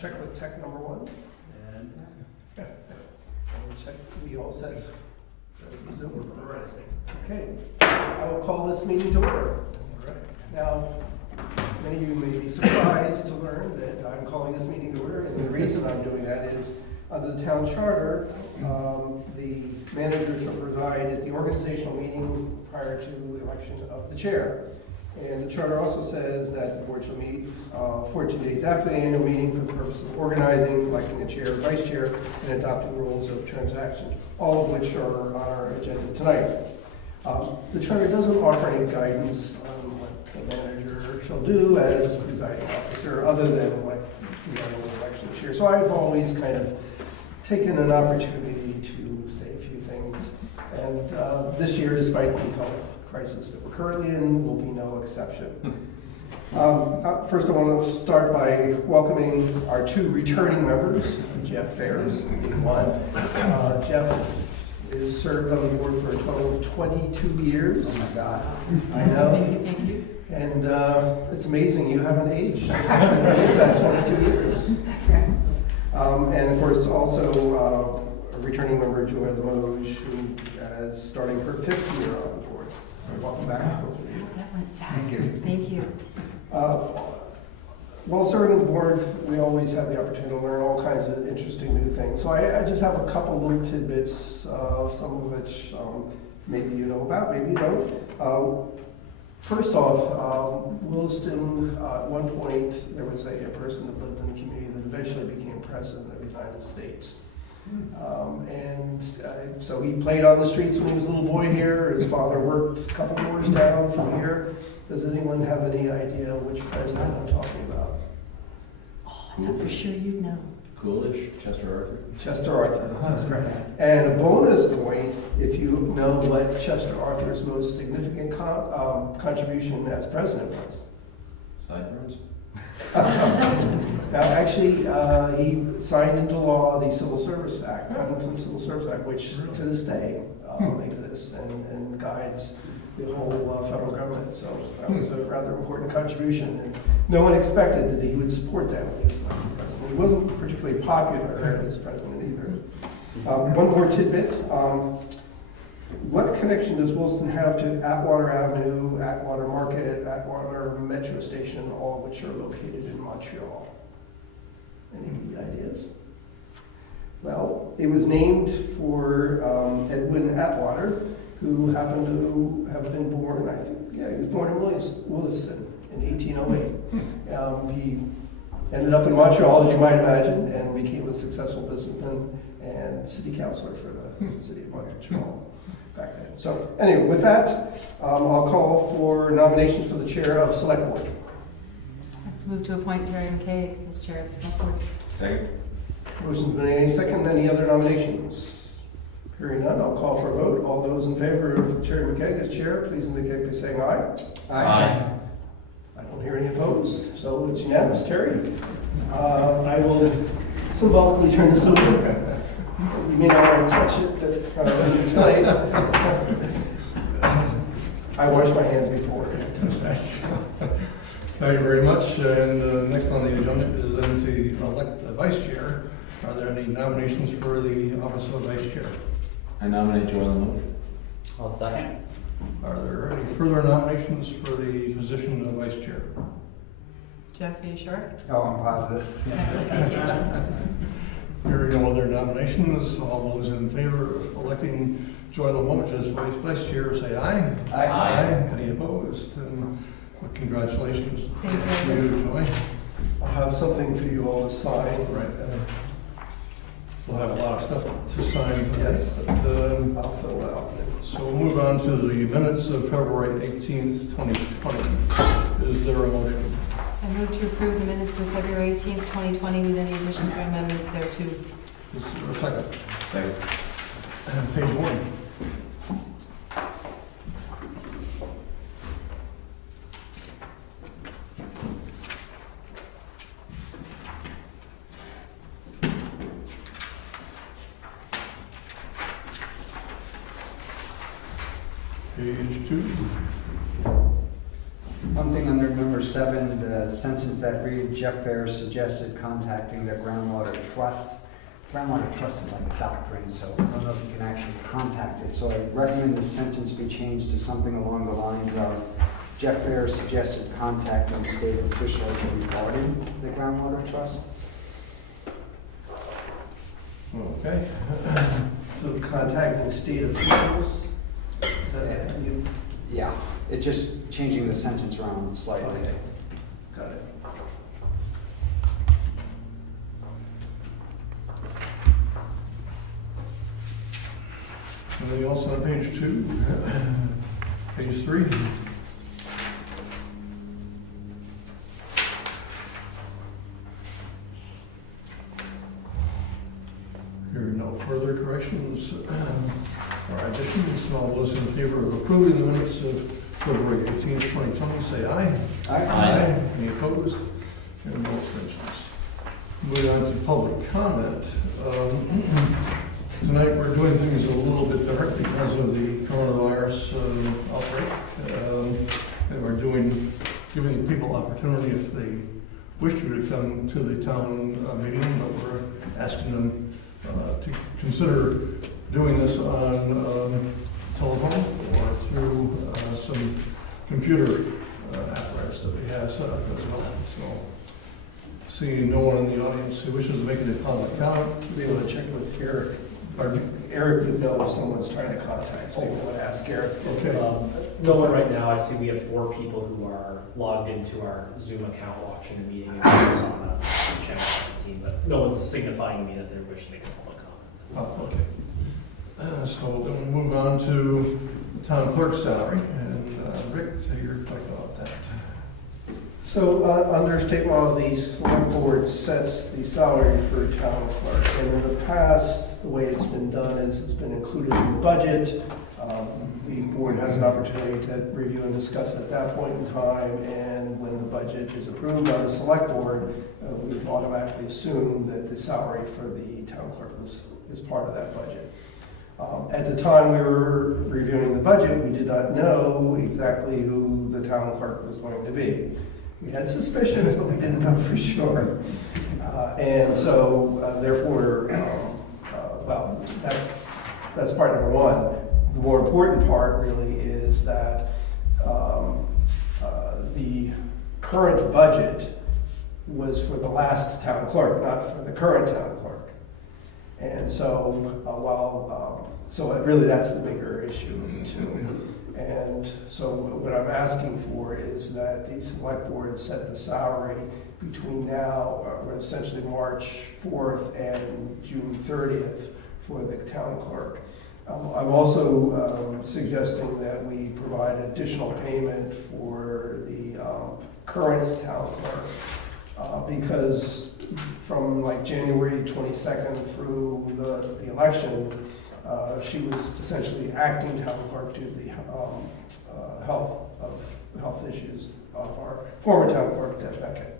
Check with tech number one. And Check, we all set. Zoom. Okay, I will call this meeting to order. Now, many of you may be surprised to learn that I'm calling this meeting to order, and the reason I'm doing that is, under the town charter, the manager shall preside at the organizational meeting prior to the election of the chair. And the charter also says that the board shall meet 14 days after the annual meeting for the purpose of organizing, electing a chair, vice chair, and adopting rules of transaction, all of which are on our agenda tonight. The charter doesn't offer any guidance on what the manager shall do as presiding officer, other than what the election chair. So I've always kind of taken an opportunity to say a few things. And this year, despite the health crisis that we're currently in, will be no exception. First, I want to start by welcoming our two returning members, Jeff Ferris being one. Jeff is served on the board for a total of 22 years. Oh my God. I know. Thank you. And it's amazing you haven't aged in that 22 years. And of course, also a returning member, Joy Limoge, who is starting her 5th year on the board. So welcome back. That went fast. Thank you. While serving on the board, we always have the opportunity to learn all kinds of interesting new things. So I just have a couple little tidbits, some of which maybe you know about, maybe you don't. First off, Williston, at one point, there was a person that lived in the community that eventually became president of the United States. So he played on the streets when he was a little boy here. His father worked a couple doors down from here. Does anyone have any idea which president I'm talking about? Oh, I thought for sure you'd know. Coolidge, Chester Arthur. Chester Arthur, that's correct. And a bonus point, if you know what Chester Arthur's most significant contribution as president was. Sideburns. Now, actually, he signed into law the Civil Service Act, Hamilton Civil Service Act, which to this day exists and guides the whole federal government. So that was a rather important contribution. And no one expected that he would support that when he was elected president. He wasn't particularly popular as president either. One more tidbit. What connection does Williston have to Atwater Avenue, Atwater Market, Atwater Metro Station, all of which are located in Montreal? Any ideas? Well, it was named for Edwin Atwater, who happened to have been born, I think, he was born in Williston in 1808. He ended up in Montreal, as you might imagine, and became a successful businessman and city councilor for the city of Montreal back then. So anyway, with that, I'll call for nominations for the chair of Select Board. Move to appoint Terry McKay as chair of the select board. Second. Motion's been made. Second. Any other nominations? Hearing none, I'll call for a vote. All those in favor of Terry McKay as chair, please indicate by saying aye. Aye. I don't hear any opposed, so it's unanimous. Terry, I will symbolically turn this over. You may not want to touch it tonight. I washed my hands before. Thank you very much. And next on the agenda is then to elect the vice chair. Are there any nominations for the office of vice chair? I nominate Joy Limoge. I'll second. Are there any further nominations for the position of vice chair? Jeff, are you sure? Oh, I'm positive. Thank you. Hearing no other nominations, all those in favor of electing Joy Limoge as vice chair, say aye. Aye. Any opposed? And congratulations Thank to you. you, Joy. I'll have something for you all to sign. Right. We'll have a lot of stuff to sign. Yes. But, I'll fill it out. so we'll move on to the minutes of February 18th, 2020. Is there a motion? I move to approve the minutes of February 18th, 2020 with any additions or amendments thereto. Is there a second? Second. Page 1. Page 2. One thing under number 7, the sentence that reads, Jeff Fair suggested contacting the groundwater trust. Groundwater trust is like a doctrine, so I don't know if you can actually contact it. So I recommend the sentence be changed to something along the lines of, Jeff Fair suggested contacting state officials regarding the groundwater trust. Okay. So contacting state officials? Is that you? Yeah, it's just changing the sentence around slightly. Okay, got it. Anything else on page 2? Page 3? Here are no further corrections or additions. All those in favor of approving the minutes of February 18th, 2020, say aye. Aye. Any opposed? And no abstentions. Moving on to public comment. Tonight, we're doing things a little bit different because of the coronavirus outbreak. And we're giving people opportunity if they wish to come to the town meeting, but we're asking them to consider doing this on telephone or through some computer apparatus that we have set up as well. So, seeing no one in the audience who wishes to make any public comment, Be able to check with Eric. pardon me? Eric would know if someone's trying to contact, so you want to ask Eric. Okay. No one right now. I see we have 4 people who are logged into our Zoom account watching the meeting. It's on channel 17, but no one's signifying to me that they're wishing to make a public comment. Oh, okay. So then we'll move on to the town clerk's salary, and Rick, you're talking about that. So under state law, the select board sets the salary for town clerk. And in the past, the way it's been done is it's been included in the budget. The board has an opportunity to review and discuss at that point in time. And when the budget is approved by the select board, we've automatically assumed that the salary for the town clerk is part of that budget. At the time we were reviewing the budget, we did not know exactly who the town clerk was going to be. We had suspicions, but we didn't know for sure. And so, therefore, well, that's part number one. The more important part really is that the current budget was for the last town clerk, not for the current town clerk. And so, so really that's the bigger issue too. And so what I'm asking for is that the select board set the salary between now, or essentially March 4th and June 30th for the town clerk. I'm also suggesting that we provide additional payment for the current town clerk because from like January 22nd through the election, she was essentially acting town clerk due to the health issues of our former town clerk, Deb Beckett.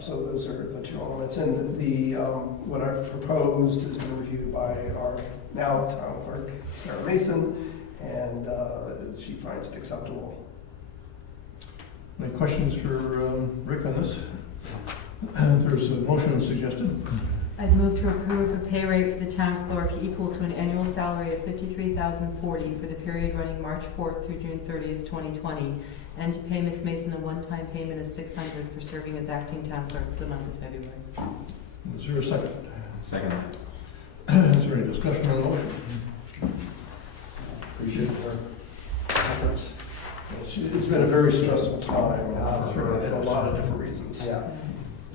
So those are the 2 elements. And the what I've proposed has been reviewed by our now town clerk, Sarah Mason, and she finds it acceptable. Any questions for Rick on this? There's a motion suggested. I'd move to approve a pay rate for the town clerk equal to an annual salary of $53,040 for the period running March 4th through June 30th, 2020, and to pay Ms. Mason a one-time payment of $600 for serving as acting town clerk for the month of February. Is there a second? Second. Is there any discussion on the motion? Appreciate your efforts. It's been a very stressful time for a lot of different reasons. Yeah.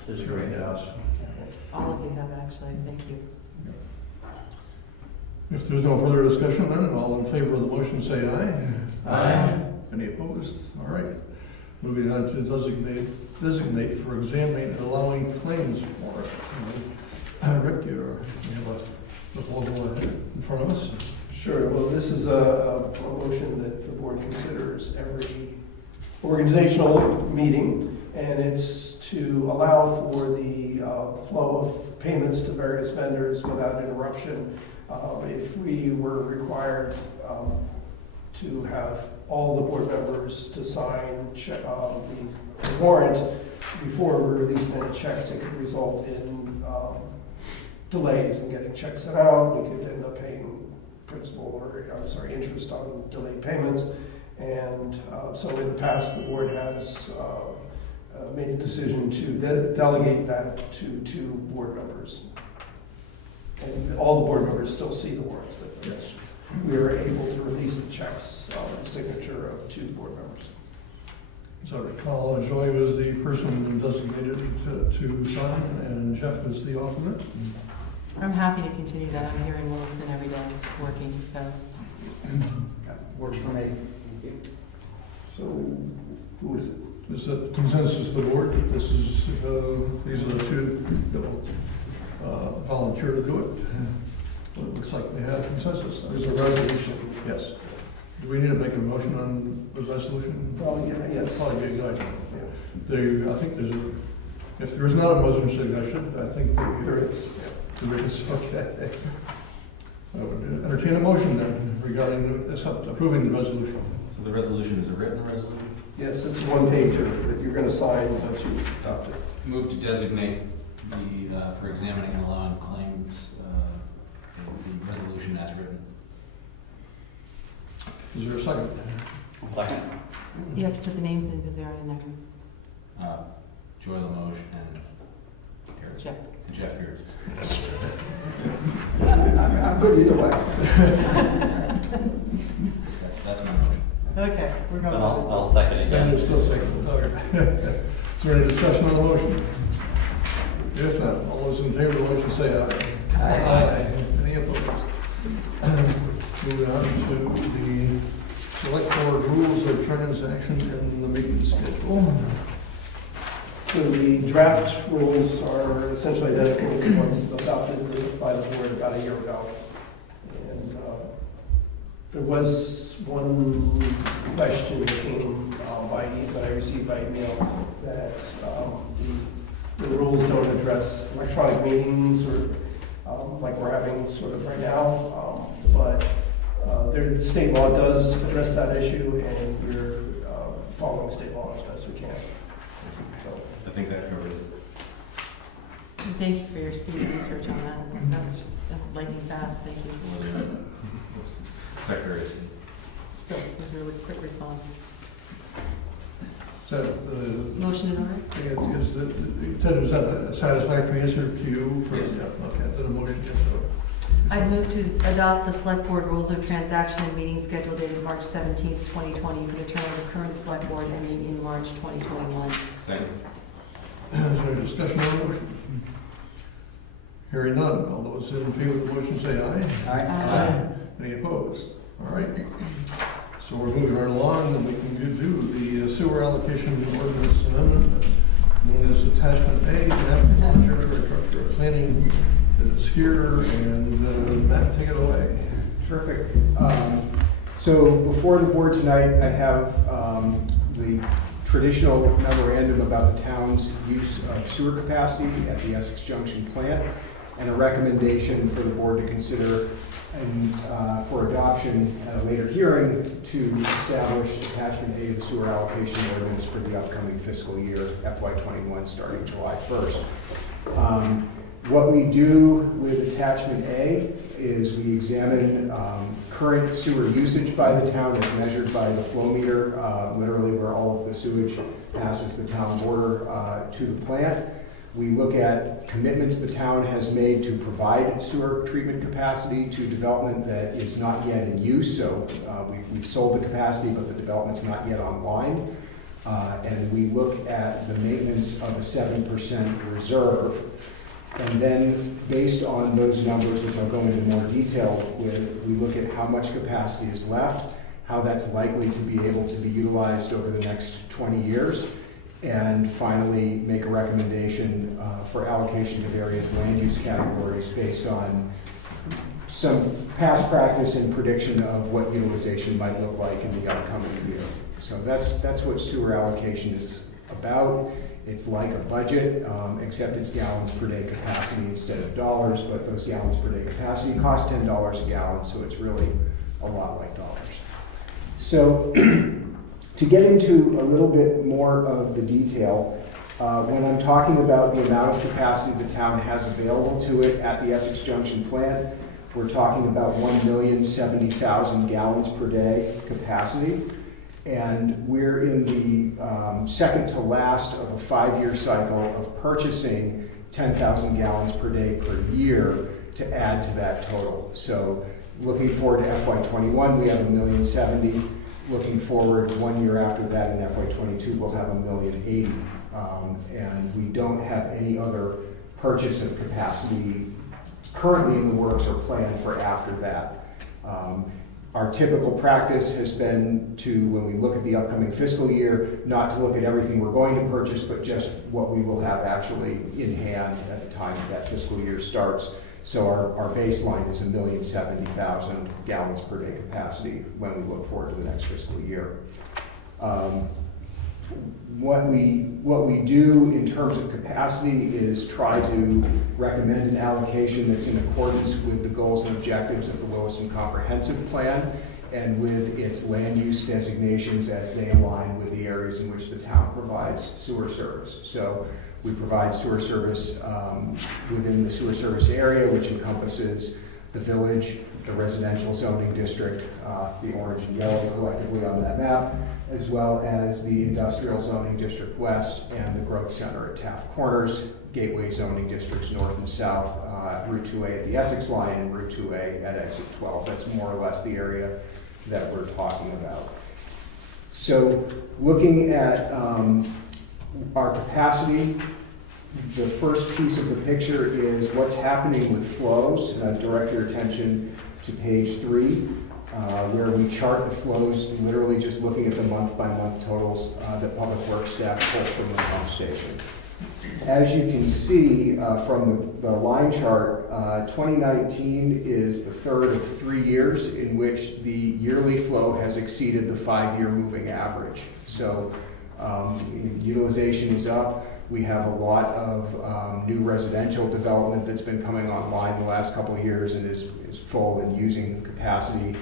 This is Sure, great. yes. All of you have actually, thank you. If there's no further discussion, then all in favor of the motion say aye. Aye. Any opposed? All right. Moving on to designate for examining and allowing claims warrant. Rick, you have a proposal in front of us. Sure. Well, this is a motion that the board considers every organizational meeting, and it's to allow for the flow of payments to various vendors without interruption. If we were required to have all the board members to sign the warrant before we released any checks. It could result in delays in getting checks sent out. We could end up paying principal or, interest on delayed payments. And so in the past, the board has made a decision to delegate that to 2 board members. And all the board members still see the warrants, but Yes. we were able to release the checks with the signature of 2 board members. As I recall, Joy was the person designated to sign, and Jeff was the alternate. I'm happy to continue that. I'm here in Williston every day working, so. Works for me. Thank you. So, who is it? Is it consensus of the board that this is, these are the 2 that will volunteer to do it? Well, it looks like we have consensus. There's a resolution. Yes. Do we need to make a motion on the resolution? Well, yeah, yes. Oh, yeah, exactly. I think there's a, if there's not a motion suggestion, I think that There is. there is, okay. I would entertain a motion then regarding this, approving the resolution. So the resolution is a written resolution? Yes, it's a one-pager that you're going to sign once you adopt it. Move to designate the, for examining and allowing claims, the resolution as written. Is there a second? Second. You have to put the names in because they aren't in there. Joy Limoges and Harris. Jeff. And Jeff Fears. I'm good either way. That's my motion. Okay, we're going. I'll second it And again. there's still a second. Okay. Is there any discussion on the motion? If not, all those in favor of the motion say aye. Aye. Any opposed? Moving on to the select board rules of transaction and the meeting schedule. So the draft rules are essentially identical to the ones adopted by the board about a year ago. And there was one question that came that I received by email that the rules don't address electronic meetings or like we're having sort of right now, but the state law does address that issue, and we're following state law as best we can. So, I think that covers it. Thank you for your speedy research on that. That was lightning fast, thank you. Secretary of State. Still, it was a really quick response. Is that, Motion in order? is that a satisfactory answer to you? Yes. Yeah, okay, then a motion, yes, so. I move to adopt the select board rules of transaction and meeting schedule dated March 17th, 2020 for the term of the current select board ending in March 2021. Second. Is there any discussion on the motion? Hearing none, all those in favor of the motion say aye. Aye. Any opposed? All right. So we're moving right along, and we can do the sewer allocation ordinance amendment, known as attachment A, map director of planning is here, and Matt, take it away. Terrific. So before the board tonight, I have the traditional memorandum about the town's use of sewer capacity at the Essex Junction plant, and a recommendation for the board to consider and for adoption at a later hearing to establish attachment A of the sewer allocation ordinance for the upcoming fiscal year, FY21, starting July 1st. What we do with attachment A is we examine current sewer usage by the town as measured by the flow meter, literally where all of the sewage passes the town border to the plant. We look at commitments the town has made to provide sewer treatment capacity to development that is not yet in use. So we've sold the capacity, but the development's not yet online. And we look at the maintenance of a 7% reserve. And then, based on those numbers, which I'll go into more detail with, we look at how much capacity is left, how that's likely to be able to be utilized over the next 20 years, and finally make a recommendation for allocation to various land use categories based on some past practice and prediction of what utilization might look like in the upcoming year. So that's what sewer allocation is about. It's like a budget, except it's gallons per day capacity instead of dollars, but those gallons per day capacity cost $10 a gallon, so it's really a lot like dollars. So to get into a little bit more of the detail, when I'm talking about the amount of capacity the town has available to it at the Essex Junction plant, we're talking about 1,070,000 gallons per day capacity. And we're in the second to last of a 5-year cycle of purchasing 10,000 gallons per day per year to add to that total. So looking forward to FY21, we have 1,070,000. Looking forward 1 year after that in FY22, we'll have 1,080,000. And we don't have any other purchase of capacity currently in the works or planned for after that. Our typical practice has been to, when we look at the upcoming fiscal year, not to look at everything we're going to purchase, but just what we will have actually in hand at the time that fiscal year starts. So our baseline is 1,070,000 gallons per day capacity when we look forward to the next fiscal year. What we do in terms of capacity is try to recommend an allocation that's in accordance with the goals and objectives of the Williston Comprehensive Plan and with its land use designations as they align with the areas in which the town provides sewer service. So we provide sewer service within the sewer service area, which encompasses the village, the residential zoning district, the orange and yellow collectively on that map, as well as the industrial zoning district west and the growth center at Taft Corners, gateway zoning districts north and south, Route 2A at the Essex line and Route 2A at exit 12. That's more or less the area that we're talking about. So looking at our capacity, the first piece of the picture is what's happening with flows, and I direct your attention to page 3, where we chart the flows, literally just looking at the month-by-month totals that Public Works staff pulls from the pump station. As you can see from the line chart, 2019 is the third of 3 years in which the yearly flow has exceeded the 5-year moving average. So utilization is up. We have a lot of new residential development that's been coming online the last couple of years and is full and using capacity.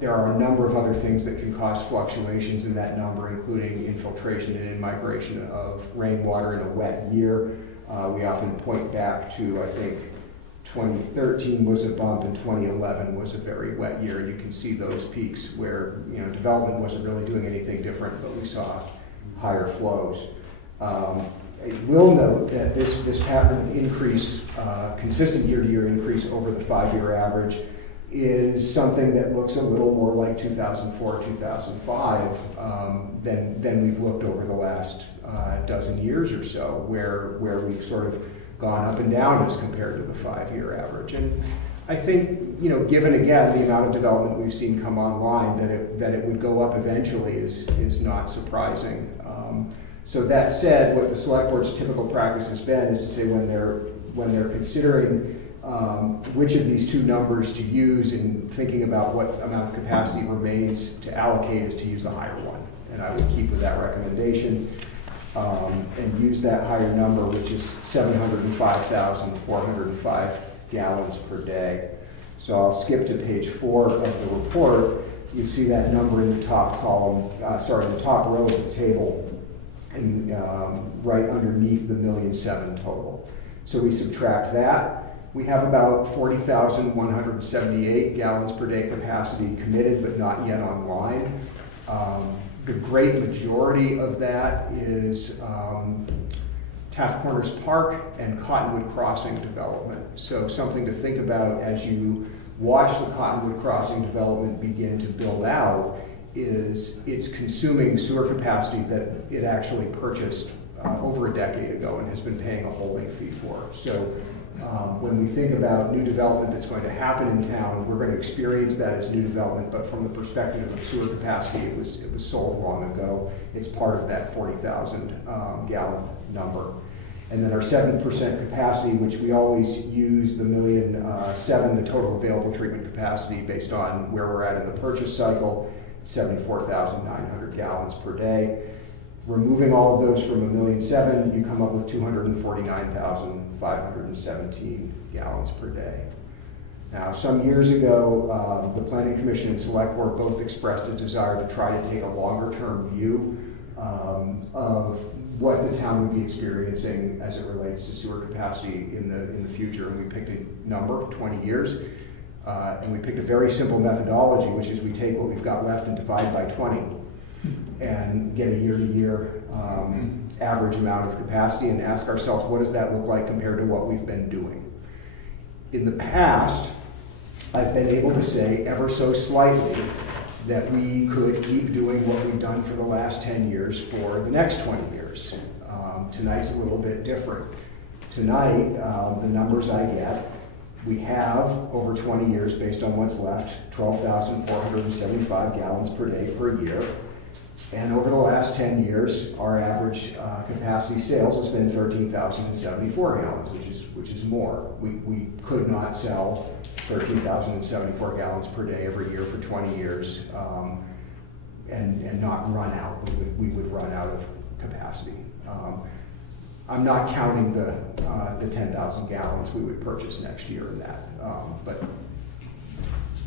There are a number of other things that can cause fluctuations in that number, including infiltration and in-migration of rainwater in a wet year. We often point back to, I think, 2013 was a bump and 2011 was a very wet year. And you can see those peaks where development wasn't really doing anything different, but we saw higher flows. I will note that this pattern of increase, consistent year-to-year increase over the 5-year average, is something that looks a little more like 2004, 2005 than we've looked over the last dozen years or so, where we've sort of gone up and down as compared to the 5-year average. And I think, given again the amount of development we've seen come online, that it would go up eventually is not surprising. So that said, what the select board's typical practice has been is to say when they're considering which of these two numbers to use in thinking about what amount of capacity remains to allocate is to use the higher one. And I would keep with that recommendation and use that higher number, which is 705,405 gallons per day. So I'll skip to page 4 of the report. You see that number in the top column, in the top row of the table, and right underneath the 1,000,007 total. So we subtract that. We have about 40,178 gallons per day capacity committed, but not yet online. The great majority of that is Taft Corners Park and Cottonwood Crossing development. So something to think about as you watch the Cottonwood Crossing development begin to build out is it's consuming sewer capacity that it actually purchased over a decade ago and has been paying a holding fee for. So when we think about new development that's going to happen in town, we're going to experience that as new development, but from the perspective of sewer capacity, it was sold long ago. It's part of that 40,000 gallon number. And then our 7% capacity, which we always use the 1,000,007, the total available treatment capacity based on where we're at in the purchase cycle, 74,900 gallons per day. Removing all of those from 1,000,007, you come up with 249,517 gallons per day. Now, some years ago, the Planning Commission and Select Board both expressed a desire to try to take a longer-term view of what the town would be experiencing as it relates to sewer capacity in the future. And we picked a number, 20 years. And we picked a very simple methodology, which is we take what we've got left and divide by 20 and get a year-to-year average amount of capacity and ask ourselves, what does that look like compared to what we've been doing? In the past, I've been able to say ever so slightly that we could keep doing what we've done for the last 10 years for the next 20 years. Tonight's a little bit different. Tonight, the numbers I get, we have, over 20 years, based on what's left, 12,475 gallons per day per year. And over the last 10 years, our average capacity sales has been 13,074 gallons, which is more. We could not sell 13,074 gallons per day every year for 20 years and not run out. We would run out of capacity. I'm not counting the 10,000 gallons we would purchase next year in that, but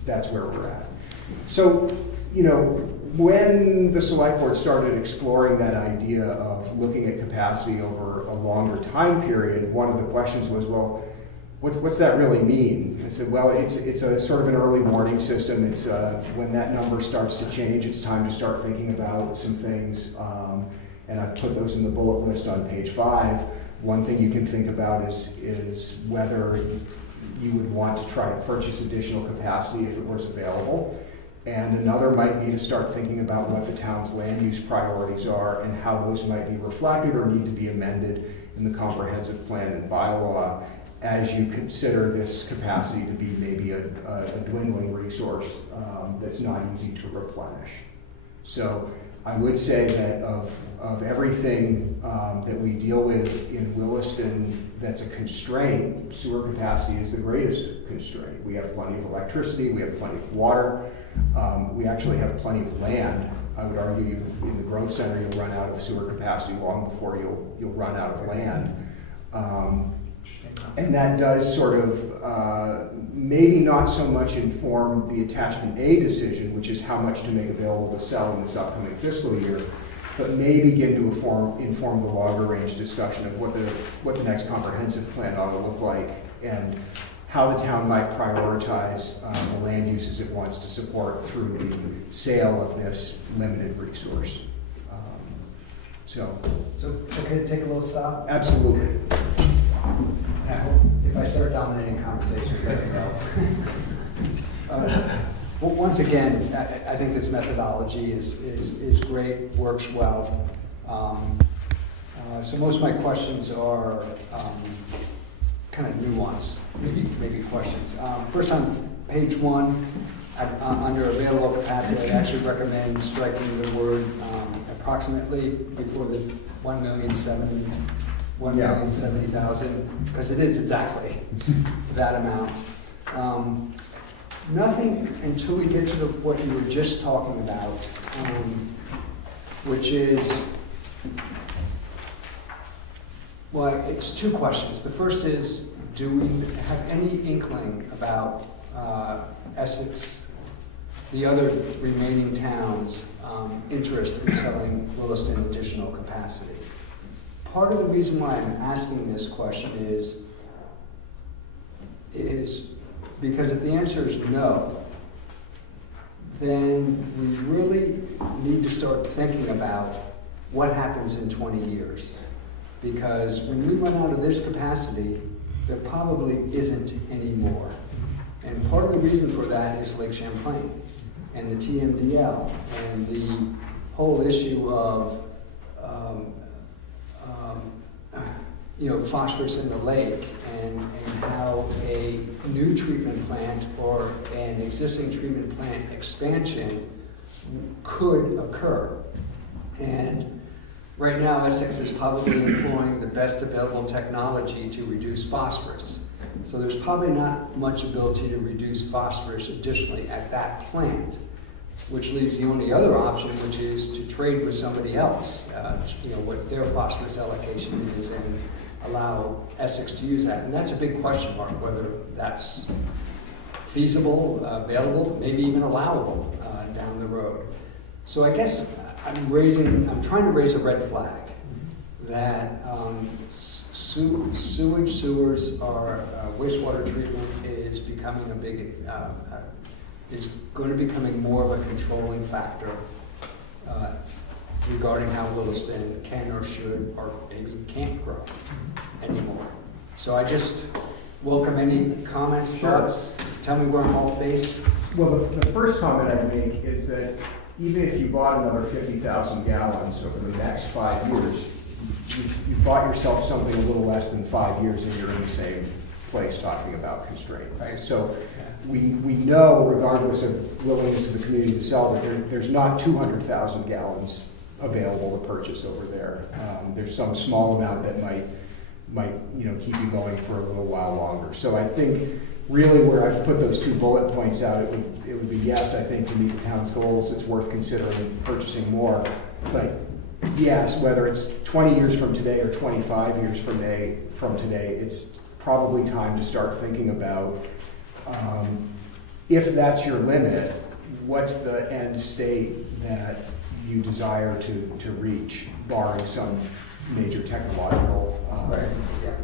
that's where we're at. So, you know, when the Select Board started exploring that idea of looking at capacity over a longer time period, one of the questions was, well, what's that really mean? I said, well, it's a sort of an early warning system. It's when that number starts to change, it's time to start thinking about some things. And I've put those in the bullet list on page 5. One thing you can think about is whether you would want to try to purchase additional capacity if it was available. And another might be to start thinking about what the town's land use priorities are and how those might be reflected or need to be amended in the comprehensive plan and bylaw as you consider this capacity to be maybe a dwindling resource that's not easy to replenish. So I would say that of everything that we deal with in Williston that's a constraint, sewer capacity is the greatest constraint. We have plenty of electricity, we have plenty of water, we actually have plenty of land. I would argue in the growth center you'll run out of sewer capacity long before you'll run out of land. And that does sort of maybe not so much inform the attachment A decision, which is how much to make available to sell in this upcoming fiscal year, but may begin to inform the longer range discussion of what the next comprehensive plan ought to look like and how the town might prioritize the land uses it wants to support through the sale of this limited resource. So okay to take a little stop? Absolutely. I hope if I start dominating conversations, let me know. Well, once again, I think this methodology is great, works well. So most of my questions are kind of nuanced, maybe questions. First on page 1, under available capacity, I actually recommend striking the word approximately before the 1,070,000, because it is exactly that amount. Nothing until we get to what you were just talking about, which is, well, it's 2 questions. The first is, do we have any inkling about Essex, the other remaining towns' interest in selling Williston additional capacity? Part of the reason why I'm asking this question is because if the answer is no, then we really need to start thinking about what happens in 20 years. Because when we run out of this capacity, there probably isn't any more. And part of the reason for that is Lake Champlain and the TMDL and the whole issue of phosphorus in the lake and how a new treatment plant or an existing treatment plant expansion could occur. And right now, Essex is probably employing the best available technology to reduce phosphorus. So there's probably not much ability to reduce phosphorus additionally at that plant, which leaves the only other option, which is to trade with somebody else, what their phosphorus allocation is, and allow Essex to use that. And that's a big question mark, whether that's feasible, available, maybe even allowable down the road. So I guess I'm trying to raise a red flag that sewers are, wastewater treatment is becoming is going to becoming more of a controlling factor regarding how Williston can or should or maybe can't grow anymore. So I just welcome any comments, thoughts, tell me where I'm off base. Well, the first comment I'd make is that even if you bought another 50,000 gallons over the next 5 years, you bought yourself something a little less than 5 years and you're in the same place talking about constraint, right? So we know, regardless of willingness of the community to sell, that there's not 200,000 gallons available to purchase over there. There's some small amount that might keep you going for a little while longer. So I think really where I've put those 2 bullet points out, it would be yes, I think to meet the town's goals, it's worth considering purchasing more. But yes, whether it's 20 years from today or 25 years from today, it's probably time to start thinking about if that's your limit, what's the end state that you desire to reach, barring some major technological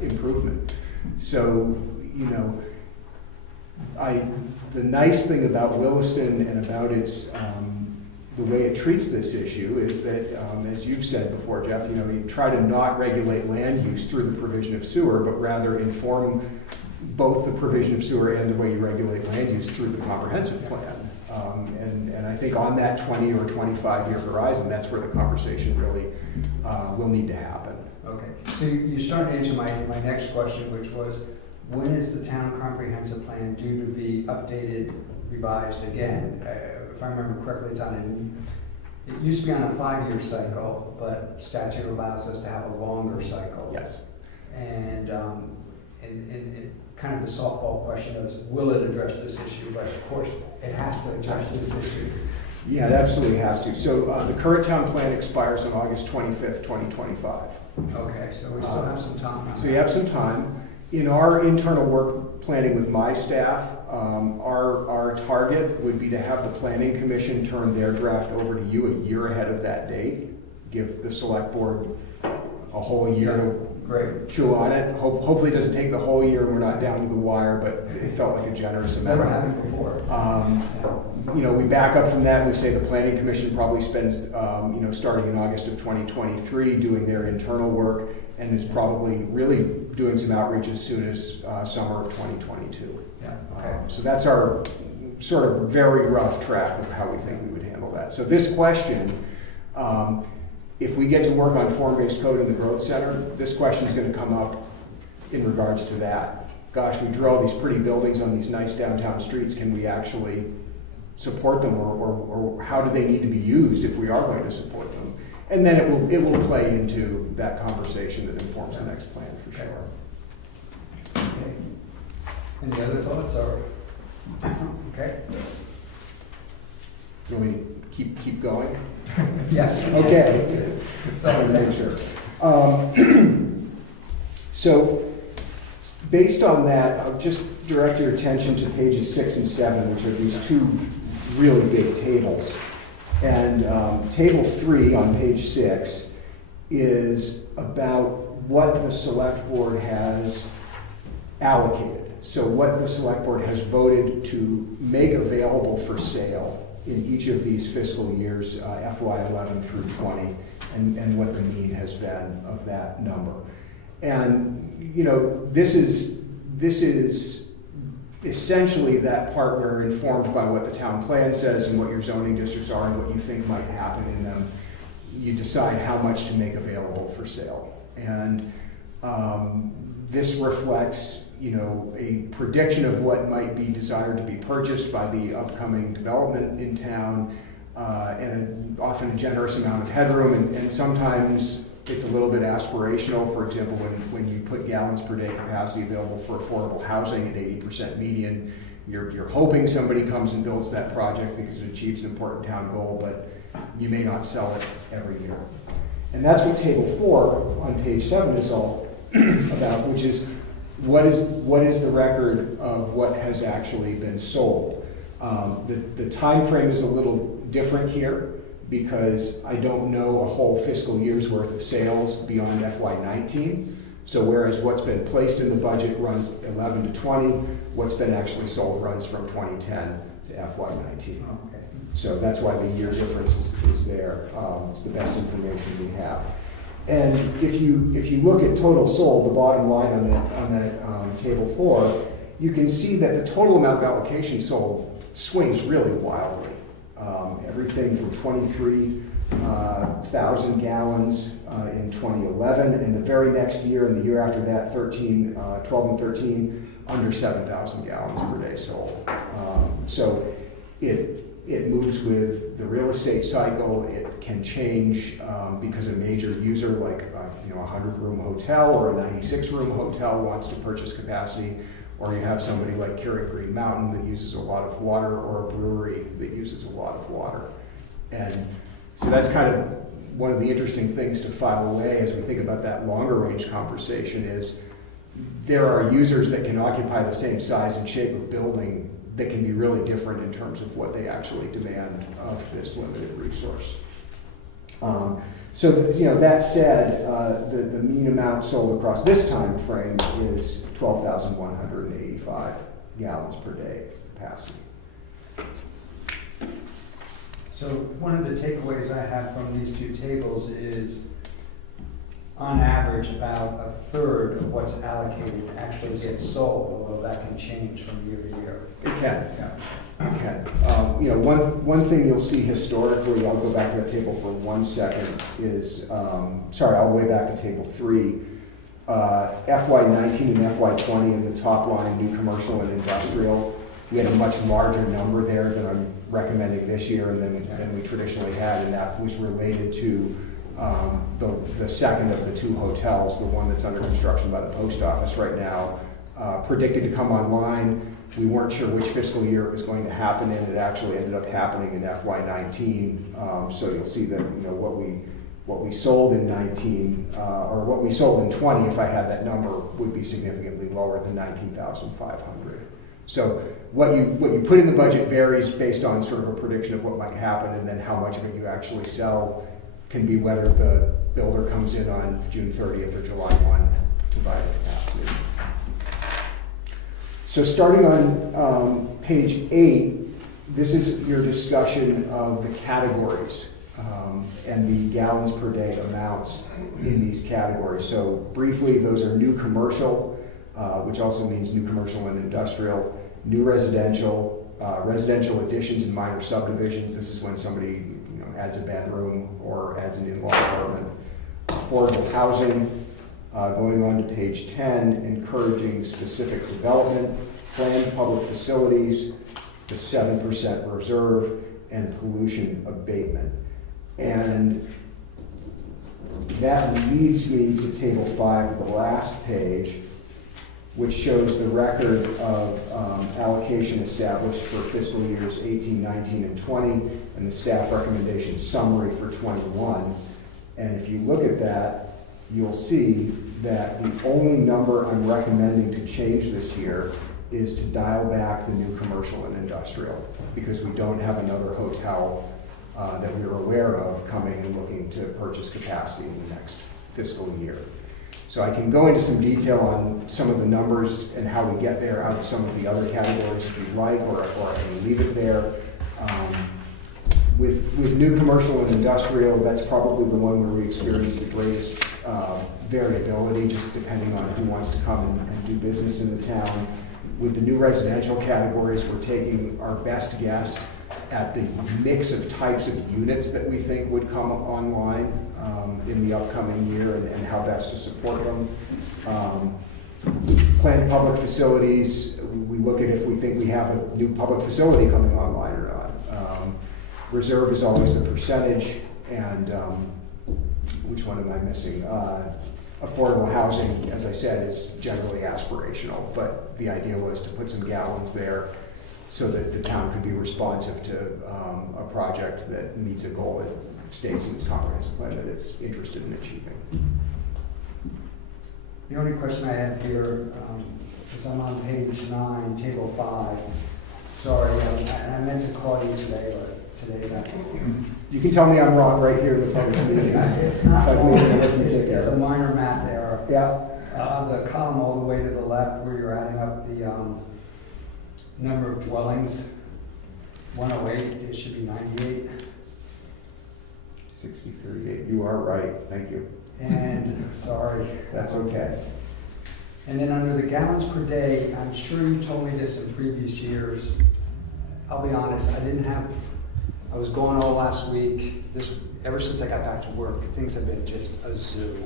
improvement. So, the nice thing about Williston and about its the way it treats this issue is that, as you've said before, Jeff, you try to not regulate land use through the provision of sewer, but rather inform both the provision of sewer and the way you regulate land use through the comprehensive plan. And I think on that 20 or 25-year horizon, that's where the conversation really will need to happen. Okay, so you started to answer my next question, which was, when is the town comprehensive plan due to be updated, revised again? If I remember correctly, it used to be on a 5-year cycle, but statute allows us to have a longer cycle. Yes. And kind of the softball question is, will it address this issue? But of course, it has to address this issue. Yeah, it absolutely has to. So the current town plan expires on August 25th, 2025. Okay, so we still have some time. So you have some time. In our internal work planning with my staff, our target would be to have the Planning Commission turn their draft over to you a year ahead of that date. Give the select board a whole year to chew on it. Hopefully it doesn't take the whole year and we're not down to the wire, but it felt like a generous amount. Never happened before. We back up from that and we say the Planning Commission probably spends, starting in August of 2023 doing their internal work and is probably really doing some outreach as soon as summer of 2022. Yeah. Okay. So that's our sort of very rough track of how we think we would handle that. So this question, if we get to work on form-based code in the growth center, this question is going to come up in regards to that. Gosh, we draw these pretty buildings on these nice downtown streets. Can we actually support them, or how do they need to be used if we are going to support them? And then it will play into that conversation that informs the next plan for sure. Okay. Any other thoughts? Or okay. Do we keep going? Yes. Okay. So make sure. So based on that, I'll just direct your attention to pages 6 and 7, which are these 2 really big tables. And table 3 on page 6 is about what the select board has allocated. So what the select board has voted to make available for sale in each of these fiscal years, FY11 through 20, and what the need has been of that number. And this is essentially that part where, informed by what the town plan says and what your zoning districts are and what you think might happen in them, you decide how much to make available for sale. And this reflects a prediction of what might be desired to be purchased by the upcoming development in town, and often a generous amount of headroom, and sometimes it's a little bit aspirational. For example, when you put gallons per day capacity available for affordable housing at 80% median, you're hoping somebody comes and builds that project because it achieves an important town goal, but you may not sell it every year. And that's what table 4 on page 7 is all about, which is what is the record of what has actually been sold? The time frame is a little different here because I don't know a whole fiscal year's worth of sales beyond FY19. So whereas what's been placed in the budget runs 11 to 20, what's been actually sold runs from 2010 to FY19. Okay. So that's why the year difference is there. It's the best information we have. And if you look at total sold, the bottom line on that table 4, you can see that the total amount of allocation sold swings really wildly. Everything from 23,000 gallons in 2011, and the very next year and the year after that, 12 and 13, under 7,000 gallons per day sold. So it moves with the real estate cycle. It can change because a major user like a 100-room hotel or a 96-room hotel wants to purchase capacity, or you have somebody like Keurig Green Mountain that uses a lot of water, or a brewery that uses a lot of water. And so that's kind of one of the interesting things to file away as we think about that longer range conversation is there are users that can occupy the same size and shape of building that can be really different in terms of what they actually demand of this limited resource. So that said, the mean amount sold across this time frame is 12,185 gallons per day capacity. So one of the takeaways I have from these two tables is, on average, about a third of what's allocated actually gets sold, although that can change from year to year. It can. Yeah. Okay. One thing you'll see historically, I'll go back to that table for 1 second, is, all the way back to table 3, FY19 and FY20 in the top line, new commercial and industrial, we had a much larger number there than I'm recommending this year and than we traditionally had, and that was related to the second of the 2 hotels, the one that's under construction by the post office right now, predicted to come online. We weren't sure which fiscal year it was going to happen in. It actually ended up happening in FY19. So you'll see that what we sold in 19 or what we sold in 20, if I had that number, would be significantly lower than 19,500. So what you put in the budget varies based on sort of a prediction of what might happen, and then how much of it you actually sell can be whether the builder comes in on June 30th or July 1 to buy the capacity. So starting on page 8, this is your discussion of the categories and the gallons per day amounts in these categories. So briefly, those are new commercial, which also means new commercial and industrial, new residential, residential additions and minor subdivisions. This is when somebody adds a bedroom or adds an in-law apartment. Affordable housing, going on to page 10, encouraging specific development, planned public facilities, the 7% reserve, and pollution abatement. And that leads me to table 5, the last page, which shows the record of allocation established for fiscal years 18, 19, and 20, and the staff recommendation summary for 21. And if you look at that, you'll see that the only number I'm recommending to change this year is to dial back the new commercial and industrial, because we don't have another hotel that we're aware of coming and looking to purchase capacity in the next fiscal year. So I can go into some detail on some of the numbers and how we get there out of some of the other categories if you'd like, or I can leave it there. With new commercial and industrial, that's probably the one where we experience the greatest variability, just depending on who wants to come and do business in the town. With the new residential categories, we're taking our best guess at the mix of types of units that we think would come online in the upcoming year and how best to support them. Planned public facilities, we look at if we think we have a new public facility coming online or not. Reserve is always the percentage, and which one am I missing? Affordable housing, as I said, is generally aspirational, but the idea was to put some gallons there so that the town could be responsive to a project that meets a goal that states in its comprehensive plan that it's interested in achieving. The only question I have here, is I'm on page 9, table 5. Sorry, I meant to call you today, but today that. You can tell me I'm wrong right here in the public meeting. It's not If I wrong, leave it, let me take it's care a of it. minor math error. Yeah, The column all the way to the left where you're adding up the number of dwellings, 108, it should be 98. 6038, you are right, thank you. And, sorry. That's okay. And then under the gallons per day, I'm sure you told me this in previous years. I'll be honest, I was gone all last week. Ever since I got back to work, things have been just a zoo.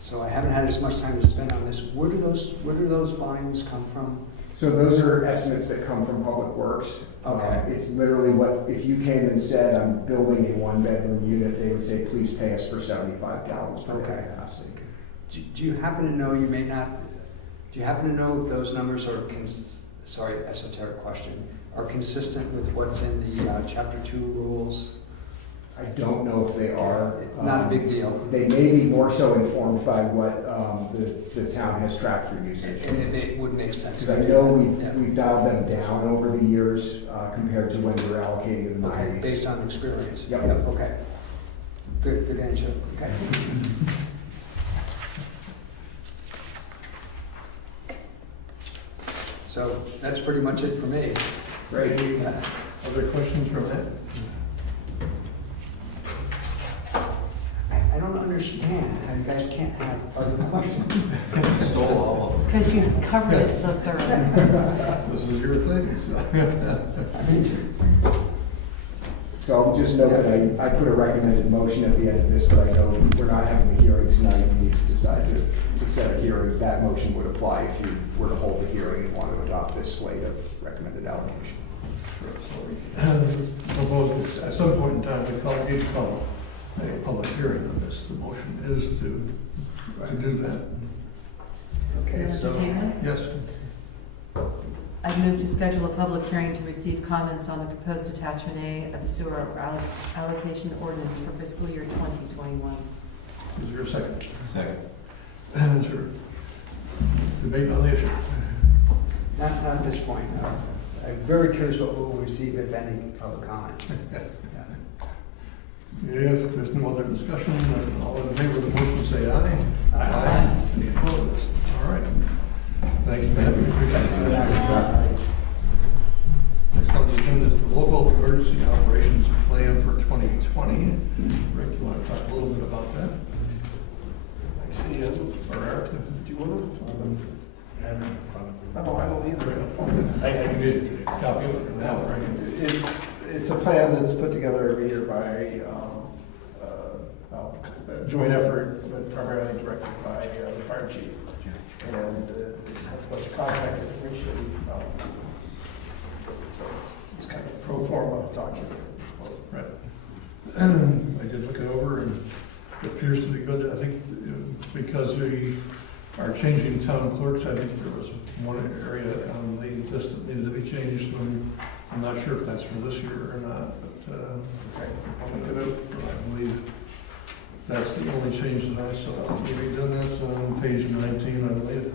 So I haven't had as much time to spend on this. Where do those volumes come from? So those are estimates that come from Public Works. Okay. It's literally what, if you came and said, I'm building a one-bedroom unit, they would say, please pay us for 75 gallons per day Okay. capacity. Do you happen to know, you may not, do you happen to know if those numbers are, sorry, esoteric question, are consistent with what's in the Chapter 2 rules? I don't know if they are. Not a big deal. They may be more so informed by what the town has tracked for usage. And it would make sense. Because I know we've dialed them down over the years compared to when we were allocating in the Okay, 90s. based on experience? Yep. Okay. Good answer, okay. So that's pretty much it for me. Great. Other questions from that? I don't understand how you guys can't have other questions. Stole all of them. Because she's covered it so thoroughly. This is your thing, so. I mean, So I'll just note that I put a recommended motion at the end of this, but I know we're not having the hearing tonight. We need to decide to set a hearing. That motion would apply if you were to hold the hearing and want to adopt this slate of recommended allocation. Propose at some point in time, we call a public hearing on this. The motion is to do that. Okay, So so, entertainment? Yes, I move to schedule a public hearing to receive comments on the proposed attachment A of the sewer allocation ordinance for fiscal year 2021. is there a second? Second. Is there debate on the issue? not at this point. I'm very curious what we'll receive, if any, public comment. If there's no other discussion, then all in favor of the motion say aye. Aye. Any opposed? All right. Thank you, Matt. We appreciate that. Next on the agenda is the local emergency operations plan for 2020. Rick, you want to talk a little bit about that? I see, Or Eric? do you want to? I don't know in front of me. No, I don't either. I can do it too. Copy of it now, right? It's a plan that's put together every year by a joint effort, but primarily directed by the fire chief. And has a bunch of contact information. So it's kind of a pro forma document. Right. I did look it over and it appears to be good. I think because we are changing town clerks, I think there was one area on the list that needed to be changed. And I'm not sure if that's for this year or not, but I'll look it up. I believe that's the only change that I saw. We've done this on page 19, I believe.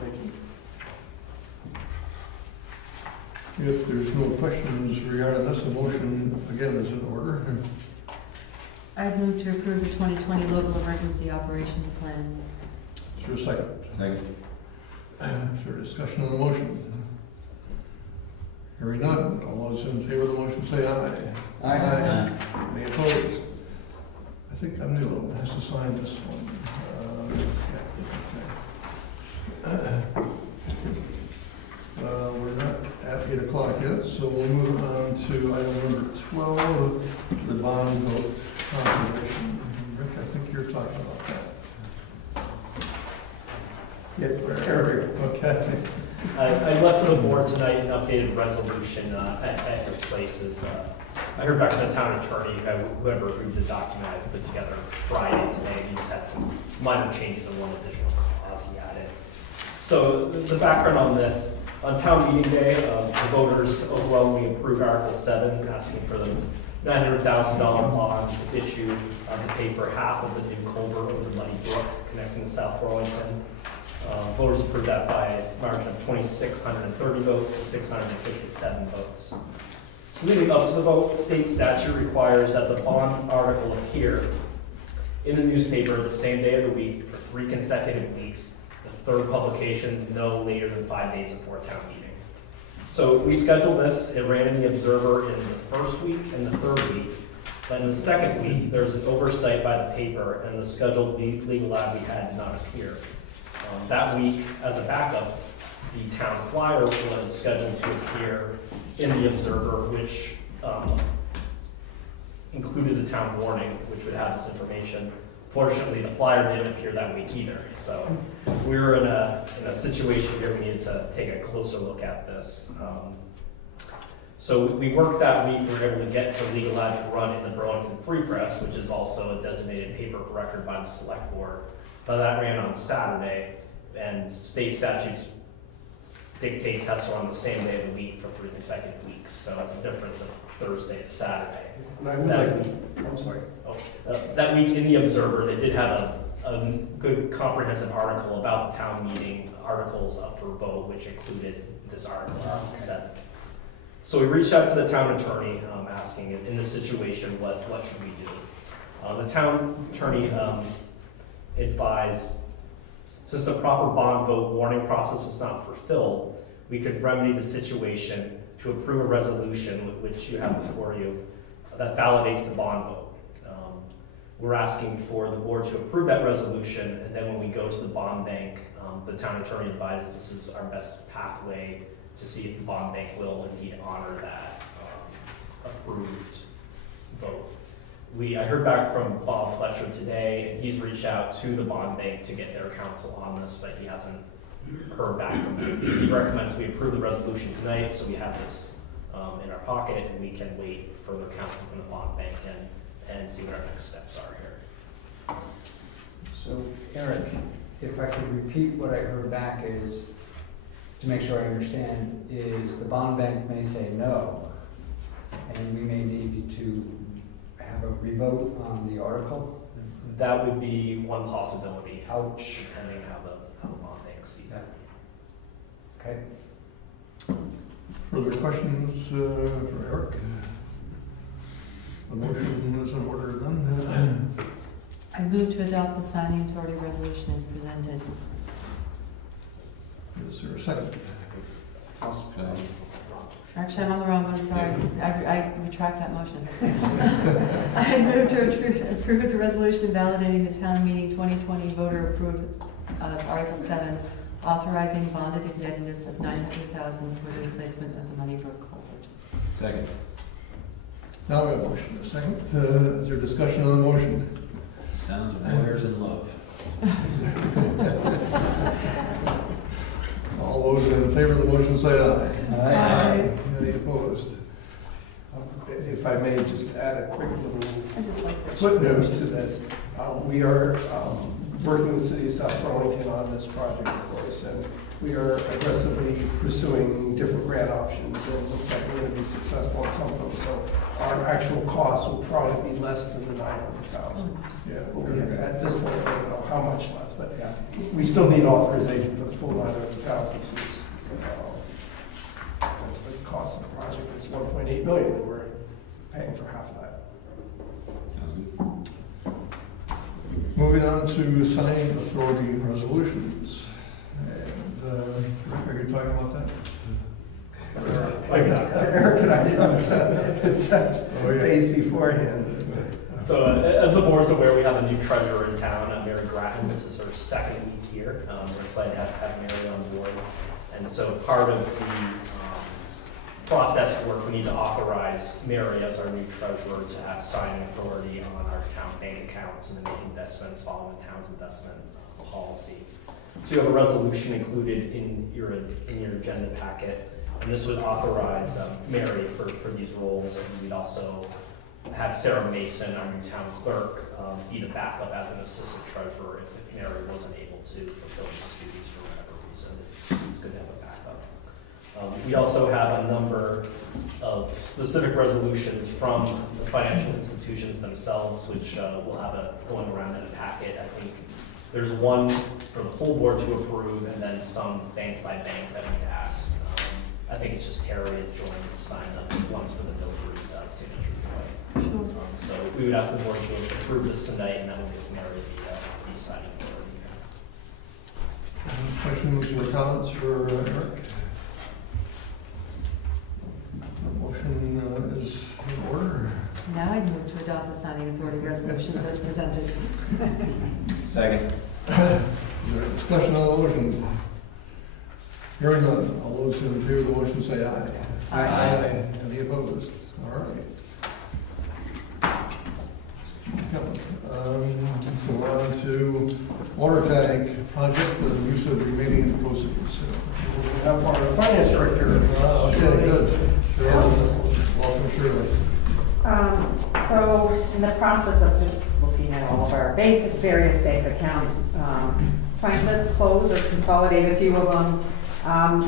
Thank you. If there's no questions regarding this, a motion again is in order. I'd move to approve the 2020 local emergency operations plan. Is there a second? Second. Is there discussion on the motion? Hearing none, all those in favor of the motion say aye. Aye. Any opposed? I think I'm the only one that has to sign this one. We're not at 8 o'clock yet, so we'll move on to item number 12, the bond vote confirmation. Rick, I think you're talking about that. Yeah, Eric. Okay. I left for the board tonight an updated resolution at your places. I heard back from the town attorney who had reviewed the document I put together Friday today. He just had some minor changes and one additional clause he added. So the background on this, On town meeting day, the voters overwhelmingly approved Article 7, asking for the $900,000 bond issue to pay for half of the new culvert over the Muddy Brook connecting to South Burlington. Voters approved that by a margin of 2,630 votes to 667 votes. So leading up to the vote, state statute requires that the bond article appear in the newspaper the same day of the week for 3 consecutive weeks, the third publication no later than 5 days before town meeting. So we scheduled this, it ran in the Observer in the first week and the third week. But in the second week, there was an oversight by the paper and the scheduled legal ad we had did not appear. That week, as a backup, the town flyer was scheduled to appear in the Observer, which included the town warning, which would have this information. Fortunately, the flyer didn't appear that week either. So we were in a situation here, we needed to take a closer look at this. So we worked that week, we were able to get the legal ad to run in the Burlington Free Press, which is also a designated paper of record by the Select Board. But that ran on Saturday, and state statutes dictates has to run the same day of the week for 3 consecutive weeks. So that's a difference of Thursday to Saturday. And I would like to, I'm sorry. That week in the Observer, they did have a good comprehensive article about the town meeting, articles up for vote, which included this article, Article 7. So we reached out to the town attorney, asking in this situation, what should we do? The town attorney advised, since the proper bond vote warning process was not fulfilled, we could remedy the situation to approve a resolution with which you have before you that validates the bond vote. We're asking for the board to approve that resolution, and then when we go to the bond bank, the town attorney advises this is our best pathway to see if the bond bank will indeed honor that approved vote. I heard back from Bob Fletcher today, and he's reached out to the bond bank to get their counsel on this, but he hasn't heard back from them. He recommends we approve the resolution tonight, so we have this in our pocket, and we can wait for further counsel from the bond bank and see what our next steps are here. So, Eric, if I could repeat what I heard back is, to make sure I understand, is the bond bank may say no, and we may need to have a revote on the article? That would be one possibility. Ouch. Depending how the bond bank sees it. Okay. Further questions for Eric? The motion is in order then. I move to adopt the signing authority resolution as presented. Is there a second? Actually, I'm on the wrong one, sorry. I retract that motion. I move to approve the resolution validating the town meeting 2020 voter approved Article 7, authorizing bonded indebtedness of $900,000 for the replacement of the Muddy Brook culvert. Second. Now we have a motion, a second. Is there discussion on the motion? Sounds of lawyers in love. All those in favor of the motion say aye. Aye. Any opposed? If I may just add a quick little I just like this. footnote to this. We are working with the city of South Burlington on this project, of course, and we are aggressively pursuing different grant options, and it looks like we're going to be successful on some of them. So our actual cost will probably be less than the $900,000. Yeah, well, at this point, I don't know how much less, but we still need authorization for the full $900,000 since that's the cost of the project is $1.8 million, and we're paying for half of that. Sounds good. Moving on to signing authority resolutions. And Rick, are you talking about that? Eric and I didn't set phase beforehand. So as the board's aware, we have a new treasurer in town, Mary Grattan. This is her second week here. We're excited to have Mary on board. And so part of the process work, we need to authorize Mary as our new treasurer to have signing authority on our town bank accounts and to make investments following the town's investment policy. So you have a resolution included in your agenda packet, and this would authorize Mary for these roles, and we'd also have Sarah Mason, our new town clerk, be the backup as an assistant treasurer if Mary wasn't able to fulfill these duties for whatever reason. It's good to have a backup. We also have a number of specific resolutions from the financial institutions themselves, which will have going around in a packet. I think there's one for the full board to approve, and then some bank by bank that we've asked. I think it's just Terry and Joy to sign them, one's for the notary signature Joy. Sure. So we would ask the board to approve this tonight, and then we'll get Mary the signing authority. Questions or comments for Eric? Motion is in order. Now I move to adopt the signing authority resolutions as presented. Second. Is there discussion on the motion? Hearing none, all those in favor of the motion say aye. Aye. Any opposed? All right. So on to water tank project, the use of remaining proceeds. We have our finance director. Okay, good. Welcome, Shirley. So in the process of just looking at all of our various bank accounts, trying to close or consolidate a few of them,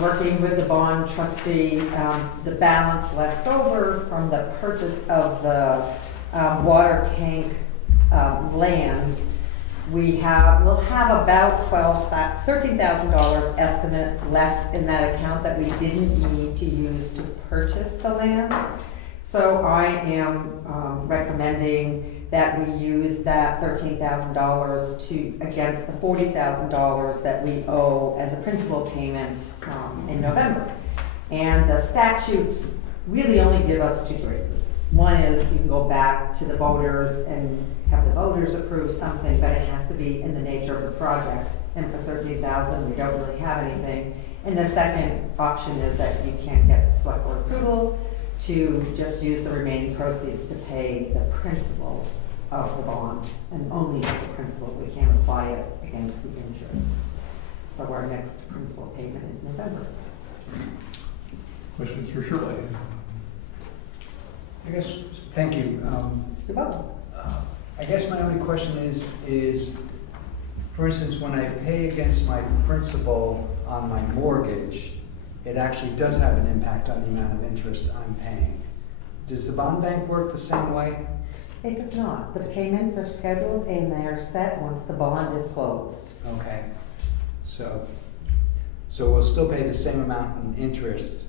working with the bond trustee, the balance left over from the purchase of the water tank land, we'll have about $13,000 estimate left in that account that we didn't need to use to purchase the land. So I am recommending that we use that $13,000 against the $40,000 that we owe as a principal payment in November. And the statutes really only give us two choices. One is you can go back to the voters and have the voters approve something, but it has to be in the nature of the project. And for $13,000, we don't really have anything. And the second option is that you can't get select board approval to just use the remaining proceeds to pay the principal of the bond, and only the principal. We can't apply it against the interest. So our next principal payment is November. Questions for Shirley? I guess, thank you. You're welcome. I guess my only question is, for instance, when I pay against my principal on my mortgage, it actually does have an impact on the amount of interest I'm paying. Does the bond bank work the same way? It does not. The payments are scheduled and they are set once the bond is closed. Okay. So we'll still pay the same amount in interest.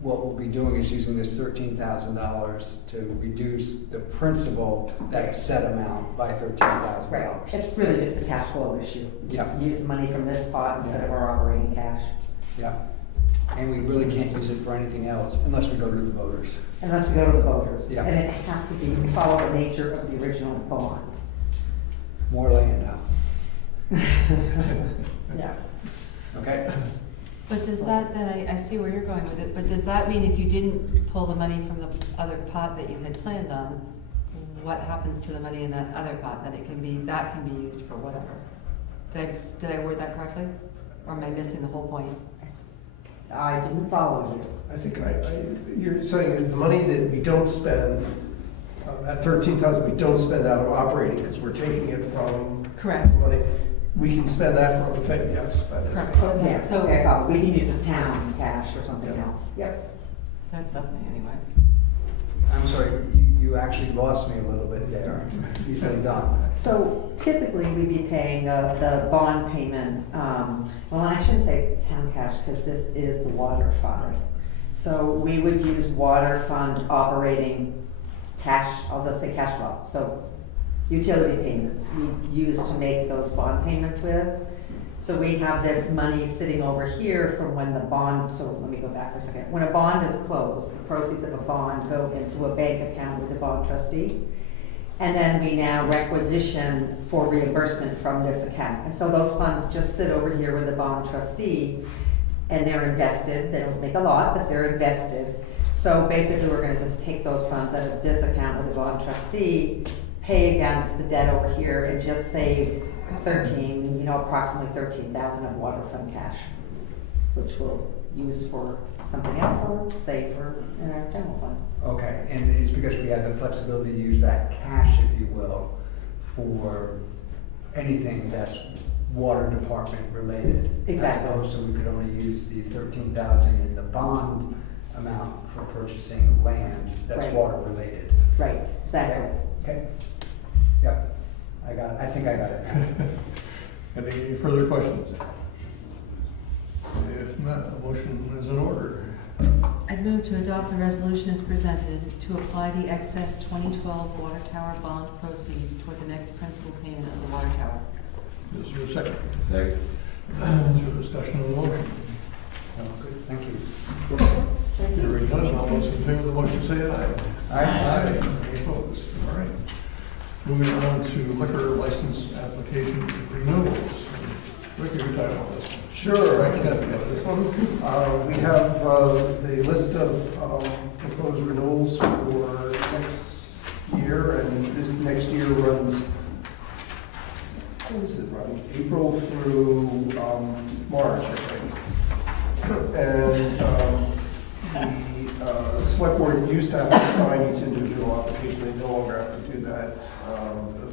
What we'll be doing is using this $13,000 to reduce the principal, that set amount, by $13,000. It's really just a cash flow issue. Yeah. Use money from this pot instead of our operating cash, Yeah. And we really can't use it for anything else unless we go to the voters. unless we go to the voters. Yeah. And it has to be, follow the nature of the original bond. More land now. Yeah. Okay? But does that, then I see where you're going with it, but does that mean if you didn't pull the money from the other pot that you had planned on, what happens to the money in that other pot? That can be used for whatever? Did I word that correctly? Or am I missing the whole point? I didn't follow you. I think you're saying that the money that we don't spend, that 13,000 we don't spend out of operating because we're taking it from Correct. money. We can spend that for other things, yes, that is. Correct. Okay, Yeah, so okay, we can use the town cash or something else. Yep. that's something anyway. I'm sorry, you actually lost me a little bit there. Easily done. So typically, we'd be paying the bond payment, well, I shouldn't say town cash, because this is the water fund. So we would use water fund operating cash, I'll just say cash flow, so utility payments we use to make those bond payments with. So we have this money sitting over here from when the bond, so let me go back for a second. When a bond is closed, the proceeds of a bond go into a bank account with the bond trustee. And then we now requisition for reimbursement from this account. And so those funds just sit over here with the bond trustee, and they're invested. They don't make a lot, but they're invested. So basically, we're gonna just take those funds out of this account with the bond trustee, pay against the debt over here, and just save approximately 13,000 of water fund cash, which we'll use for something else or save for in our general fund. Okay, and it's because we have the flexibility to use that cash, if you will, for anything that's water department related. Exactly. As opposed to we could only use the 13,000 in the bond amount for purchasing land that's Right. water related. Right, exactly. Okay. Yep. I got it. I think I got it now. Any further questions? If not, a motion is in order. I'd move to adopt the resolution as presented to apply the excess 2012 water tower bond proceeds toward the next principal payment of the water tower. Is there a second? Second. Is there discussion on the motion? Oh, good. Thank you. Hearing none, all those in favor of the motion say aye. Aye. Any opposed? All right. Moving on to liquor license application renewals. Rick, your title on this one. Sure. I can't get this one. We have the list of proposed renewals for next year, and this next year runs, what does it run? April through March, I think. And the select board used to have to sign each individual application. They no longer have to do that,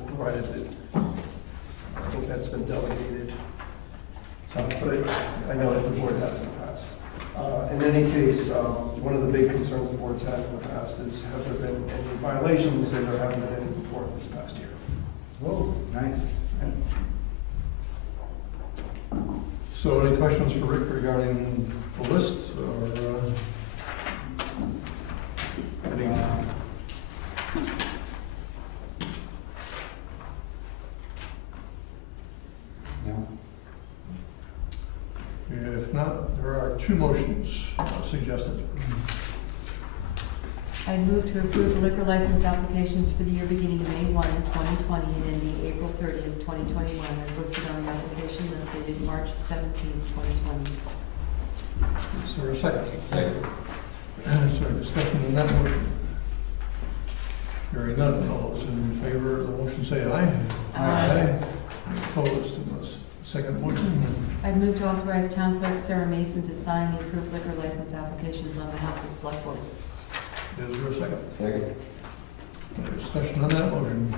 provided that, I think that's been delegated. But I know that the board has in the past. In any case, one of the big concerns the board's had in the past is have there been any violations, and there haven't been any before this past year. Whoa, nice. So any questions for Rick regarding the list or any? No. If not, there are two motions suggested. I'd move to approve the liquor license applications for the year beginning May 1, 2020 and ending April 30th, 2021, as listed on the application list dated March 17th, 2020. Is there a second? Second. Is there discussion on that motion? Hearing none, all those in favor of the motion say aye. Aye. Any opposed to the second motion? I'd move to authorize Town Clerk Sarah Mason to sign the approved liquor license applications on behalf of the Select Board. Is there a second? Second. Any discussion on that motion?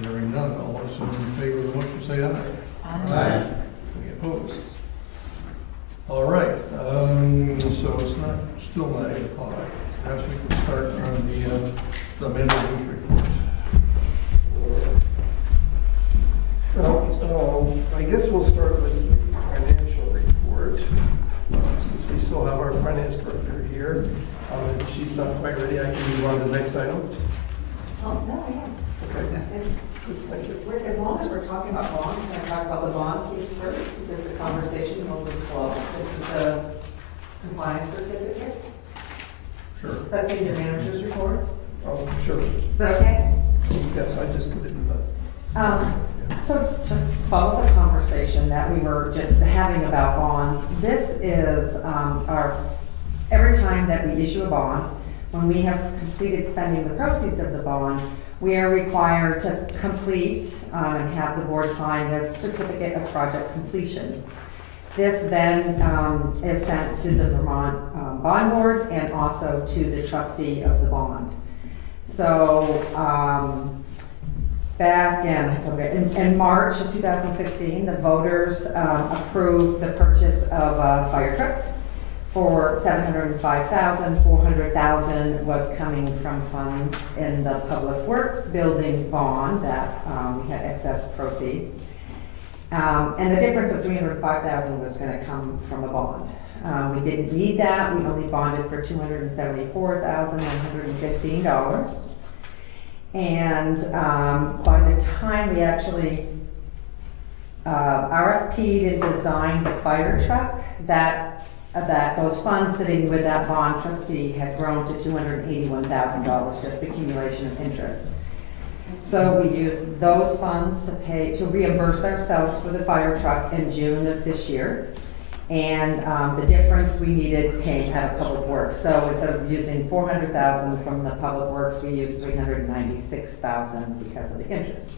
Hearing none, all those in favor of the motion say aye. Aye. Any opposed? All right, so it's not, still not 8 o'clock. Perhaps we can start on the manager's report. Well, I guess we'll start with the financial report, since we still have our finance director here. If she's not quite ready, I can move on to the next item. Oh, no, I am. Okay, And good, thank you. as long as we're talking about bonds, can I talk about the bond piece first, because the conversation will just flow. This is the compliance certificate, Sure. that's in your manager's report. Oh, sure. Is that okay? Yes, I just put it in the, So to follow the conversation that we were just having about bonds, this is every time that we issue a bond, when we have completed spending the proceeds of the bond, we are required to complete and have the board sign this certificate of project completion. This then is sent to the Vermont Bond Board and also to the trustee of the bond. So back in March of 2016, the voters approved the purchase of a fire truck for $705,000. $400,000 was coming from funds in the Public Works building bond that we had excess proceeds. And the difference of $305,000 was going to come from a bond. We didn't need that. We only bonded for $274,115. And by the time we actually RFP'd and designed the fire truck, that those funds sitting with that bond trustee had grown to $281,000, just accumulation of interest. So we used those funds to reimburse ourselves for the fire truck in June of this year. And the difference we needed came out of Public Works. So instead of using $400,000 from the Public Works, we used $396,000 because of the interest.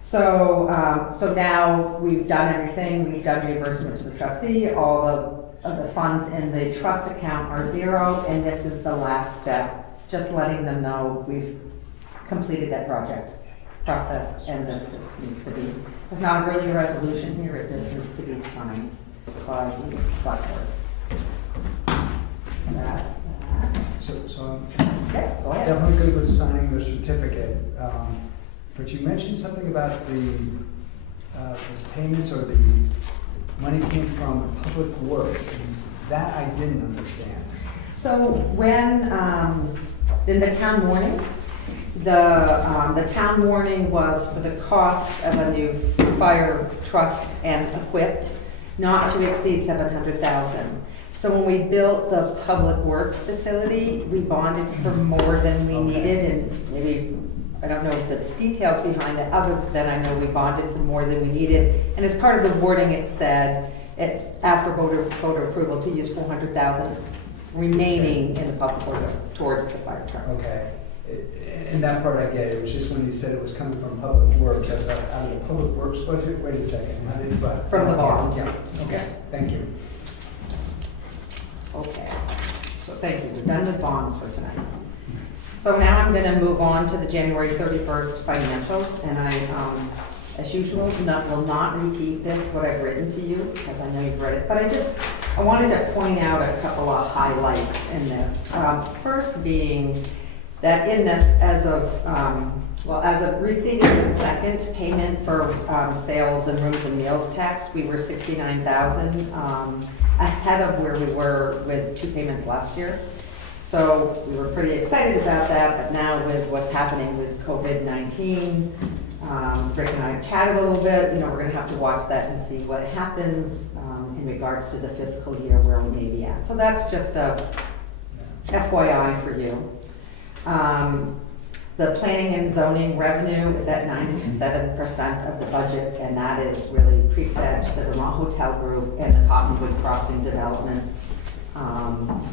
So now we've done everything. We've done reimbursement to the trustee. All of the funds in the trust account are zero, and this is the last step, just letting them know we've completed that project. process, and this just needs to be, there's not really a resolution here, it just needs to be signed by the select board. That's that. So Okay, go I'm ahead. definitely good with signing the certificate, but you mentioned something about the payments or the money came from Public Works, and that I didn't understand. So when, in the town warning, the town warning was for the cost of a new fire truck and equipped, not to exceed 700,000. So when we built the Public Works facility, we bonded for more than we needed, and maybe, I don't know the details behind it, other than I know we bonded for more than we needed. And as part of the wording, it said, it asked for voter approval to use 400,000 remaining in the Public Works towards the fire truck. Okay, and that part I get, it was just when you said it was coming from Public Works, I was like, out of the Public Works budget, wait a second, how did, but. From the bond. Yeah, okay, thank you. Okay, so thank you, we're done with bonds for tonight. So now I'm gonna move on to the January 31st financials, and I, as usual, will not repeat this, what I've written to you, because I know you've read it, but I wanted to point out a couple of highlights in this. First being that in this, as of receiving the second payment for sales and rooms and meals tax, we were 69,000 ahead of where we were with 2 payments last year. So we were pretty excited about that, but now with what's happening with COVID-19, Rick and I have chatted a little bit, we're gonna have to watch that and see what happens in regards to the fiscal year where we may be at. So that's just a FYI for you. The planning and zoning revenue is at 97% of the budget, and that is really Creek's the Vermont Hotel Group, and the Cottonwood Crossing developments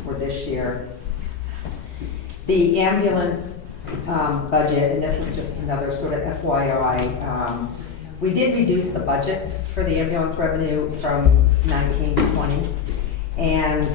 for this year. The ambulance budget, and this is just another sort of FYI, we did reduce the budget for the ambulance revenue from 19 to 20, and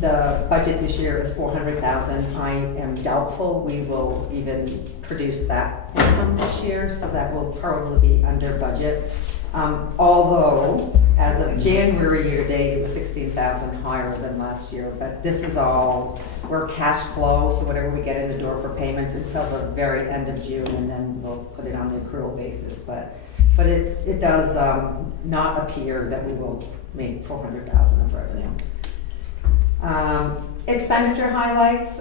the budget this year is 400,000. I am doubtful we will even produce that income this year, so that will probably be under budget. Although, as of January year-to-date, it was 16,000 higher than last year, but this is all, we're cash flow, so whatever we get in the door for payments until the very end of June, and then we'll put it on the accrual basis, but it does not appear that we will make 400,000 of revenue. Expenditure highlights.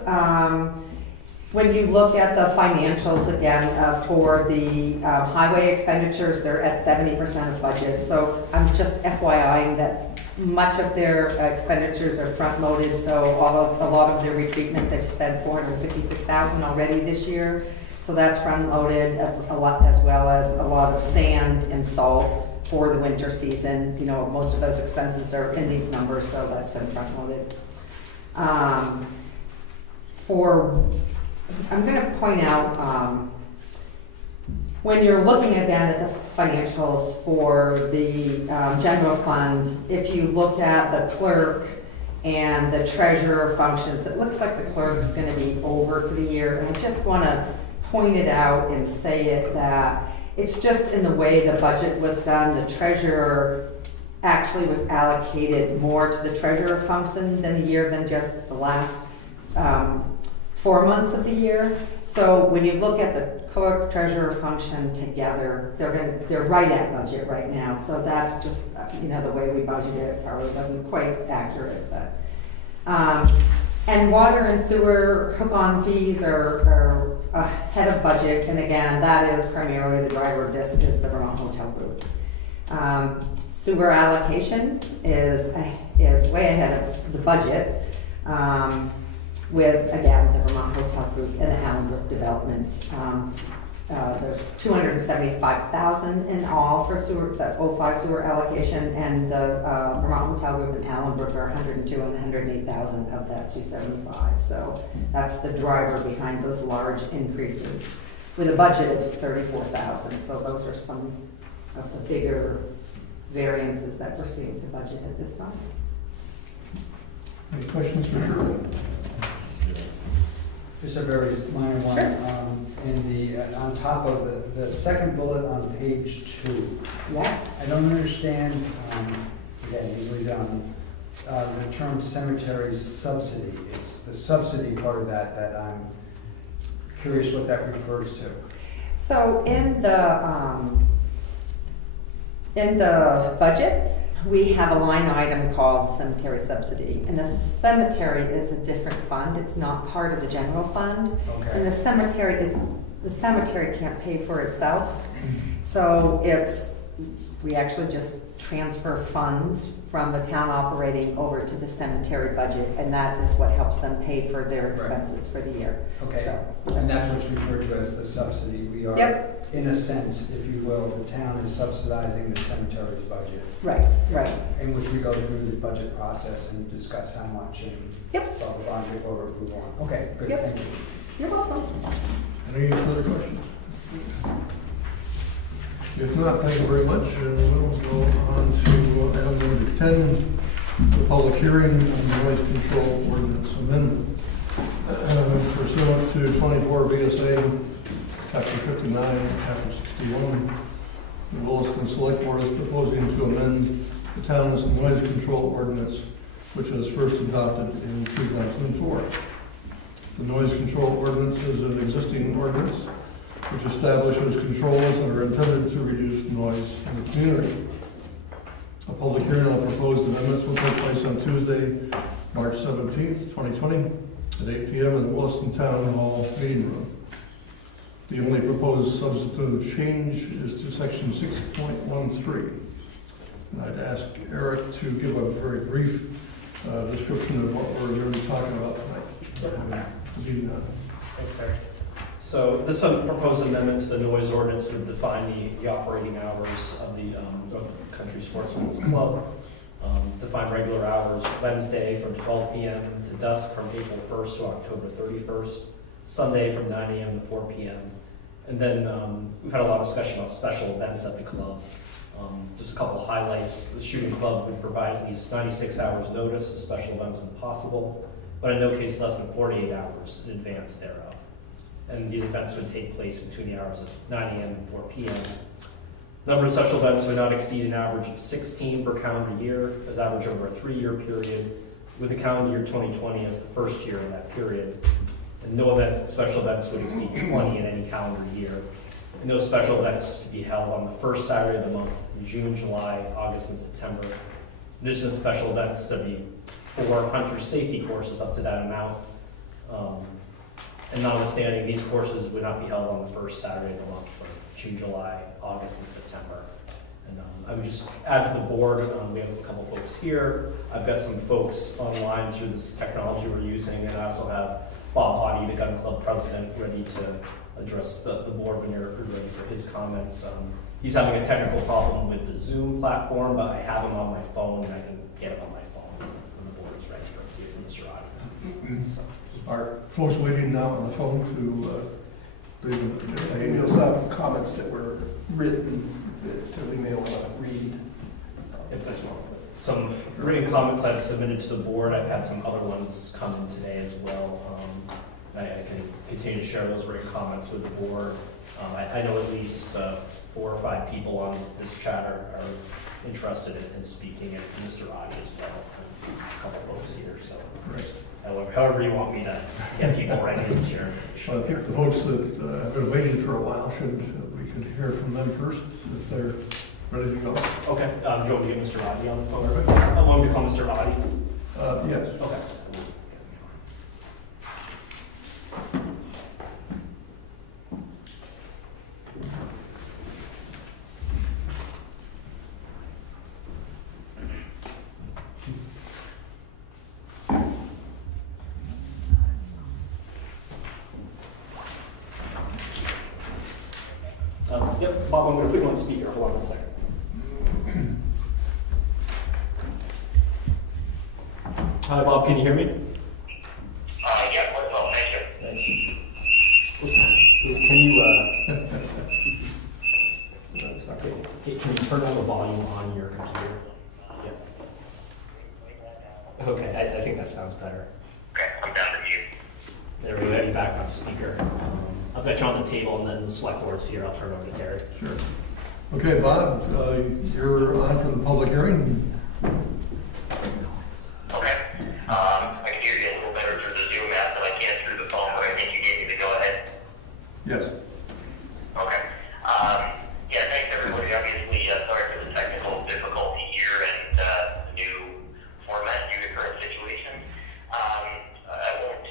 When you look at the financials again for the highway expenditures, they're at 70% of budget. So I'm just FYIing that much of their expenditures are front-loaded. So a lot of their retreatment, they've spent $456,000 already this year. So that's front-loaded as well as a lot of sand and salt for the winter season. Most of those expenses are in these numbers, so that's been front-loaded. I'm going to point out, when you're looking again at the financials for the general fund, if you look at the clerk and the treasurer functions, it looks like the clerk's going to be over for the year. And I just want to point it out and say it that it's just in the way the budget was done. The treasurer actually was allocated more to the treasurer function than just the last 4 months of the year. So when you look at the clerk treasurer function together, they're right at budget right now. So that's just the way we budgeted it probably wasn't quite accurate, but and water and sewer hook-on fees are ahead of budget, and again, that is primarily the driver of this is the Vermont Hotel Group. Sewer allocation is way ahead of the budget, with, again, the Vermont Hotel Group and the Allenbrook development. There's $275,000 in all for sewer, the 05 sewer allocation, and the Vermont Hotel Group and Allenbrook are $102,000 and $108,000 of that $275,000. So that's the driver behind those large increases, with a budget of $34,000. So those are some of the bigger variances that we're seeing to budget at this time. Any questions for Shirley? Just a very minor one. Sure. In the, on top of the second bullet on page 2. Yes. I don't understand, again, easily done, the term cemetery subsidy. It's the subsidy part of that I'm curious what that refers to. So in the budget, we have a line item called cemetery subsidy. And the cemetery is a different fund. It's not part of the general fund. And Okay. the cemetery can't pay for itself. So we actually just transfer funds from the town operating over to the cemetery budget, and that is what helps them pay for their expenses for the year. Okay, So, and that's what's referred to as the subsidy. We are, Yep. in a sense, if you will, the town is subsidizing the cemetery's budget, right, right. in which we go through the budget process and discuss how much and Yep. blah, blah, blah, before we move on. Okay, good, Yep. thank you. You're welcome. Any further questions? If not, thank you very much, and we'll go on to item number 10, the public hearing on the noise control ordinance amendment. Pursuant to 24 VSA, Chapter 59, Chapter 61, the Williston Selectboard is proposing to amend the town's noise control ordinance, which was first adopted in 2004. The noise control ordinance is an existing ordinance which establishes controls that are intended to reduce noise in the community. A public hearing on proposed amendments will take place on Tuesday, March 17th, 2020, at 8 p.m. in the Williston Town Hall meeting room. The only proposed substantive change is to section 6.13. And I'd ask Eric to give a very brief description of what we're going to be talking about tonight. Thanks, Terry. So this proposed amendment to the noise ordinance would define the operating hours of the North Country Sportsman's Club. Define regular hours Wednesday from 12 p.m. to dusk from April 1st to October 31st, Sunday from 9 a.m. to 4 p.m. And then we've had a lot of discussion about special events at the club. Just a couple highlights. The shooting club would provide at least 96 hours notice of special events when possible, but in no case less than 48 hours in advance thereof. And these events would take place between the hours of 9 a.m. and 4 p.m. The number of special events would not exceed an average of 16 per calendar year, as averaged over a 3-year period, with the calendar year 2020 as the first year in that period. And no special events would exceed 20 in any calendar year. And no special events to be held on the first Saturday of the month in June, July, August, and September. In addition to special events, there'd be 4 hunter safety courses up to that amount. And notwithstanding, these courses would not be held on the first Saturday of the month for June, July, August, and September. And I would just add for the board, we have a couple folks here. I've got some folks online through this technology we're using, and I also have Bob Hottie, the gun club president, ready to address the board when you're ready for his comments. He's having a technical problem with the Zoom platform, but I have him on my phone, and I can get him on my phone when the board is ready for Mr. Hottie. So. Are folks waiting now on the phone to We also have comments that were written that we may want to read. If there's one. Some written comments I've submitted to the board. I've had some other ones come in today as well. I can continue to share those written comments with the board. I know at least 4 or 5 people on this chat are interested in speaking, and Mr. Roddy as well, and a couple folks here. So, however you want me to get people ready to share. Well, I think the folks that have been waiting for a while we could hear from them first if they're ready to go. Okay. Do you want me to get Mr. Roddy on the phone? I want me to call Mr. Roddy. Yes. Okay. Yep, Bob, I'm going to put you on speaker. Hold on a second. Hi, Bob, can you hear me? Yeah, what's up, Mister? Can you, no, it's not good. Can you turn on the volume on your computer? Yeah. Okay, I think that sounds better. Okay, I'm down to mute. There we go, have you back on speaker. I've got you on the table, and then the select board's here. I'll turn it over to Terry. Sure. Okay, Bob, you're on for the public hearing. Okay. I can hear you a little better through the Zoom app than I can through the phone, but I think you gave me the go-ahead. Yes. Okay. Yeah, thanks everybody. Obviously, sorry for the technical difficulty here and the new format due to current situation. I won't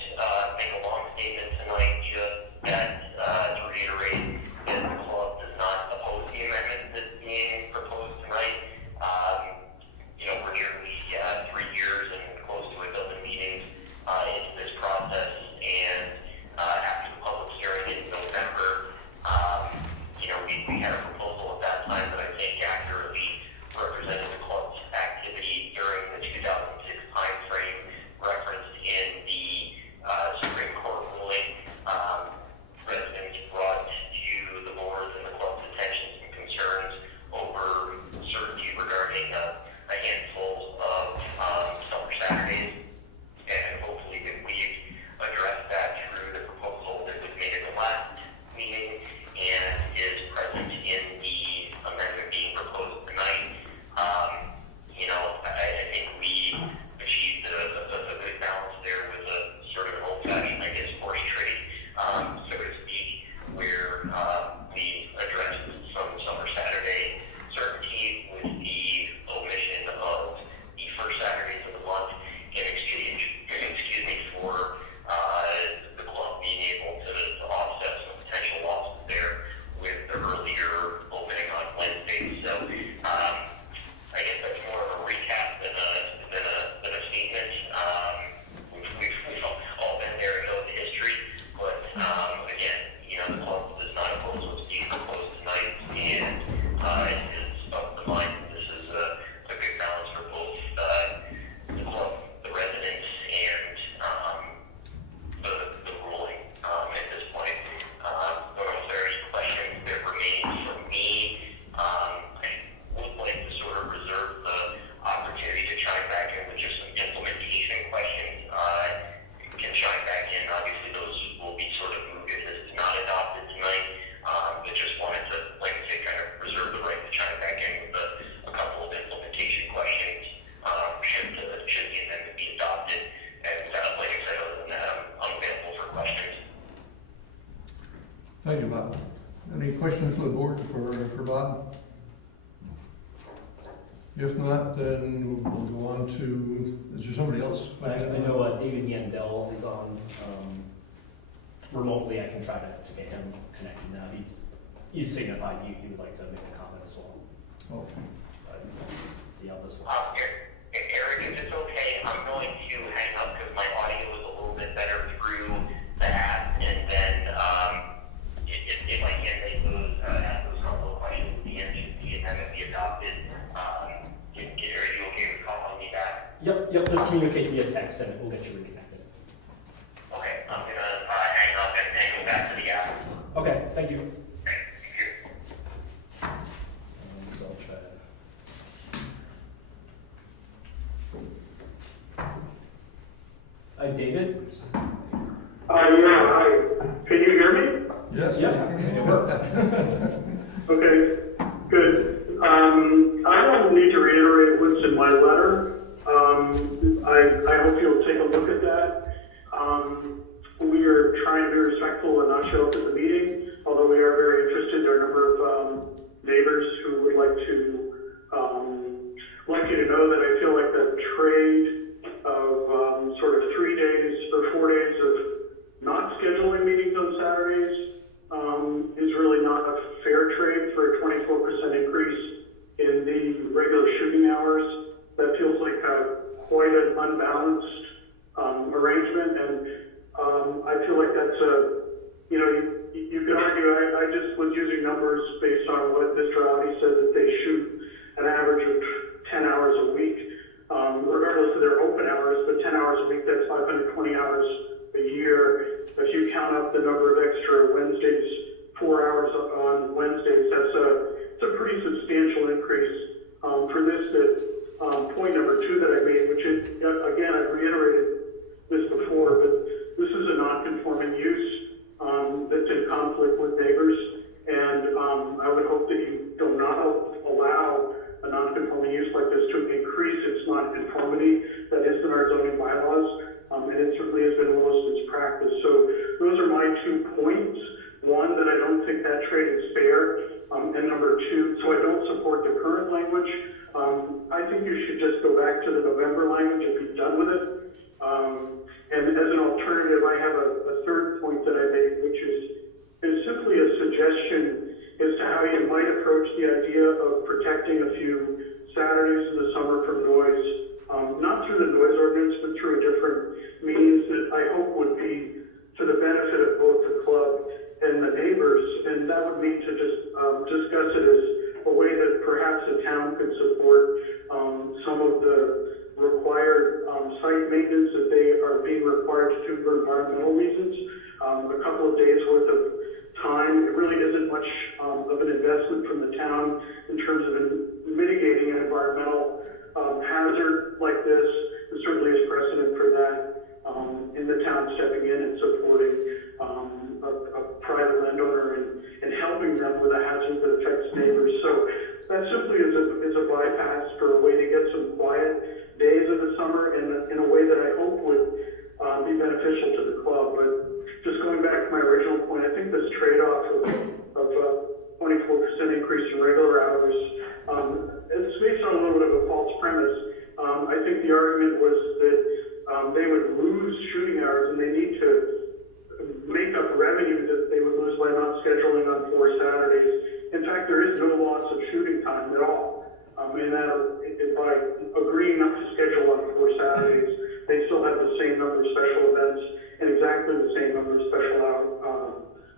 make a long statement tonight, just that to reiterate that the club does not oppose the amendment that's being proposed tonight. We're nearly 3 years and close to a dozen meetings into this process, and after the public hearing in November, we had a proposal at that time that I think accurately represented the club's activity during the 2006 timeframe referenced in the Supreme Court ruling. Residents brought to the board and the club's attention some concerns over certainty regarding a handful of summer Saturdays, and hopefully that we've addressed that through the proposal that was made at the last meeting and is present in the amendment being proposed tonight. I think we achieved a good balance there with a sort of an old-fashioned, I guess, horse trade, so to speak, where we addressed some summer Saturday certainty with the omission of the first Saturdays of the month in exchange, for the club being able to offset some potential losses there with the earlier opening on Wednesday. So I guess that's more of a recap than a statement. We've all been there and know the history, but again, the club does not oppose what's being proposed tonight, and it is of the mind that this is a good balance for both the club, the residents, and the ruling at this point. I don't know if there are any questions that remain from me. I would like to sort of reserve the opportunity to chime back in with just some implementation questions. Can chime back in. Obviously, those will be sort of moved if this is not adopted tonight. But just wanted to, like I say, kind of reserve the right to chime back in with a couple of implementation questions should the amendment be adopted. And like I said, other than that, I'm available for questions. Thank you, Bob. Any questions for the board for Bob? If not, then we'll go on to, is there somebody else? I know David Yandel is on remotely. I can try to get him connected now. He's signified he would like to make a comment as well. Okay. Let's see how this works. Eric, if it's okay, I'm going to hang up because my audio is a little bit better through the app, and then if I can make ask those couple of questions at the end, should the amendment be adopted, are you okay with calling me back? Yep, just communicate via text and we'll get you reconnected. Okay, I'm going to hang up and go back to the app. Okay, thank you. Thank you. So I'll try Hi, David? Yeah, hi. Can you hear me? Yes. Yeah, it works. Okay, good. I don't need to reiterate what's in my letter. I hope you'll take a look at that. We are trying to be respectful and not show up at the meeting, although we are very interested. There are a number of neighbors who would like you to know that I feel like the trade of sort of 3 days or 4 days of not scheduling meetings on Saturdays is really not a fair trade for a 24% increase in the regular shooting hours. That feels like quite an unbalanced arrangement, and I feel like that's you could argue, I just was using numbers based on what Mr. Audi said, that they shoot an average of 10 hours a week, regardless of their open hours, but 10 hours a week, that's 520 hours a year. If you count up the number of extra Wednesdays, 4 hours on Wednesdays, it's a pretty substantial increase. For this, point number 2 that I made, which is, again, I reiterated this before, but this is a non-conforming and it certainly has been Williston's practice. So those are my 2 points. One, that I don't think that trade is fair, and number 2, so I don't support the current language. I think you should just go back to the November language and be done with it. And as an alternative, I have a third point that I made, which is simply a suggestion as to how you might approach the idea of protecting a few Saturdays in the summer from noise, not through the noise ordinance, but through a different means that I hope would be to the benefit of both the club and the neighbors. And that would mean to just discuss it as a way that perhaps the town could support some of the required site maintenance that they are being required to do for environmental reasons. A couple of days worth of time. It really isn't much of an investment from the town in terms of mitigating an environmental hazard like this. There certainly is precedent for that in the town stepping in and supporting a private landowner and helping them with a hazard that affects neighbors. So that simply is a bypass for a way to get some quiet days of the summer in a way that I hope would be beneficial to the club. But just going back to my original point, I think this trade-off of 24% increase in regular hours, it's based on a little bit of a false premise. I think the argument was that they would lose shooting hours and they need to make up revenue that they would lose by not scheduling on 4 Saturdays. In fact, there is no loss of shooting time at all. And by agreeing not to schedule on 4 Saturdays, they still have the same number of special events and exactly the same number of special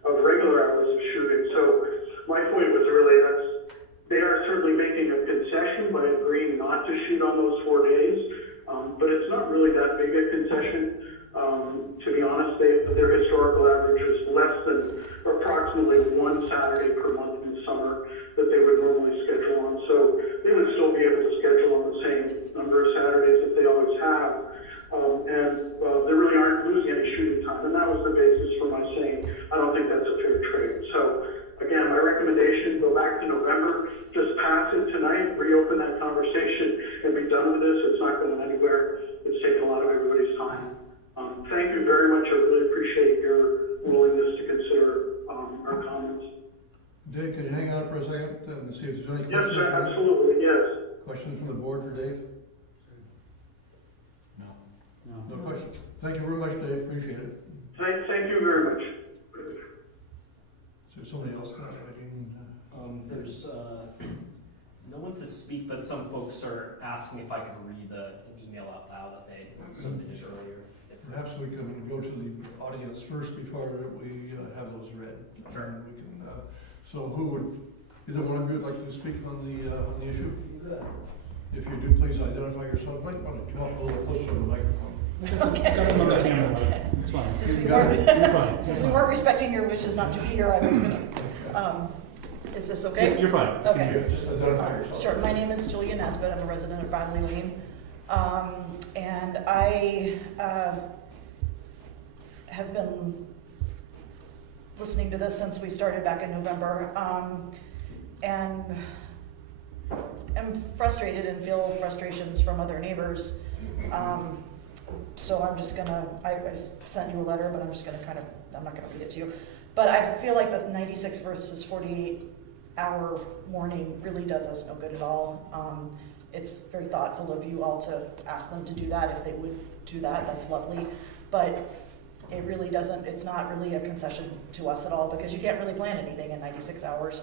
of regular hours of shooting. So my point was really they are certainly making a concession by agreeing not to shoot on those 4 days, but it's not really that big a concession. To be honest, their historical average is less than approximately 1 Saturday per month in the summer that they would normally schedule on. So they would still be able to schedule on the same number of Saturdays that they always have. They really aren't losing any shooting time. And that was the basis for my saying, I don't think that's a fair trade. So again, my recommendation, go back to November, just pass it tonight, reopen that conversation, and be done with this. It's not going anywhere. It's taken a lot of everybody's time. Thank you very much. I really appreciate your willingness to consider our comments. Dave, can you hang on for a second and see if there's any questions? Yes, sir, absolutely, yes. Questions from the board for Dave? No. No questions. Thank you very much, Dave. Appreciate it. Thank you very much. Is there somebody else that's making? There's no one to speak, but some folks are asking if I can read the email out loud that they submitted earlier. Perhaps we can go to the audience first before we have those read. Sure. We can. So who would? Is there one of you would like to speak on the issue? If you do, please identify yourself. Might want to come up a little closer to the microphone. It's fine. Since we weren't respecting your wishes not to be here, I was gonna, is this okay? You're fine. Okay. Just identify yourself. Sure, my name is Julia Nesbitt, I'm a resident of Bradley Lane. And I have been listening to this since we started back in November. And I'm frustrated and feel frustrations from other neighbors. So I'm just gonna, I sent you a letter, but I'm just gonna I'm not gonna read it to you. But I feel like the 96 versus 48 hour warning really does us no good at all. It's very thoughtful of you all to ask them to do that. If they would do that, that's lovely. But it really doesn't, it's not really a concession to us at all, because you can't really plan anything in 96 hours,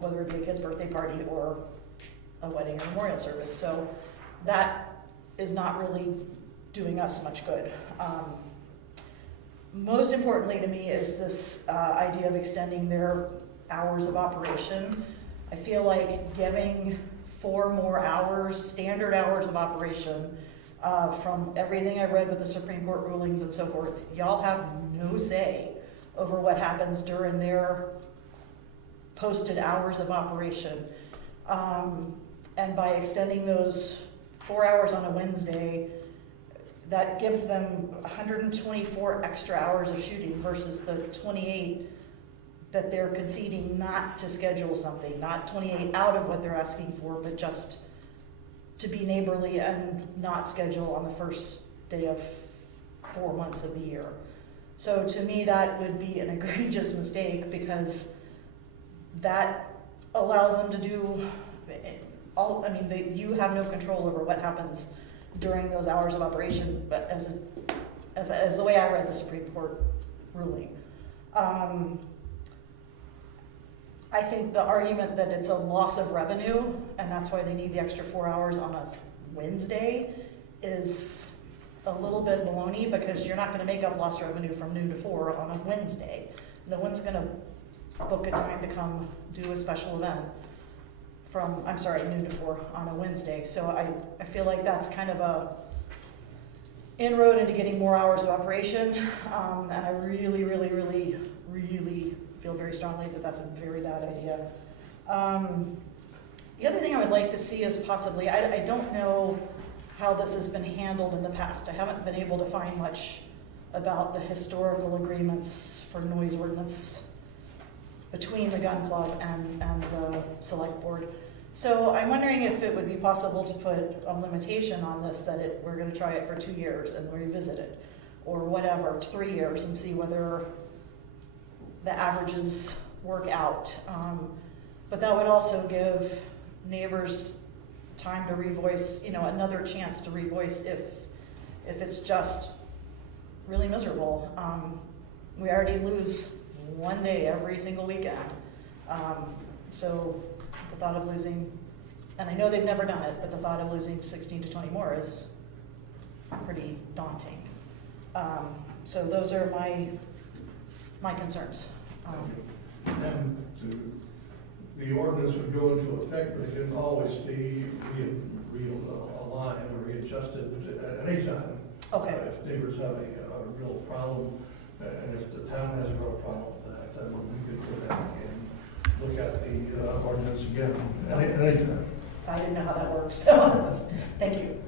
whether it be a kid's birthday party or a wedding or memorial service. So that is not really doing us much good. Most importantly to me is this idea of extending their hours of operation. I feel like giving 4 more hours, standard hours of operation, from everything I've read with the Supreme Court rulings and so forth, y'all have no say over what happens during their posted hours of operation. And by extending those 4 hours on a Wednesday, that gives them 124 extra hours of shooting versus the 28 that they're conceding not to schedule something, not 28 out of what they're asking for, but just to be neighborly and not schedule on the first day of 4 months of the year. So to me, that would be an egregious mistake, because that allows them to do all, I mean, you have no control over what happens during those hours of operation, but as the way I read the Supreme Court ruling. I think the argument that it's a loss of revenue, and that's why they need the extra 4 hours on a Wednesday, is a little bit baloney, because you're not gonna make up lost revenue from noon to 4 on a Wednesday. No one's gonna book a time to come do a special event from, I'm sorry, noon to 4 on a Wednesday. So I feel like that's kind of a inroad into getting more hours of operation. And I really, really, really, really feel very strongly that that's a very bad idea. The other thing I would like to see is possibly, I don't know how this has been handled in the past. I haven't been able to find much about the historical agreements for noise ordinance between the gun club and the select board. So I'm wondering if it would be possible to put a limitation on this, that we're gonna try it for 2 years and revisit it, or whatever, 3 years, and see whether the averages work out. But that would also give neighbors time to revoice, another chance to revoice if it's just really miserable. We already lose 1 day every single weekend. So the thought of losing, and I know they've never done it, but the thought of losing 16 to 20 more is pretty daunting. So those are my concerns. And the ordinance would go into effect, but it can always be realigned or readjusted at any time. Okay. If neighbors have a real problem, and if the town has a real problem with that, then we could go back and look at the ordinance again at any time. I didn't know how that works, so thank you.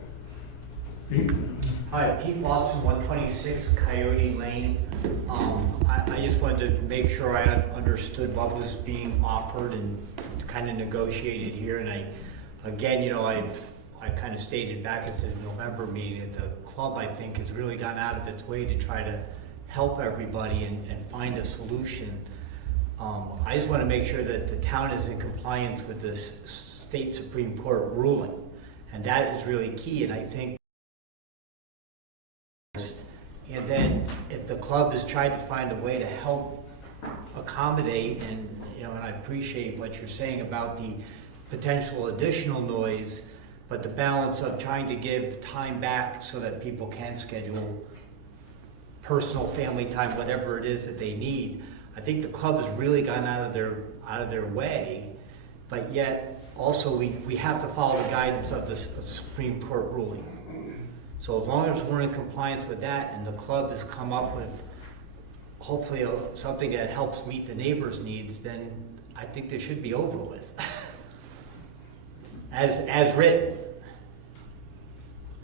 Pete? Hi, Pete Watson, 126 Coyote Lane. I just wanted to make sure I understood what was being offered and kind of negotiated here. And I kind of stated back at the November meeting that the club, I think, has really gone out of its way to try to help everybody and find a solution. I just want to make sure that the town is in compliance with this state Supreme Court ruling. And that is really key, and I think. And then if the club is trying to find a way to help accommodate, and I appreciate what you're saying about the potential additional noise, but the balance of trying to give time back so that people can schedule personal family time, whatever it is that they need. I think the club has really gone out of their way, but yet also we have to follow the guidance of the Supreme Court ruling. So as long as we're in compliance with that and the club has come up with hopefully something that helps meet the neighbors' needs, then I think this should be over with. as written.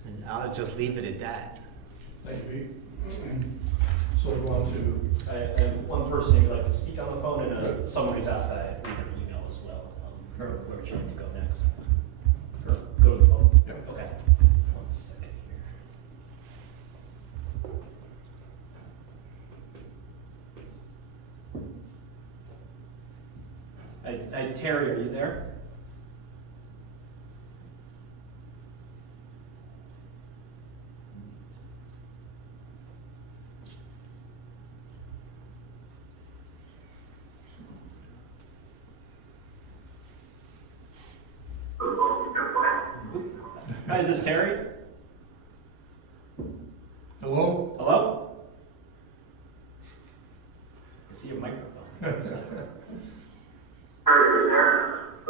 And I'll just leave it at that. Thank you, Pete. So we want to... I have one person who would like to speak on the phone, and someone who's asked that I read their email as well. Where would you like to go next? Sure. Go to the phone? Yep. Okay. 1 second here. Terry, are you there? Hi, is this Terry? Hello? Hello? I see a microphone.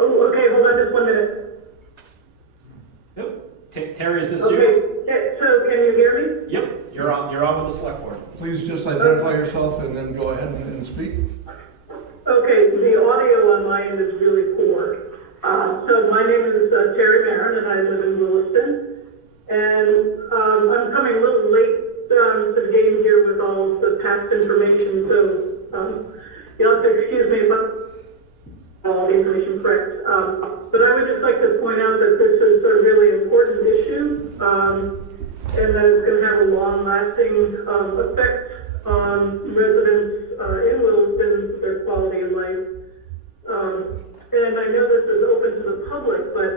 Oh, okay, hold on just 1 minute. Nope. Terry, is this Okay, you? so can you hear me? Yep, you're on with the select board. Please just identify yourself and then go ahead and speak. Okay, the audio on my end is really poor. So my name is Terry Marin, and I live in Williston. And I'm coming a little late to the game here with all the past information, so you'll have to excuse me if all the information correct. But I would just like to point out that this is a really important issue, and that it's going to have a long lasting effect on residents in Williston, their quality of life. And I know this is open to the public, but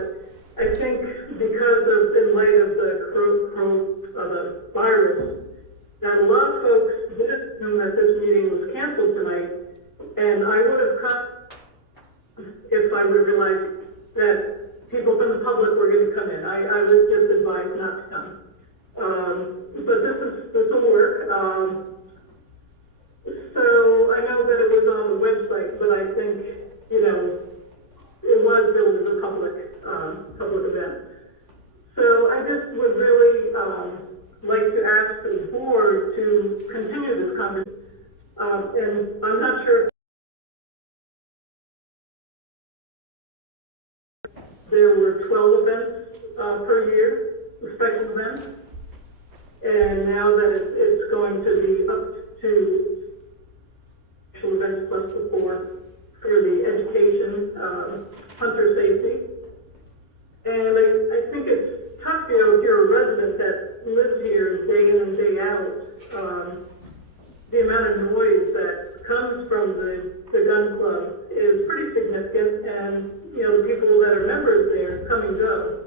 I think because of, in light of the virus, that a lot of folks did assume that this meeting was canceled tonight, and I would have come if I would have realized that people from the public were going to come in. I was just advised not to come. But this will work. So I know that it was on the website, but I think, it was billed as a public event. So I just would really like to ask the board to continue this conversation. And I'm not sure there were 12 events per year, special events. And now that it's going to be up to special events plus the 4 for the education, hunter safety. And I think it's tough, if you're a resident that lives here day in and day out, the amount of noise that comes from the gun club is pretty significant, and, the people that are members there come and go.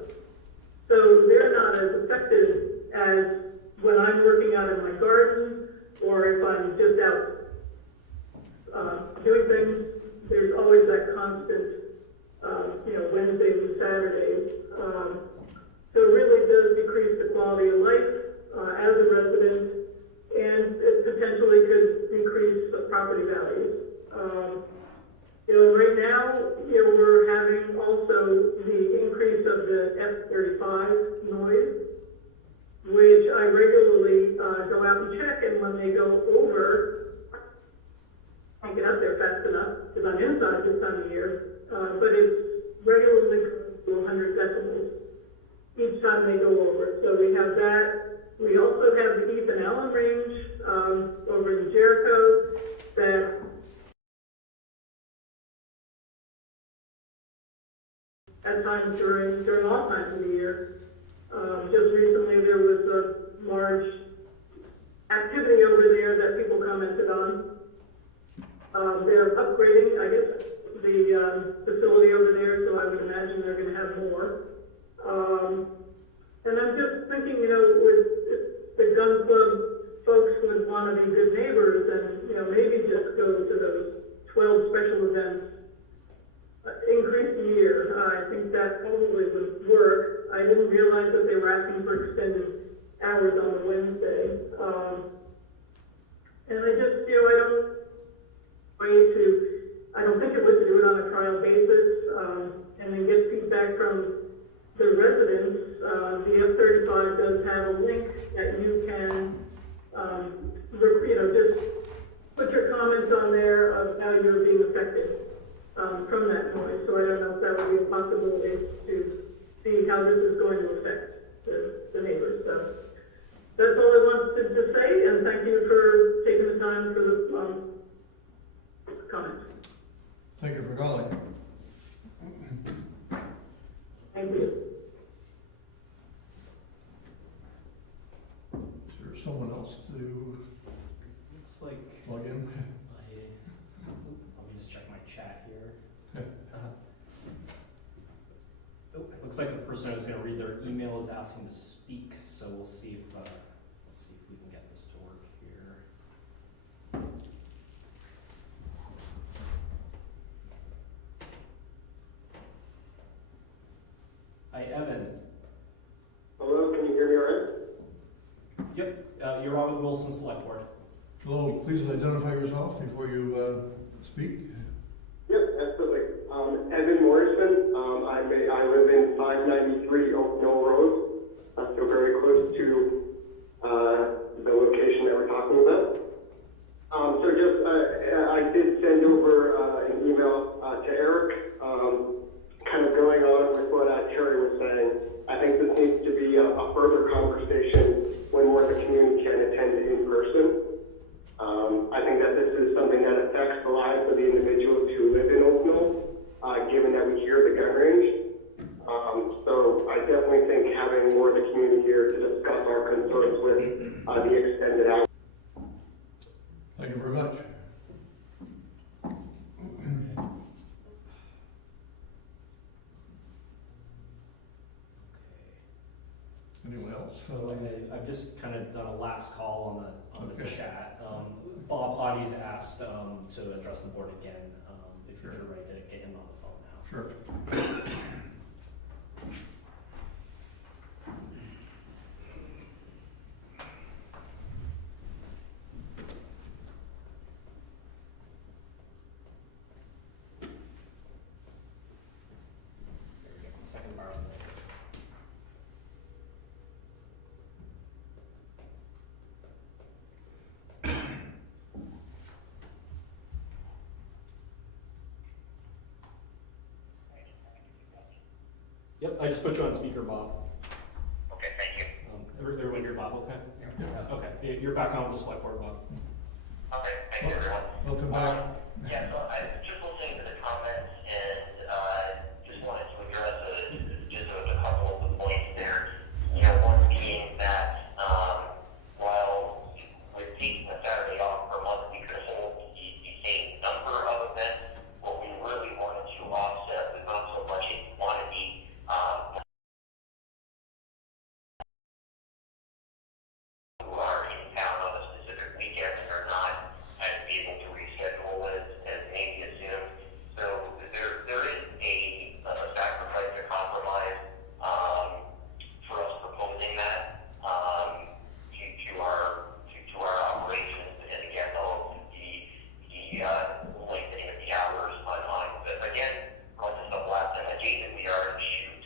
So they're not as affected as when I'm working out in my garden, or if I'm just out doing things. There's always that constant, Wednesdays and Saturdays. So it really does decrease the quality of life as a resident, and it potentially could decrease the property values. Right now, we're having also the increase of the F-35 noise, which I regularly go out and check, and when they go over, I can't get up there fast enough because I'm inside this time of year, but it's regularly to 100 decibels each time they go over. So we have that. We also have the Ethan Allen range over in Jericho that at times during all times of the year. Just recently there was a large activity over there that people commented on. They're upgrading, I guess, the facility over there, so I would imagine they're going to have more. And I'm just thinking, with the gun club folks would want to be good neighbors and, maybe just go to those 12 special events, increase the year. I think that probably would work. I didn't realize that they were asking for extended hours on a Wednesday. And I just, I don't think it was to do it on a trial basis, and then get feedback from the residents. The F-35 does have a link that you can, just put your comments on there of how you're being affected from that noise. So I don't know if that would be a possibility to see how this is going to affect the neighbors. So that's all I wanted to say, and thank you for taking the time for the comments. Thank you for calling. Thank you. Is there someone else to Looks like plug in? let me just check my chat here. It looks like the person who's going to read their email is asking to speak, so we'll see if let's see if we can get this to work here. Hi, Evan. Hello, can you hear me all right? Yep, you're on with Williston Selectboard. Hello, please identify yourself before you speak. Yep, absolutely. Evan Morrison. I live in 593 Oak Mill Road, so very close to the location that we're talking about. So just, I did send over an email to Eric, kind of going on with what Terry was saying. I think this needs to be a further conversation when more of the community can attend in person. I think that this is something that affects the lives of the individuals who live in Oak Mill, given that we hear the gun range. So I definitely think having more of the community here to discuss our concerns with the extended hours. Thank you very much. Anyone else? So I've just kind of done a last call on the Okay. chat. Bob Audie's asked to address the board again, if you're ready to get him on the phone now. Sure. There we go. Second bar. Yep, I just put you on speaker, Bob. Okay, thank you. Everyone hear Bob, okay? Okay, you're back on with the select board, Bob. Okay, thank you, everyone. Welcome back. Yeah, so I was just listening to the comments and just wanted to address just a couple of the points there. You know, one being that while with taking a Saturday off per month, we could hold the same number of events. What we really wanted to offset was not so much a quantity, who are in town on a specific weekend and are not able to reschedule as maybe assumed. So there is a sacrifice, a compromise for us proposing that to our operations, and again, the lengthening of the hours on but again, going to stuff last time, I gave that we are in shoot.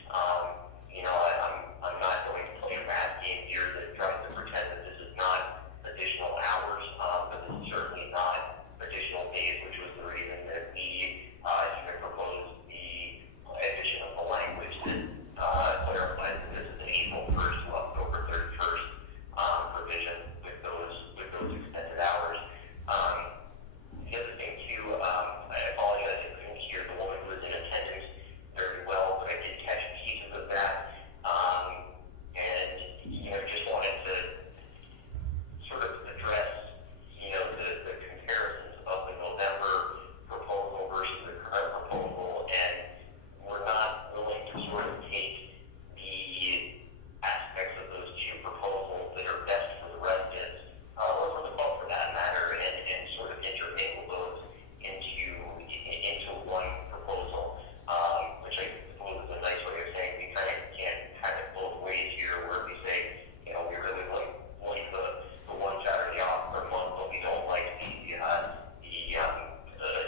You know, I'm not going to play a math game here that tries to pretend that this is not additional hours, but this is certainly not additional days, which was the reason that we even proposed the addition of the language that clarifies that this is an April 1st to October 31st provision with those extended hours. The other thing too, I apologize, I couldn't hear the woman who was in attendance very well, but I did catch pieces of that. And, you know, just wanted to sort of address, you know, the comparisons of the November proposal versus the current proposal, and we're not willing to sort of take the aspects of those two proposals that are best for the residents, or for the club for that matter, and sort of intermingle those into one proposal, which I suppose is a nice way of saying we kind of can't have it both ways here, where we say, you know, we really like the one Saturday off per month, but we don't like the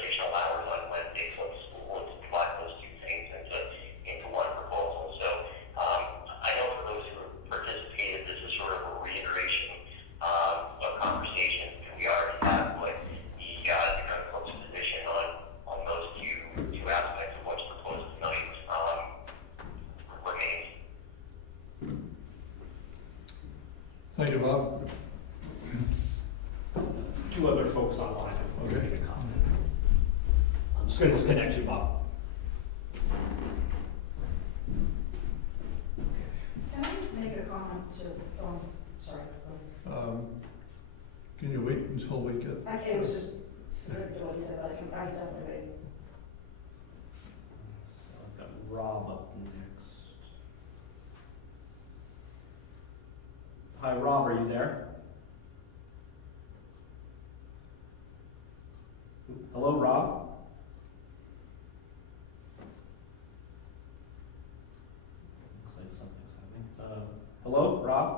additional hours on Wednesday. So let's combine those two things into one proposal. So I know for those who participated, this is sort of a reiteration of conversations that we already had with the current club's position on those two aspects of what's proposed tonight remains. Thank you, Bob. Two other folks online who Okay. make a comment. I'm just going to disconnect you, Bob. Can I make a comment to, sorry. Can you wait until we get? It was just specific to what he said, but I can definitely wait. So I've got Rob up next. Hi, Rob, are you there? Hello, Rob? Looks like something's happening. Hello, Rob?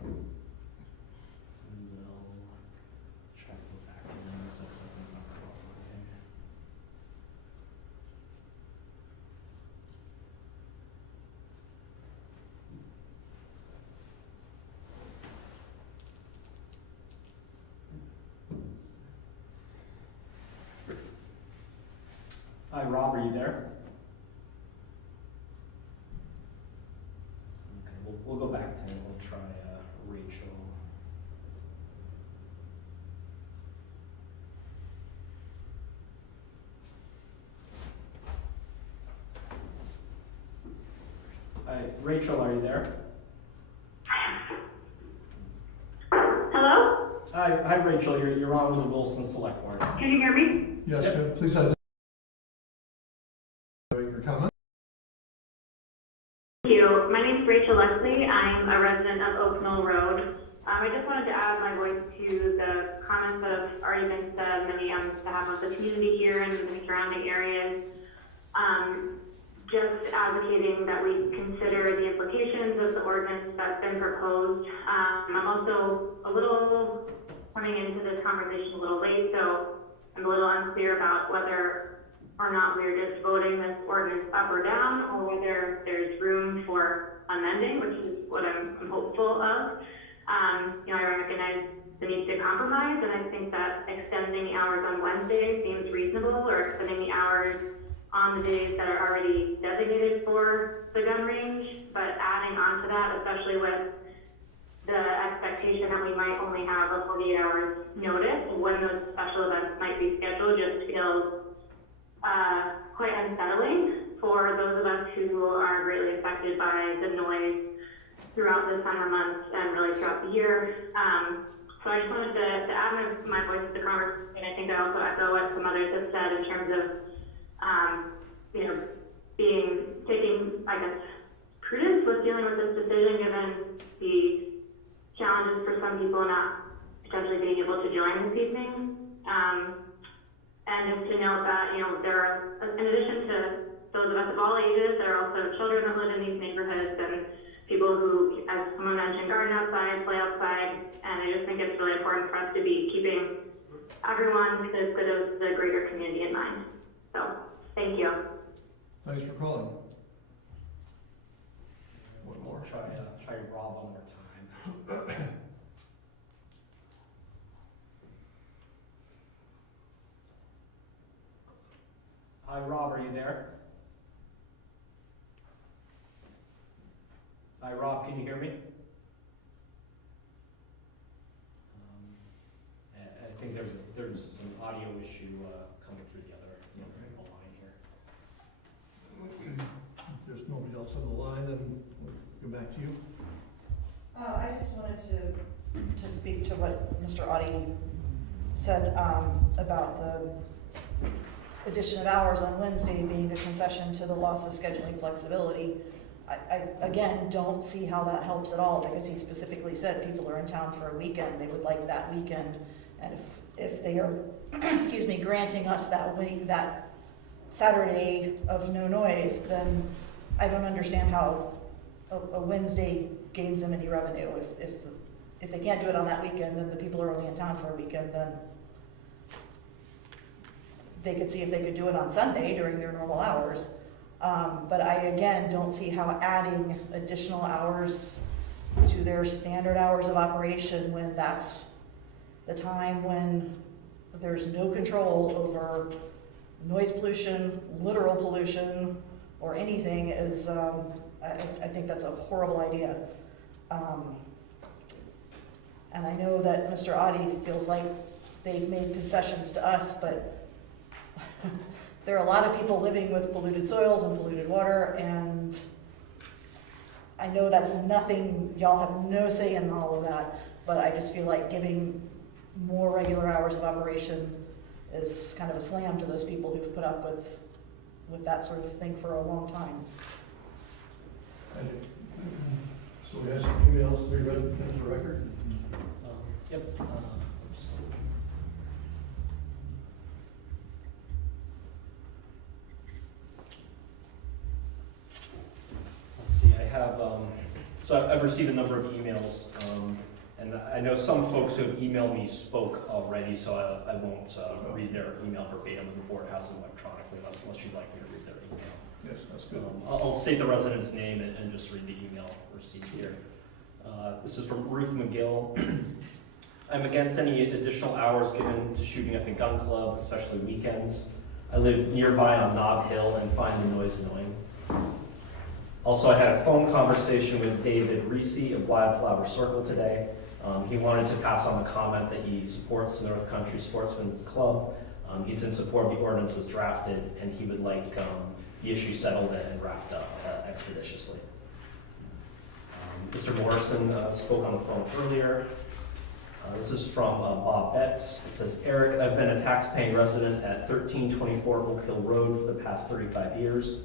And I'll try to go back in there, looks like something's not cooperating. Hi, Rob, are you there? Okay, we'll go back to him. We'll try Rachel. Hi, Rachel, are you there? Hi Rachel, you're on with the Williston Selectboard. Can you hear me? Yes, Yep. please identify your comment. Thank you. My name is Rachel Leslie. I'm a resident of Oak Mill Road. I just wanted to add my voice to the comments that have already been said, many on behalf of the community here and the surrounding areas. Just advocating that we consider the implications of the ordinance that's been proposed. I'm also a little coming into this conversation a little late, so I'm a little unclear about whether or not we're just voting this ordinance up or down, or whether there's room for amending, which is what I'm hopeful of. I recognize the need to compromise, and I think that extending the hours on Wednesday seems reasonable, or extending the hours on the days that are already designated for the gun range, but adding on to that, especially with the expectation that we might only have a 48 hours notice when those special events might be scheduled, just feels quite unsettling for those of us who are greatly affected by the noise throughout the summer months and really throughout the year. So I just wanted to add my voice to the conversation, and I think I also echo what some others have said in terms of taking, I guess, prudence with dealing with this decision, given the challenges for some people not potentially being able to join this evening. And just to note that, there are, in addition to those of us of all ages, there are also children that live in these neighborhoods and people who, as someone mentioned, garden outside, play outside, and I just think it's really important for us to be keeping everyone as good of the greater community in mind. So, thank you. Thanks for calling. One more. Try Rob one more time. Hi Rob, are you there? Hi Rob, can you hear me? I think there's an audio issue coming through the other line here. If there's nobody else on the line, then we'll go back to you. I just wanted to speak to what Mr. Audi said about the addition of hours on Wednesday being a concession to the loss of scheduling flexibility. I again, don't see how that helps at all, because he specifically said people are in town for a weekend, they would like that weekend. And if they are, excuse me, granting us that week, that Saturday of no noise, then I don't understand how a Wednesday gains them any revenue. If they can't do it on that weekend and the people are only in town for a weekend, then they could see if they could do it on Sunday during their normal hours. But I, again, don't see how adding additional hours to their standard hours of operation, when that's the time when there's no control over noise pollution, literal pollution, or anything, is, I think that's a horrible idea. And I know that Mr. Audi feels like they've made concessions to us, but there are a lot of people living with polluted soils and polluted water, and I know that's nothing, y'all have no say in all of that, but I just feel like giving more regular hours of operation is kind of a slam to those people who've put up with that sort of thing for a long time. Thank you. So we have some emails to be read into the record. Yep. Let's see, I have, so I've received a number of emails, and I know some folks who have emailed me spoke already, so I won't read their email verbatim, and the board has it electronically, unless you'd like me to read their email. Yes, that's good. I'll state the resident's name and just read the email received here. This is from Ruth McGill. I'm against any additional hours given to shooting at the gun club, especially weekends. I live nearby on Knob Hill and find the noise annoying. Also, I had a phone conversation with David Reese of Wildflower Circle today. He wanted to pass on the comment that he supports the North Country Sportsman's Club. He's in support of the ordinance as drafted, and he would like the issue settled and wrapped up expeditiously. Mr. Morrison spoke on the phone earlier. This is from Bob Betts. It says, Eric, I've been a tax-paying resident at 1324 Oak Hill Road for the past 35 years.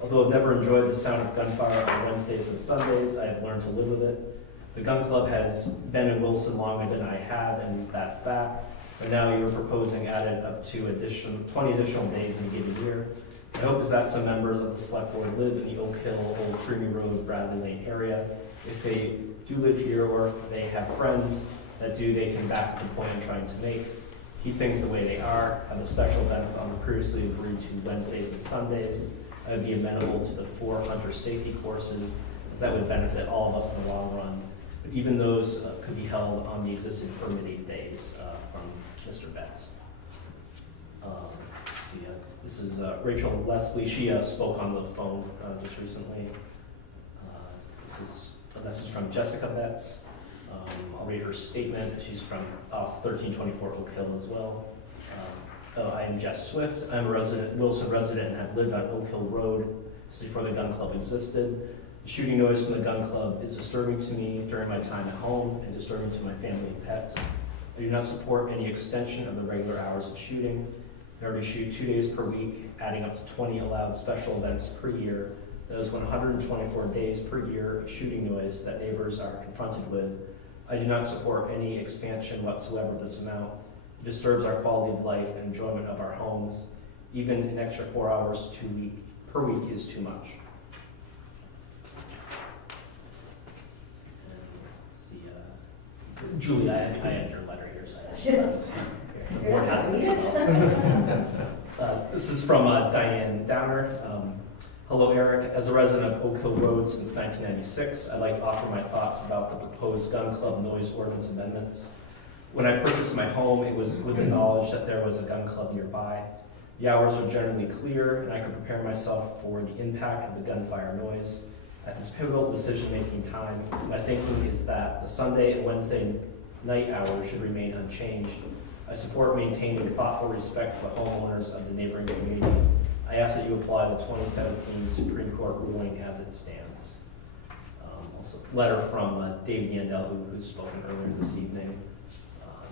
Although I've never enjoyed the sound of gunfire on Wednesdays and Sundays, I have learned to live with it. The gun club has been in Williston longer than I have, and that's that. But now you're proposing added up to 20 additional days in a given year. My hope is that some members of the select board live in the Oak Hill, Old Creamy Road, Bradley Lane area. If they do live here or they have friends that do, they can back up the point I'm trying to make. Keep things the way they are, have the special events on the previously agreed to Wednesdays and Sundays. I would be amenable to the 4 hunter safety courses, as that would benefit all of us in the long run. But even those could be held on the existing permitting days from Mr. Betts. Let's see, this is Rachel Leslie. She spoke on the phone just recently. This is a message from Jessica Betts. I'll read her statement. She's from 1324 Oak Hill as well. I am Jeff Swift. I'm a Williston resident and have lived on Oak Hill Road since before the gun club existed. The shooting noise from the gun club is disturbing to me during my time at home and disturbing to my family and pets. I do not support any extension of the regular hours of shooting. In order to shoot 2 days per week, adding up to 20 allowed special events per year, that is 124 days per year of shooting noise that neighbors are confronted with. I do not support any expansion whatsoever of this amount. It disturbs our quality of life and enjoyment of our homes. Even an extra 4 hours per week is too much. Julie, I have your letter here, so the board has it as well. This is from Diane Downer. Hello, Eric. As a resident of Oak Hill Road since 1996, I'd like to offer my thoughts about the proposed gun club noise ordinance amendments. When I purchased my home, it was with the knowledge that there was a gun club nearby. The hours were generally clear, and I could prepare myself for the impact of the gunfire noise. At this pivotal decision-making time, my thinking is that the Sunday and Wednesday night hours should remain unchanged. I support maintaining thoughtful respect for the homeowners of the neighboring community. I ask that you apply the 2017 Supreme Court ruling as it stands. Also, letter from David Yandel, who's spoken earlier this evening.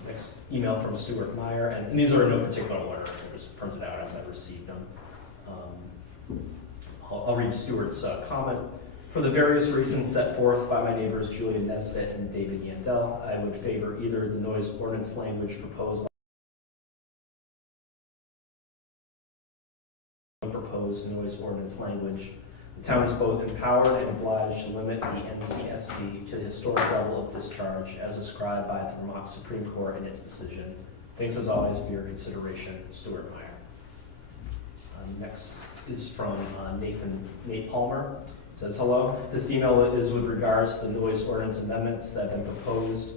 Next email from Stuart Meyer, and these are in no particular order. I just printed out as I received them. I'll read Stuart's comment. For the various reasons set forth by my neighbors Julia Nesbitt and David Yandel, I would favor either the noise ordinance language proposed noise ordinance language. The town is both empowered and obliged to limit the NCSC to the historic level of discharge as described by the Vermont Supreme Court in its decision. Thanks as always for your consideration, Stuart Meyer. Next is from Nate Palmer. It says, hello, this email is with regards to the noise ordinance amendments that have been proposed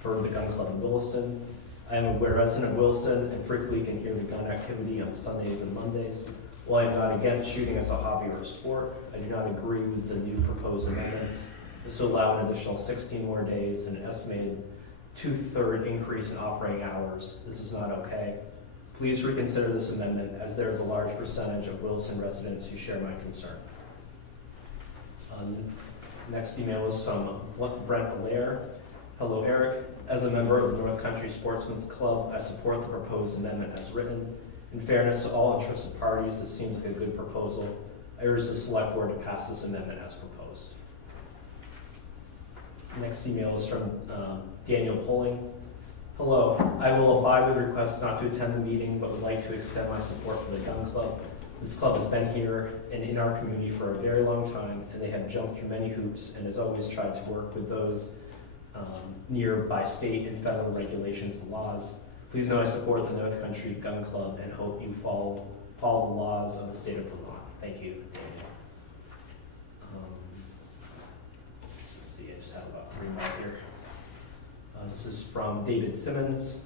for the gun club in Williston. I am a resident of Williston and frequently can hear the gun activity on Sundays and Mondays. While I am not against shooting as a hobby or a sport, I do not agree with the new proposed amendments. This will allow an additional 16 more days and an estimated 2/3 increase in operating hours. This is not okay. Please reconsider this amendment as there is a large percentage of Williston residents who share my concern. Next email is from Brent Allaire. Hello, Eric. As a member of the North Country Sportsman's Club, I support the proposed amendment as written. In fairness to all interested parties, this seems like a good proposal. I urge the select board to pass this amendment as proposed. Next email is from Daniel Pulling. Hello, I will abide with the request not to attend the meeting, but would like to extend my support for the gun club. This club has been here and in our community for a very long time, and they have jumped through many hoops and has always tried to work with those nearby state and federal regulations and laws. Please know I support the North Country Gun Club and hope you follow the laws of the state of Vermont. Thank you, Daniel. Let's see, I just have about 3 more here. This is from David Simmons.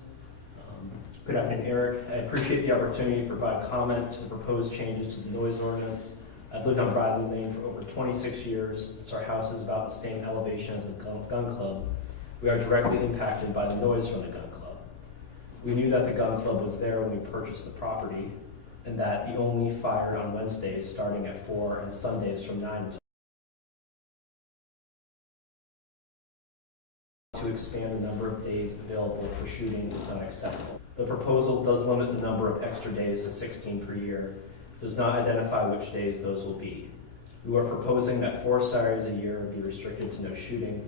Good afternoon, Eric. I appreciate the opportunity to provide comment to the proposed changes to the noise ordinance. I've lived on Bradley Lane for over 26 years. Since our house is about the same elevation as the gun club, we are directly impacted by the noise from the gun club. We knew that the gun club was there when we purchased the property, and that the only fired on Wednesdays starting at 4 and Sundays from 9 to to expand the number of days available for shooting is not acceptable. The proposal does limit the number of extra days to 16 per year, does not identify which days those will be. We are proposing that 4 Saturdays a year be restricted to no shooting.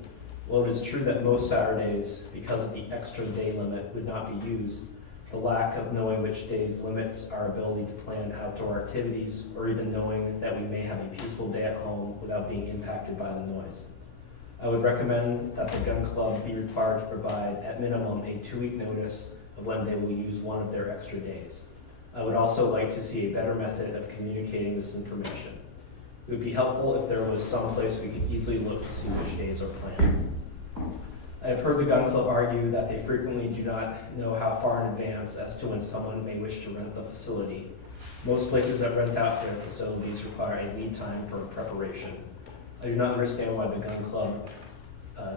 While it is true that most Saturdays, because of the extra day limit, would not be used, the lack of knowing which days limits our ability to plan outdoor activities, or even knowing that we may have a peaceful day at home without being impacted by the noise. I would recommend that the gun club be required to provide, at minimum, a 2-week notice of when they will use one of their extra days. I would also like to see a better method of communicating this information. It would be helpful if there was some place we could easily look to see which days are planned. I have heard the gun club argue that they frequently do not know how far in advance as to when someone may wish to rent the facility. Most places that rent out their facilities require a lead time for preparation. I do not understand why the gun club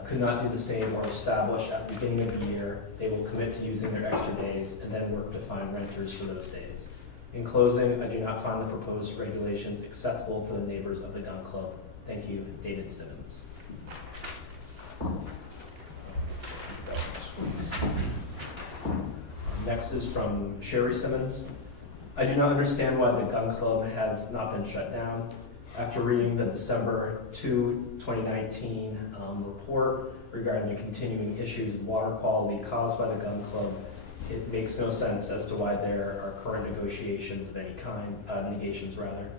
could not do the same or establish at the beginning of the year they will commit to using their extra days and then work to find renters for those days. In closing, I do not find the proposed regulations acceptable for the neighbors of the gun club. Thank you, David Simmons. Next is from Sherry Simmons. I do not understand why the gun club has not been shut down. After reading the December 2, 2019 report regarding the continuing issues of water quality caused by the gun club, it makes no sense as to why there are current negotiations of any kind, negations rather.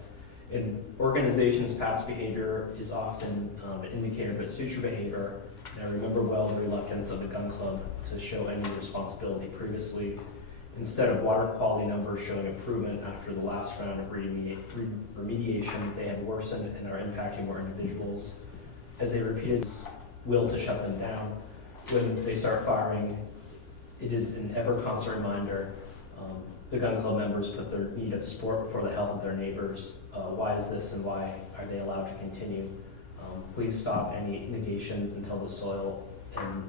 In organizations, past behavior is often an indicator of its future behavior. And I remember well the reluctance of the gun club to show any responsibility previously. Instead of water quality numbers showing improvement after the last round of remediation, they have worsened and are impacting more individuals. As they repeated will to shut them down, when they start firing, it is an ever-constant reminder. The gun club members put their need of sport before the health of their neighbors. Why is this and why are they allowed to continue? Please stop any negations until the soil and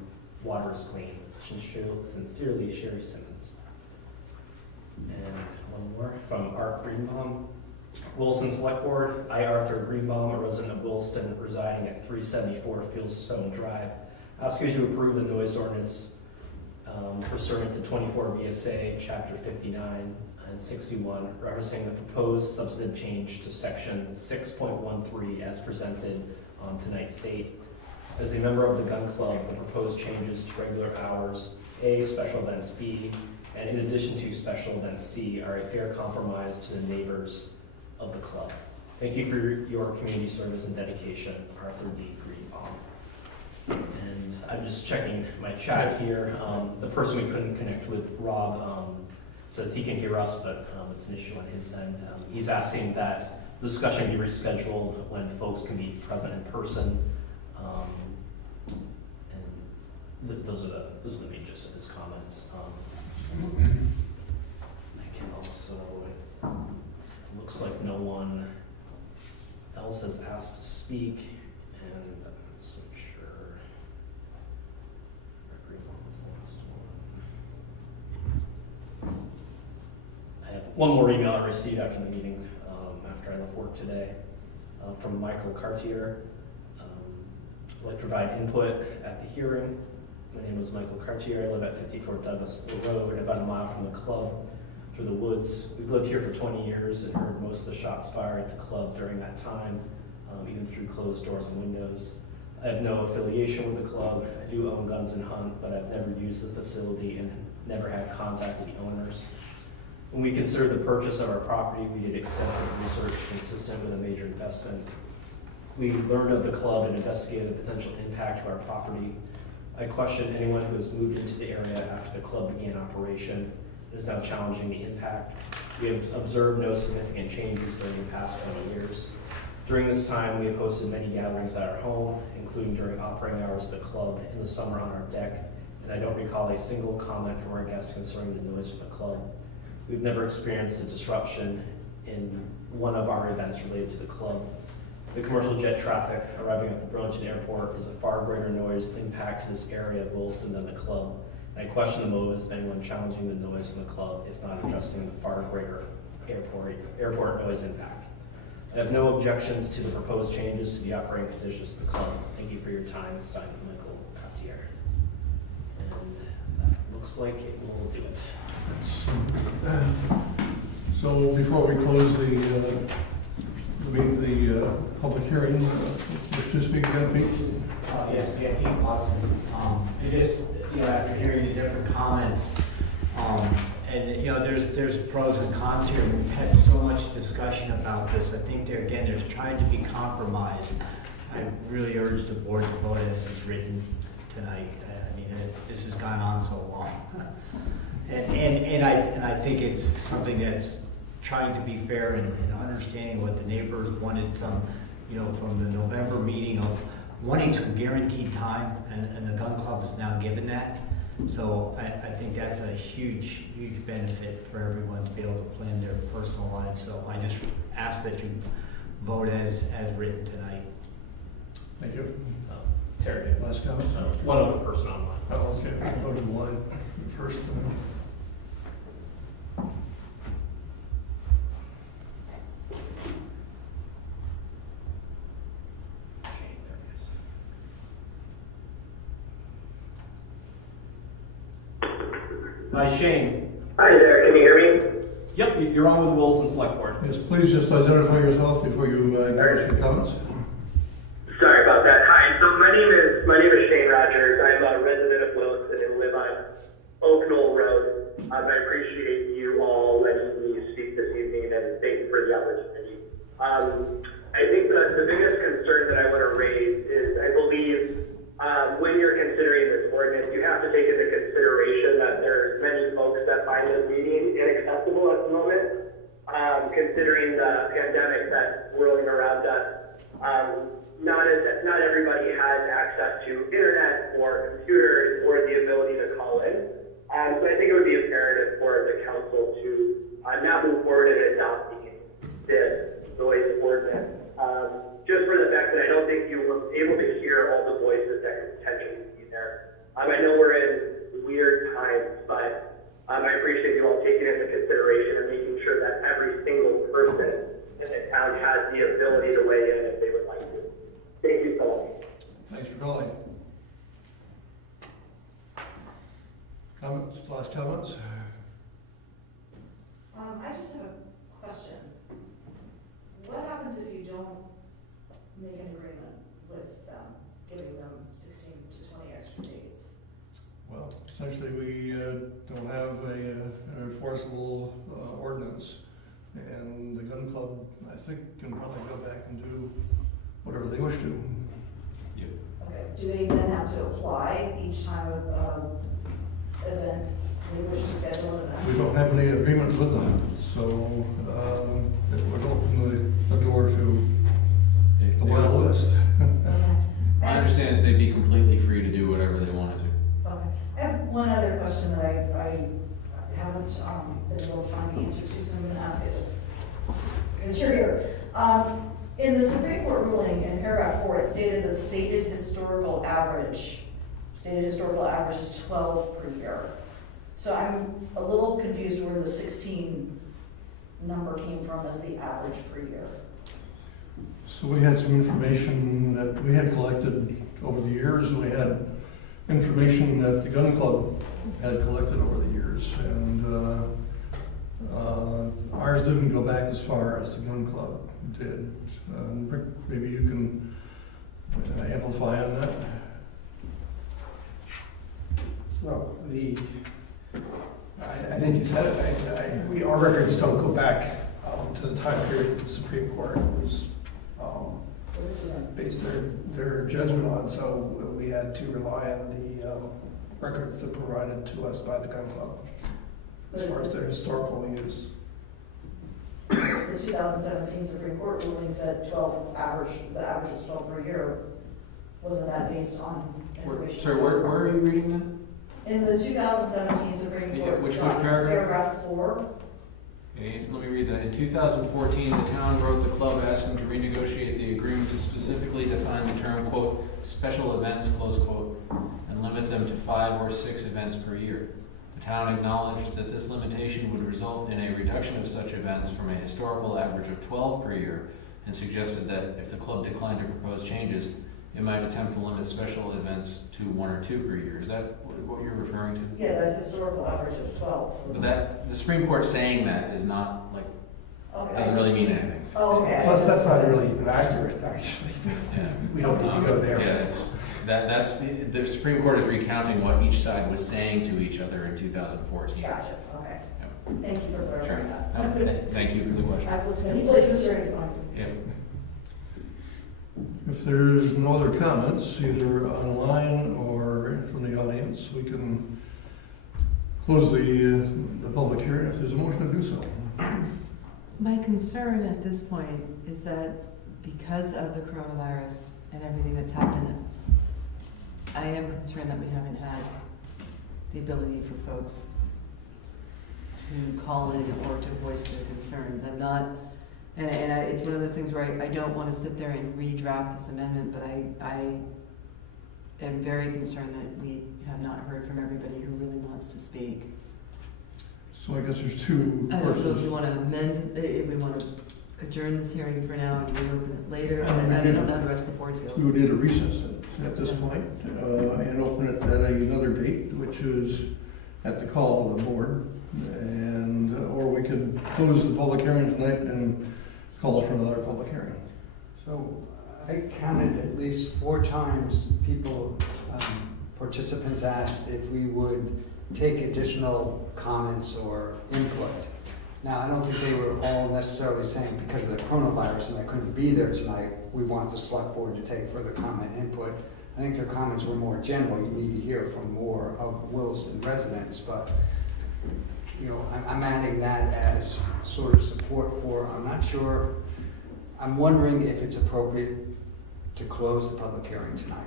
water is clean. Sincerely, Sherry Simmons. And one more from Art Greenbaum. Williston Selectboard. I, Arthur Greenbaum, a resident of Williston, residing at 374 Fieldstone Drive, ask you to approve the noise ordinance pursuant to 24 VSA, Chapter 59 and 61, referencing the proposed substantive change to Section 6.13 as presented on tonight's date. As a member of the gun club, the proposed changes to regular hours, A, special events B, and in addition to special events C, are a fair compromise to the neighbors of the club. Thank you for your community service and dedication, Arthur D. Greenbaum. And I'm just checking my chat here. The person we couldn't connect with, Rob, says he can hear us, but it's an issue on his end. He's asking that the discussion be rescheduled when folks can be present in person. And those are the main gist of his comments. I can also, it looks like no one else has asked to speak, and let's make sure. Everyone was the last one. I have one more email I received after the meeting, after I left work today, from Michael Cartier. I'd like to provide input at the hearing. My name is Michael Cartier. I live at 54 Douglas Road, about a mile from the club, through the woods. We've lived here for 20 years and heard most of the shots fired at the club during that time, even through closed doors and windows. I have no affiliation with the club. I do own guns and hunt, but I've never used the facility and never had contact with the owners. When we considered the purchase of our property, we did extensive research consistent with a major investment. We learned of the club and investigated the potential impact to our property. I question anyone who has moved into the area after the club began operation is now challenging the impact. We have observed no significant changes during the past 20 years. During this time, we have hosted many gatherings at our home, including during operating hours of the club in the summer on our deck, and I don't recall a single comment from our guests concerning the noise of the club. We've never experienced a disruption in one of our events related to the club. The commercial jet traffic arriving at the Burlington Airport is a far greater noise impact to this area of Williston than the club. And I question the motives of anyone challenging the noise in the club, if not addressing the far greater airport noise impact. I have no objections to the proposed changes to the operating conditions of the club. Thank you for your time. Signed, Michael Cartier. looks like it will do it. So before we close the public hearing, wish to speak again, Pete? Yes, yeah, Pete Watson. And just, after hearing the different comments, and, there's pros and cons here. We've had so much discussion about this. I think there's trying to be compromised. I really urge the board to vote as it's written tonight. This has gone on so long. And I think it's something that's trying to be fair and understanding what the neighbors wanted from the November meeting of wanting some guaranteed time, and the gun club is now given that. So I think that's a huge, huge benefit for everyone to be able to plan their personal lives. So I just ask that you vote as written tonight. Thank you. Terry, Last comment? one other person online. Oh, okay, let's go to the line first. Shane, there it is. Hi, Shane. Hi there, can you hear me? Yep, you're on with Williston Selectboard. Yes, please just identify yourself before you give us your comments. Sorry about that. Hi, so my name is Shane Rogers. I'm a resident of Williston and live on Oak Knoll Road. I appreciate you all letting me speak this evening, and thank you for the opportunity. I think the biggest concern that I want to raise is I believe when you're considering this ordinance, you have to take into consideration that there's many folks that find this meeting inaccessible at the moment, considering the pandemic that's whirling around us. Not everybody has access to internet or computers or the ability to call in. So I think it would be imperative for the council to not move forward in adopting this noise ordinance. Just for the fact that I don't think you were able to hear all the voices that could potentially be there. I know we're in weird times, but I appreciate you all taking into consideration and making sure that every single person in the town has the ability to weigh in if they would like to. Thank you so much. Thanks for calling. Comments, last comments? I just have a question. What happens if you don't make an agreement with them, giving them 16 to 20 extra days? Well, essentially, we don't have an enforceable ordinance, and the gun club, I think, can probably go back and do whatever they wish to. Yep. Okay, do they then have to apply each time event, they wish to schedule an event? We don't have any agreement with them, so it would open the door to the Wild West. My understanding is they'd be completely free to do whatever they wanted to. Okay, I have one other question that I haven't been able to find the answer to, so I'm going to ask it just because you're here. In the Supreme Court ruling, in paragraph 4, it stated the stated historical average is 12 per year. So I'm a little confused where the 16 number came from as the average per year. So we had some information that we had collected over the years, and we had information that the gun club had collected over the years, and ours didn't go back as far as the gun club did. Rick, maybe you can amplify on that. Well, I think you said it. Our records don't go back to the time period that the Supreme Court was based their judgment on. So we had to rely on the records that were provided to us by the gun club as far as their historical use. The 2017 Supreme Court ruling said the average was 12 per year. Wasn't that based on information? Sorry, where are you reading that? In the 2017 Supreme Court. Yeah, which paragraph? Paragraph 4. Okay, let me read that. In 2014, the town wrote the club asking to renegotiate the agreement to specifically define the term, quote, special events, close quote, and limit them to 5 or 6 events per year. The town acknowledged that this limitation would result in a reduction of such events from a historical average of 12 per year, and suggested that if the club declined to propose changes, it might attempt to limit special events to 1 or 2 per year. Is that what you're referring to? Yeah, that historical average of 12. But that, the Supreme Court saying that is not, like, doesn't really mean anything. Okay. Plus, that's not really even accurate, actually. Yeah. We don't need to go there. Yeah, that's, the Supreme Court is recounting what each side was saying to each other in 2014. Gotcha, okay. Yeah. Thank you for Sure. clarifying that. No, thank you for the question. I've looked many places here to find it. Yeah. If there's no other comments, either online or from the audience, we can close the public hearing if there's a motion to do so. My concern at this point is that because of the coronavirus and everything that's happened, I am concerned that we haven't had the ability for folks to call in or to voice their concerns. I'm not, it's one of those things where I don't want to sit there and redraft this amendment, but I am very concerned that we have not heard from everybody who really wants to speak. So I guess there's two I don't know if persons. we want to amend, if we want to adjourn this hearing for now and reopen it later. I don't know how the rest of the board feels. We would need to recess it at this point and open it at another date, which is at the call of the board. And, or we could close the public hearing tonight and call for another public hearing. So I counted at least 4 times people, participants asked if we would take additional comments or input. Now, I don't think they were all necessarily saying because of the coronavirus and I couldn't be there tonight, we want the select board to take further comment input. I think their comments were more general. You need to hear from more of Williston residents, but you know, I'm adding that as sort of support for, I'm not sure, I'm wondering if it's appropriate to close the public hearing tonight.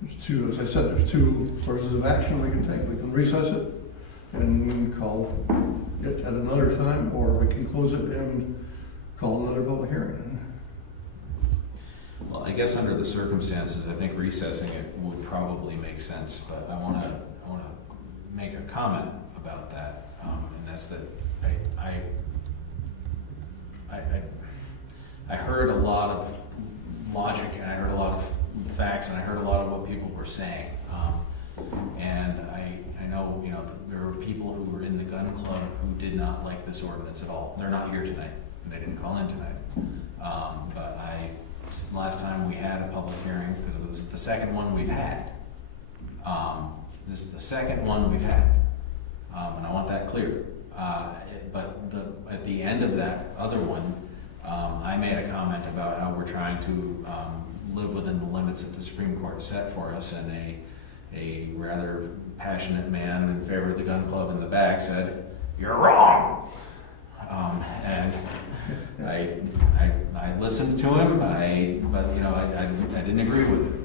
There's two, as I said, there's 2 courses of action we can take. We can recess it and call it at another time, or we can close it and call another public hearing. Well, I guess under the circumstances, I think recessing it would probably make sense, but I want to make a comment about that, and that's that I heard a lot of logic, and I heard a lot of facts, and I heard a lot of what people were saying, and I know, you know, there were people who were in the gun club who did not like this ordinance at all. They're not here tonight, and they didn't call in tonight, but last time we had a public hearing, because it was the second one we've had. This is the second one we've had, and I want that clear. But at the end of that other one, I made a comment about how we're trying to live within the limits that the Supreme Court set for us, and a rather passionate man in favor of the gun club in the back said, "You're wrong." And I listened to him, but you know, I didn't agree with him.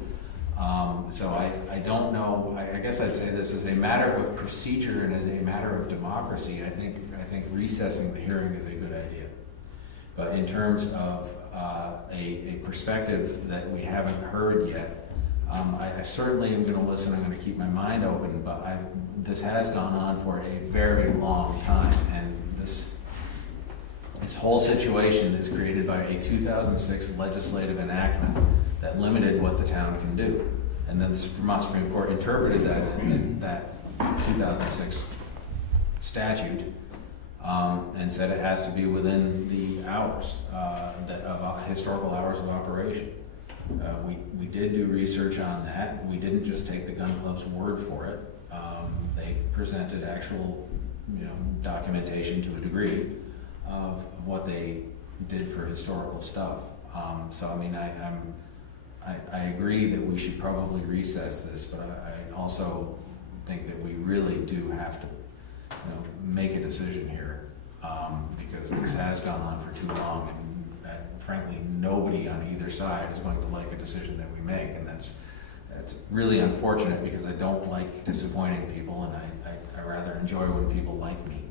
So I don't know. I guess I'd say this as a matter of procedure and as a matter of democracy. I think recessing the hearing is a good idea. But in terms of a perspective that we haven't heard yet, I certainly am going to listen. I'm going to keep my mind open. But this has gone on for a very long time, and this whole situation is created by a 2006 legislative enactment that limited what the town can do. And then the Vermont Supreme Court interpreted that 2006 statute and said it has to be within the hours, of historical hours of operation. We did do research on that. We didn't just take the gun club's word for it. They presented actual, you know, documentation to a degree of what they did for historical stuff. So I mean, I agree that we should probably recess this, but I also think that we really do have to, you know, make a decision here, because this has gone on for too long, and frankly, nobody on either side is going to like a decision that we make, and that's really unfortunate, because I don't like disappointing people, and I rather enjoy when people like me.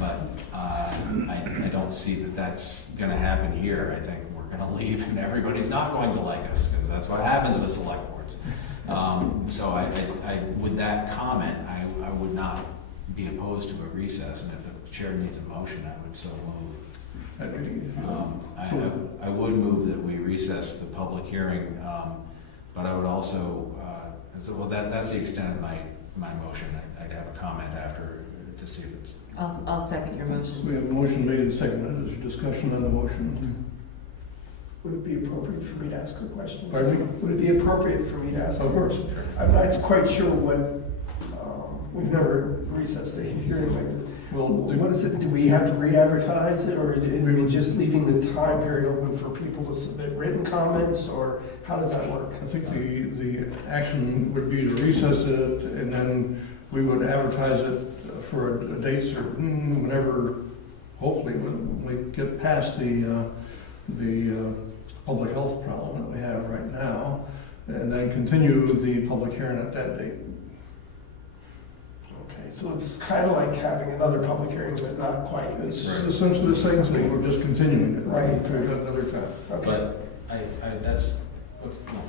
But I don't see that that's going to happen here. I think we're going to leave and everybody's not going to like us, because that's what happens with select boards. So with that comment, I would not be opposed to a recess, and if the chair needs a motion, I would so move. I would move that we recess hearing, but I would also, well, that's the extent of my motion. I'd have a comment after to see if it's. I'll second your So motion. we have a motion made and seconded. Is there discussion on the motion? Would it be appropriate for me to ask a question? Pardon me? Would it be appropriate for me to ask? Of course. I'm not quite sure what, we've never recessed a hearing like this. Well, What is it, do we have to re-advertise it, or are we just leaving the time period open for people to submit written comments, or how does that work? I think the action would be to recess it, and then we would advertise it for a date certain, whenever, hopefully, when we get past the public health problem that we have right now, and then continue the public hearing at that date. Okay, so it's kind of like having another public hearing, but not quite. It's essentially the same thing, we're just continuing it. Right. To another time. Okay. But that's, no.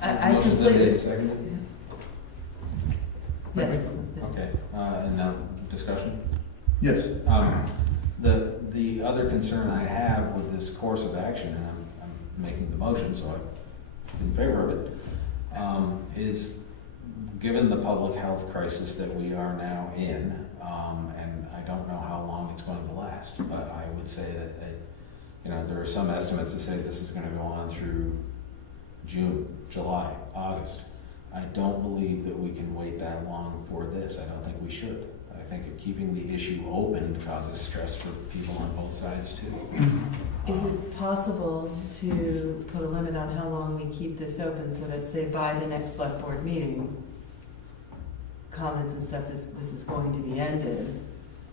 I Motion's completely. made, seconded? Yes. that's good. Okay, and now discussion? Yes. The other concern I have with this course of action, and I'm making the motion, so I'm in favor of it, is given the public health crisis that we are now in, and I don't know how long it's going to last, but I would say that, there are some estimates that say this is going to go on through June, July, August. I don't believe that we can wait that long for this. I don't think we should. I think that keeping the issue open causes stress for people on both sides too. Is it possible to put a limit on how long we keep this open, so that, say, by the next select board meeting, comments and stuff, this is going to be ended?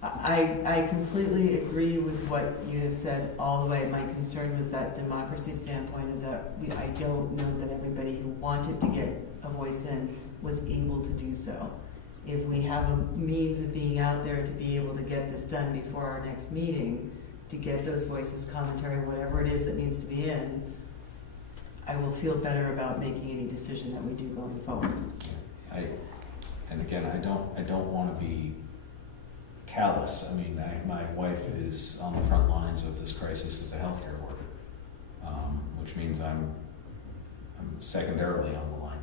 I completely agree with what you have said all the way. My concern was that democracy standpoint of that I don't know that everybody who wanted to get a voice in was able to do so. If we have a means of being out there to be able to get this done before our next meeting, to get those voices, commentary, whatever it is that needs to be in, I will feel better about making any decision that we do going forward. And again, I don't want to be callous. I mean, my wife is on the front lines of this crisis as a healthcare worker, which means I'm secondarily on the line.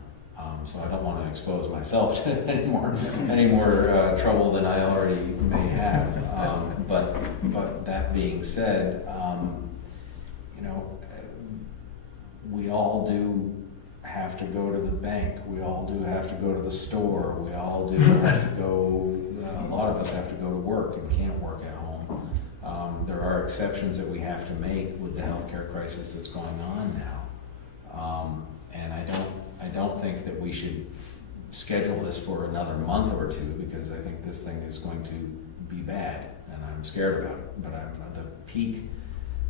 So I don't want to expose myself to any more trouble than I already may have. But that being said, we all do have to go to the bank. We all do have to go to the store. We all do have to go. A lot of us have to go to work and can't work at home. There are exceptions that we have to make with the healthcare crisis that's going on now, and I don't think that we should schedule this for another month or two, because I think this thing is going to be bad, and I'm scared about it. But at the peak,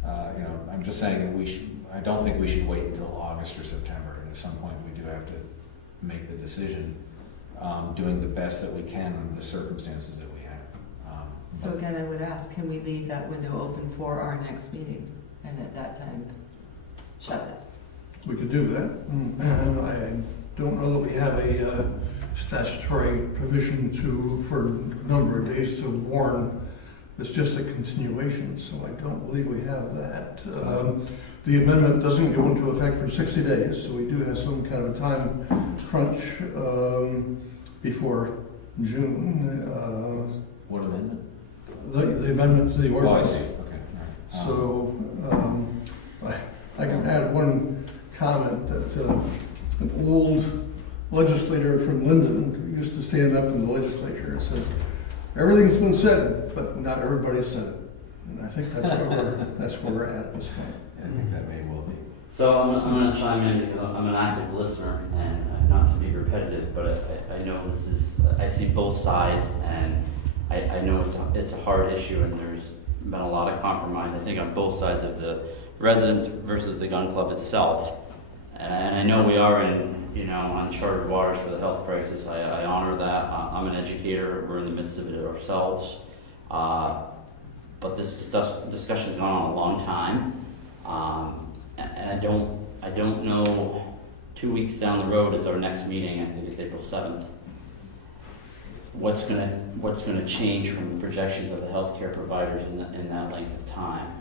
I'm just saying that I don't think we should wait until August or September. And at some point, we do have to make the decision, doing the best that we can under the circumstances that we have. So again, I would ask, can we leave that window open for our next meeting, and at that time, shut that? We could do that. And I don't know that we have a statutory provision for a number of days to warn. It's just a continuation, so I don't believe we have that. The amendment doesn't go into effect for 60 days, so we do have some kind of a time crunch before June. What amendment? The amendment to the ordinance. Oh, I see. Okay. All right. So I can add one comment that an old legislator from Linden used to stand up in the legislature and says, "Everything's been said, but not everybody said it." And I think that's where we're at this point. I think that may well be. So I'm going to chime in because I'm an active listener, and not to be repetitive, but I know I see both sides, and I know it's a hard issue, and there's been a lot of compromise, I think, on both sides of the residents versus the gun club itself. And I know we are in uncharted waters for the health crisis. I honor that. I'm an educator. We're in the midst of it ourselves. But this discussion's gone on a long time. And I don't know, 2 weeks down the road is our next meeting. I think it's April 7th. What's gonna change from the projections of the healthcare providers in that length of time?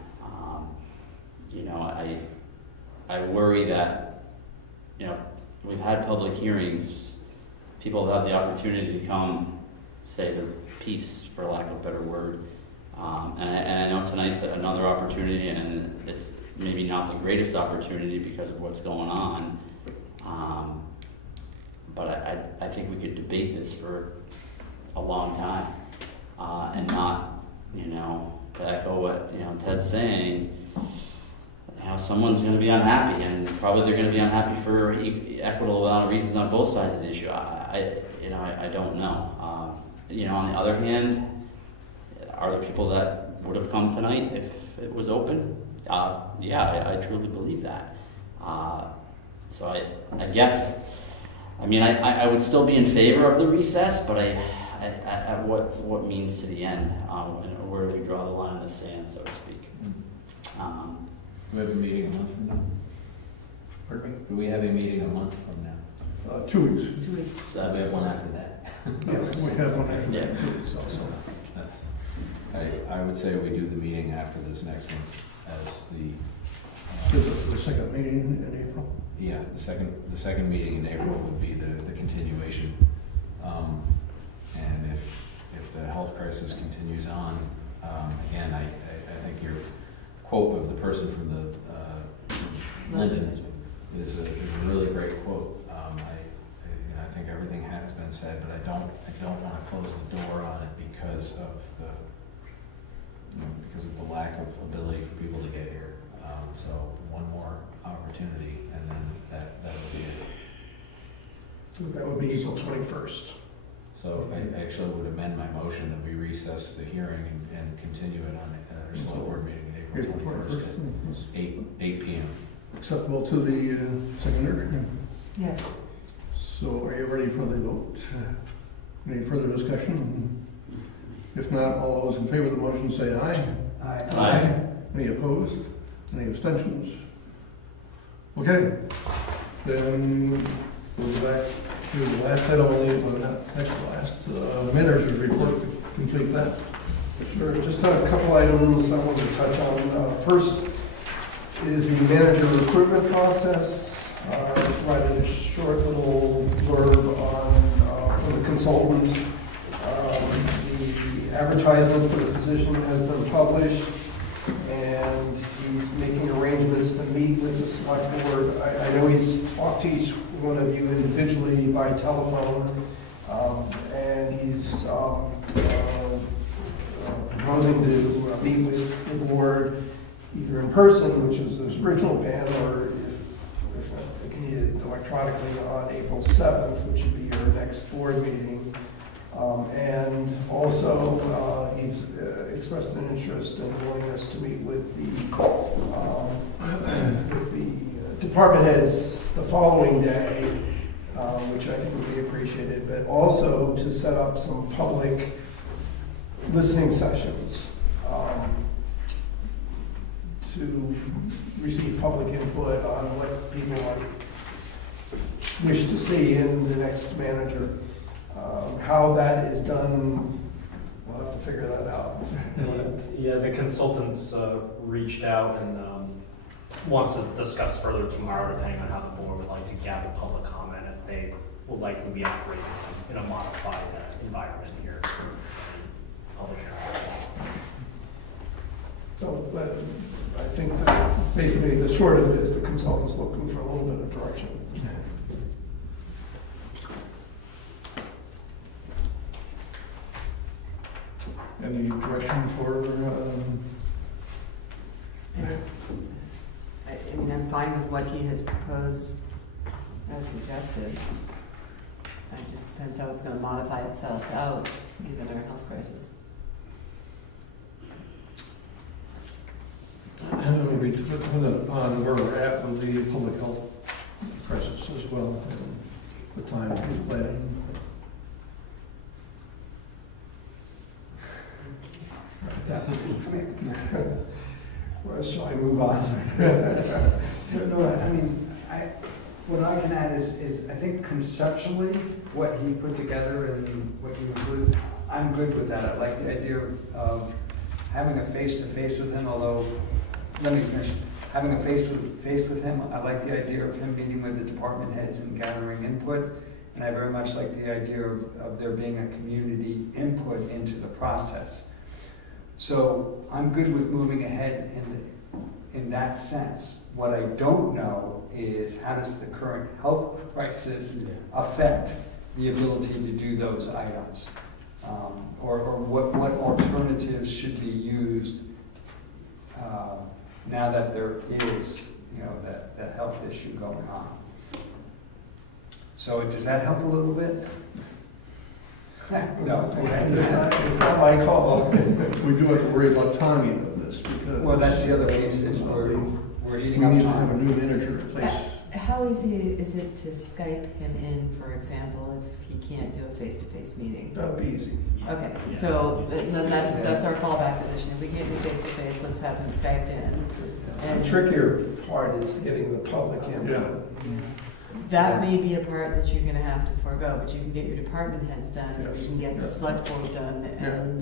I I worry that, you know, we've had public hearings, people have had the opportunity to come say their piece, for lack of a better word. And I know tonight's another opportunity, and it's maybe not the greatest opportunity because of what's going on. But I think we could debate this for a long time, and not, you know, to echo what, you know, Ted's saying, you know, someone's going to be unhappy, and probably they're going to be unhappy for equitable amount of reasons on both sides of the issue. I don't know. You know, on the other hand, are there people that would have come tonight if it was open? Yeah, I truly believe that. So I guess, I mean, I would still be in favor of the recess, but at what means to the end? And where do we draw the line in the sand, so to speak? Do we have a meeting a month from now? Pardon me? Do we have a meeting a month from now? 2 weeks. 2 weeks. So we have one after that. Yes, we have one after Yeah. 2 weeks also. I would say we do the meeting after this next one as The second meeting in April. yeah, the second meeting in April would be the continuation. And if the health crisis continues on, again, I think your quote of the person from the Linden is a really great quote. I think everything has been said, but I don't want to close the door on it because of the lack of ability for people to get here. So one more opportunity, and then that'll be it. So that would be April 21st. So I actually would amend my motion that we recess the hearing and continue it on our select board meeting on April 21st at 8 p.m. Acceptable to the seconder? Yes. So are you ready for the vote? Any further discussion? If not, all those in favor of the motion say aye. Aye. Any opposed? Any abstentions? Okay, then we'll go back to the last item, well, not next to last, manager's report, to complete that. Sure, just a couple items I wanted to touch on. First is the manager recruitment process. I provided a short little blurb on, from the consultant. The advertisement for the position has been published, and he's making arrangements to meet with the select board. I know he's talked to each one of you individually by telephone, and he's proposing to meet with the board either in person, which is his original plan, or if needed electronically on April 7th, which would be your next board meeting. And also, he's expressed an interest and willingness to meet with the department heads the following day, which I think would be appreciated, but also to set up some public listening sessions to receive public input on what people might wish to see in the next manager. How that is done, we'll have to figure that out. Yeah, the consultants reached out and wants to discuss further tomorrow, depending on how the board would like to gather public comment, as they will likely be operating in a modified environment here. Public hearing. So, but I think that basically the short of it is the consultant's looking for a little bit of direction. Any direction for, I mean, I'm fine with what he has proposed as suggested. It just depends how it's going to modify itself out, given our health crisis. we depend on where we're at with the public health crisis as well, and the time he's planning. Well, shall I move on? No, I mean, what I can add is I think conceptually, what he put together and what you included, I'm good with that. I like the idea of having a face-to-face with him, although, let me finish. having a face with him. I like the idea of him meeting with the department heads and gathering input. And I very much like the idea of there being a community input into the process. So I'm good with moving ahead in that sense. What I don't know is how does the current health crisis affect the ability to do those items? Or what alternatives should be used now that there is, that health issue going on. So does that help a little bit? No. It's not my call. We do have to worry about timing of this because. Well, that's the other piece, is we're we eating up need to have a time. new manager in place. How easy is it to Skype him in, for example, if he can't do a face-to-face meeting? That would be easy. Okay, so then that's our fallback position. If we can't do face-to-face, let's have him Skyped in. The trickier part is getting the public input. That may be a part that you're gonna have to forego, but you can get your department heads done, and you can get the select board done, and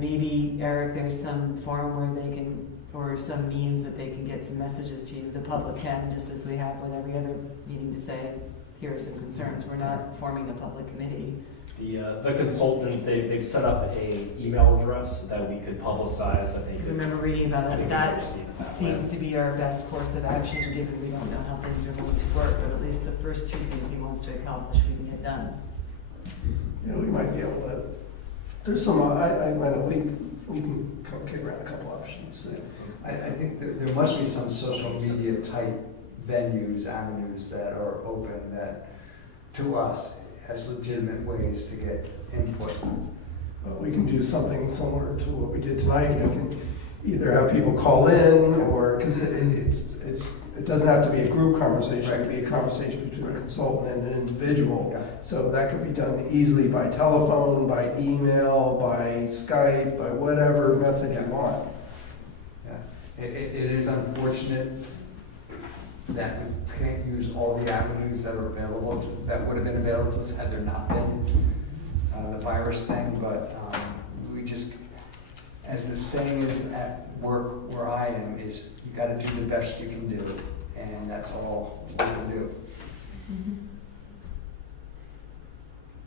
maybe, Eric, there's some forum where they can, or some means that they can get some messages to you, the public can, just as we have with every other meeting, to say, here are some concerns. We're not forming a public committee. The consultant, they've set up a email address that we could publicize, that they I could. remember reading about that. That seems to be our best course of action, given we don't know how things are going to work, but at least the first two things he wants to accomplish, we can get done. We might be able to, there's some, I we can kick around a couple options. I think that there must be some social media type venues, avenues that are open that, to us, as legitimate ways to get input. We can do something similar to what we did tonight. We can either have people call in, or, because it doesn't have to be a group conversation, it can be a conversation between a consultant and an individual. Yeah. So that could be done easily by telephone, by email, by Skype, by whatever method you want. Yeah. It is unfortunate that we can't use all the avenues that are available, that would have been available to us had there not been the virus thing, but we just, as the saying is at work where I am, is you gotta do the best you can do, and that's all we can do.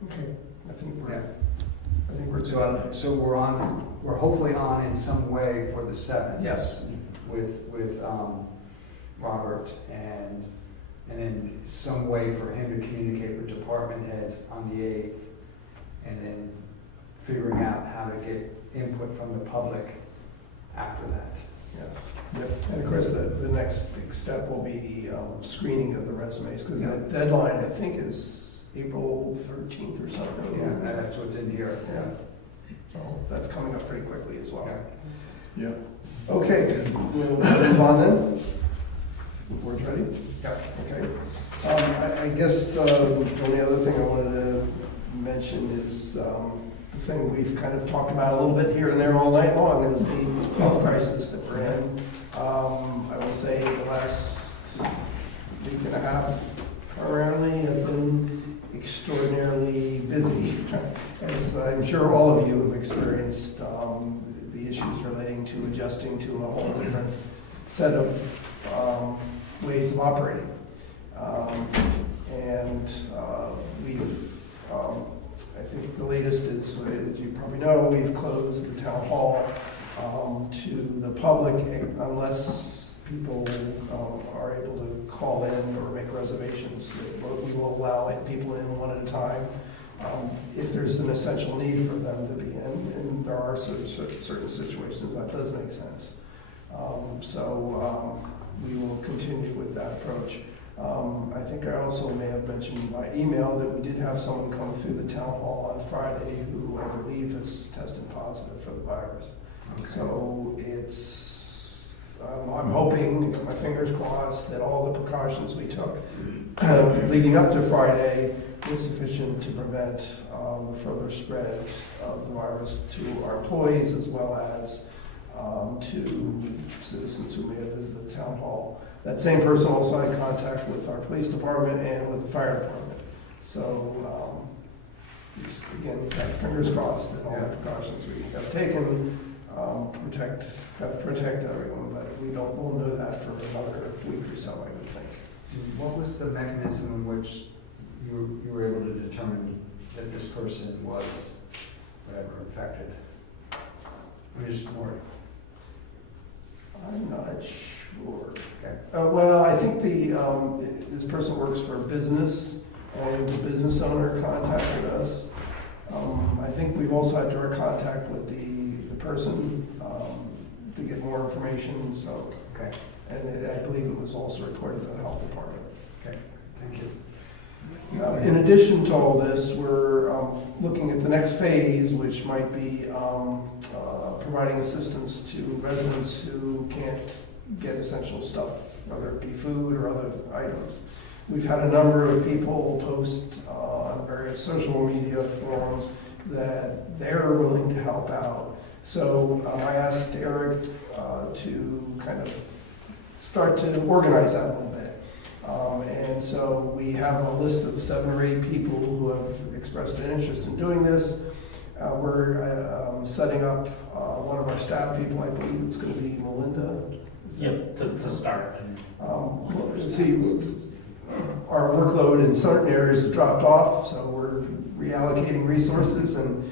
Okay, I think Yeah. we're good. So we're hopefully on in some way for the 7th. Yes. With Robert, and then some way for him to communicate with department heads on the 8th, and then figuring out how to get input from the public after that. Yes. Yep. And of course, the next big step will be screening of the resumes, because the deadline, I think, is April 13th or something. Yeah, and that's what's in here. Yeah. So that's coming up pretty quickly as well. Yeah. Okay, we'll move on then. The board's ready? Yeah. Okay. I guess the only other thing I wanted to mention is the thing we've kind of talked about a little bit here and there all night long is the health crisis that we're in. I will say the last week and a half currently have been extraordinarily busy, as I'm sure all of you have experienced the issues relating to adjusting to a whole different set of ways of operating. I think the latest is, as you probably know, we've closed the town hall to the public unless people are able to call in or make reservations. We will allow people in one at a time if there's an essential need for them to be in, and there are certain situations that does make sense. We will continue with that approach. I think I also may have mentioned by email that we did have someone come through the town hall on Friday who I believe has tested positive for the virus. Okay. So it's, I'm hoping, my fingers crossed, that all the precautions we took leading up to Friday were sufficient to prevent the further spread of the virus to our employees as well as to citizens who may have visited the town hall. That same person also had contact with our police department and with the fire department. So, just again, fingers crossed that all the precautions we have taken protect everyone, but we'll know that for another week or so, I would think. What was the mechanism in which you were able to determine that this person was whatever affected? I'm just more. I'm not sure. Okay. Well, I think this person works for a business, and the business owner contacted us. I think we've also had direct contact with the person to get more information, so. Okay. And I believe it was also reported to the health department. Okay. Thank you. In addition to all this, we're looking at the next phase, which might be providing assistance to residents who can't get essential stuff, whether it be food or other items. We've had a number of people post on various social media forums that they're willing to help out. So I asked Eric to kind of start to organize that a little bit. And so we have a list of 7 or 8 people who have expressed an interest in doing this. We're setting up one of our staff people, I believe it's going to be Melinda. Yep, to start. Let's see, our workload in certain areas has dropped off, so we're reallocating resources, and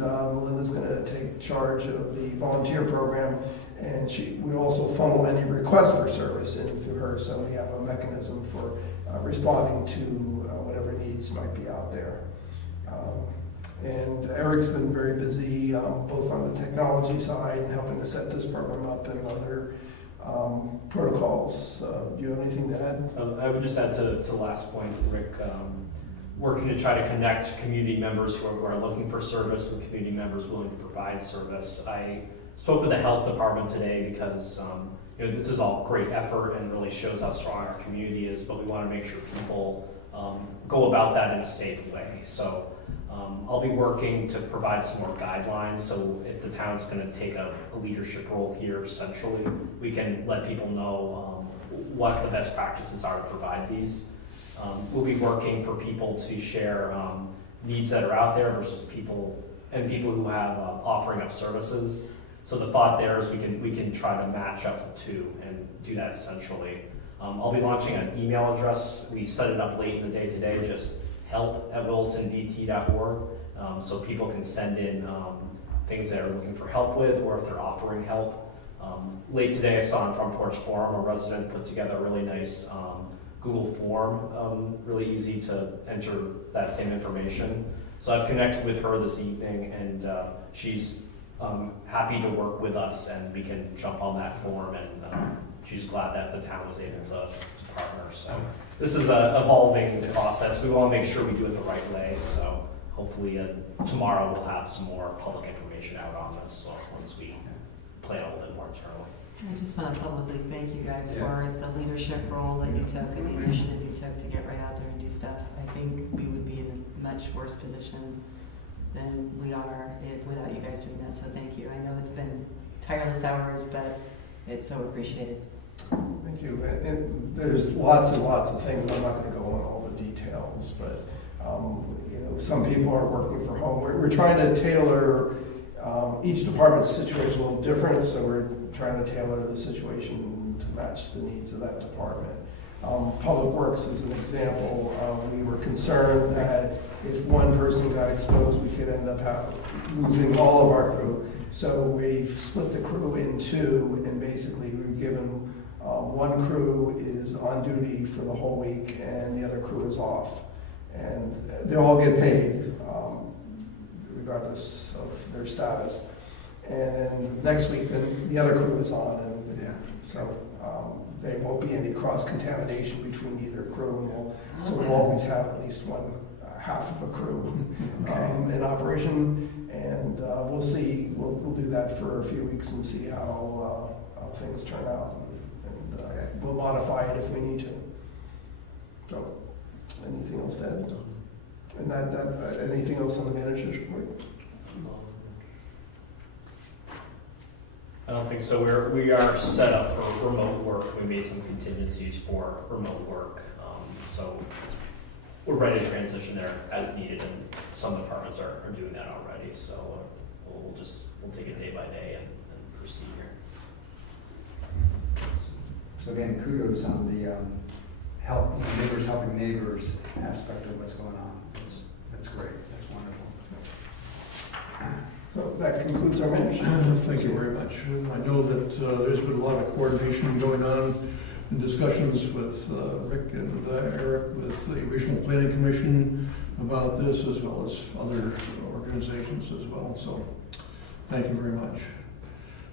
Melinda's going to take charge of the volunteer program, and we also funnel any request for service in through her, so we have a mechanism for responding to whatever needs might be out there. And Eric's been very busy, both on the technology side and helping to set this program up and other protocols. Do you have anything to add? I would just add to the last point, Rick, working to try to connect community members who are looking for service with community members willing to provide service. I spoke with the health department today because this is all great effort and really shows how strong our community is, but we want to make sure people go about that in a safe way. So I'll be working to provide some more guidelines, so if the town's going to take a leadership role here centrally, we can let people know what the best practices are to provide these. We'll be working for people to share needs that are out there versus people who have offering up services. So the thought there is we can try to match up the two and do that centrally. I'll be launching an email address. We set it up late in the day today, just help@willistonbt.org, so people can send in things they're looking for help with, or if they're offering help. Late today I saw on Front Porch Forum a resident put together a really nice Google form, really easy to enter that same information. So I've connected with her this evening, and she's happy to work with us, and we can jump on that form, and she's glad that the town was able to partner. So this is an evolving process. We want to make sure we do it the right way. So hopefully tomorrow we'll have some more public information out on this, so once we plan a little bit more internally. I just want to publicly thank you guys for the leadership role that you took and the initiative you took to get right out there and do stuff. I think we would be in a much worse position than we are without you guys doing that, so thank you. I know it's been tireless hours, but it's so appreciated. Thank you. And there's lots and lots of things. I'm not going to go on all the details, but some people are working from home. We're trying to tailor each department's situation a little different, so we're trying to tailor the situation to match the needs of that department. Public Works is an example. We were concerned that if one person got exposed, we could end up losing all of our crew. So we've split the crew in 2, and basically we've given one crew is on duty for the whole week, and the other crew is off. And they all get paid, regardless of their status. And then next week, then the other crew is on, and so there won't be any cross-contamination between either crew. So we'll always have at least half of a crew in operation, and we'll see. We'll do that for a few weeks and see how things turn out, and we'll modify it if we need to. So, anything else to add? And anything else on the manager's report? I don't think so. We are set up for remote work. We made some contingencies for remote work, so we're ready to transition there as needed, and some departments are doing that already. So we'll take it day by day and proceed here. So again, kudos on the neighbors helping neighbors aspect of what's going on. That's great, that's wonderful. So that concludes our minutes. Thank you very much. I know that there's been a lot of coordination going on and discussions with Rick and Eric with the Regional Planning Commission about this, as well as other organizations as well. So thank you very much.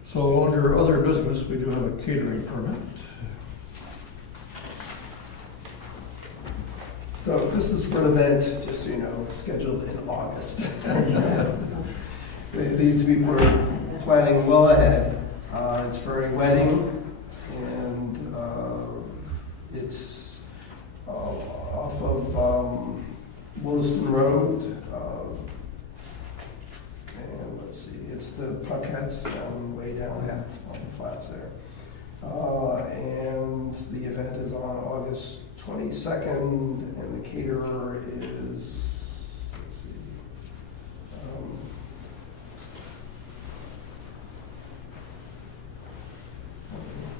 So under other business, we do have a catering permit. So this is for an event, just so you know, scheduled in August. It needs to be planning well ahead. It's for a wedding, and it's off of Williston Road. And let's see, it's the Puckheads way down on the flats there. And the event is on August 22nd, and the caterer is, let's see,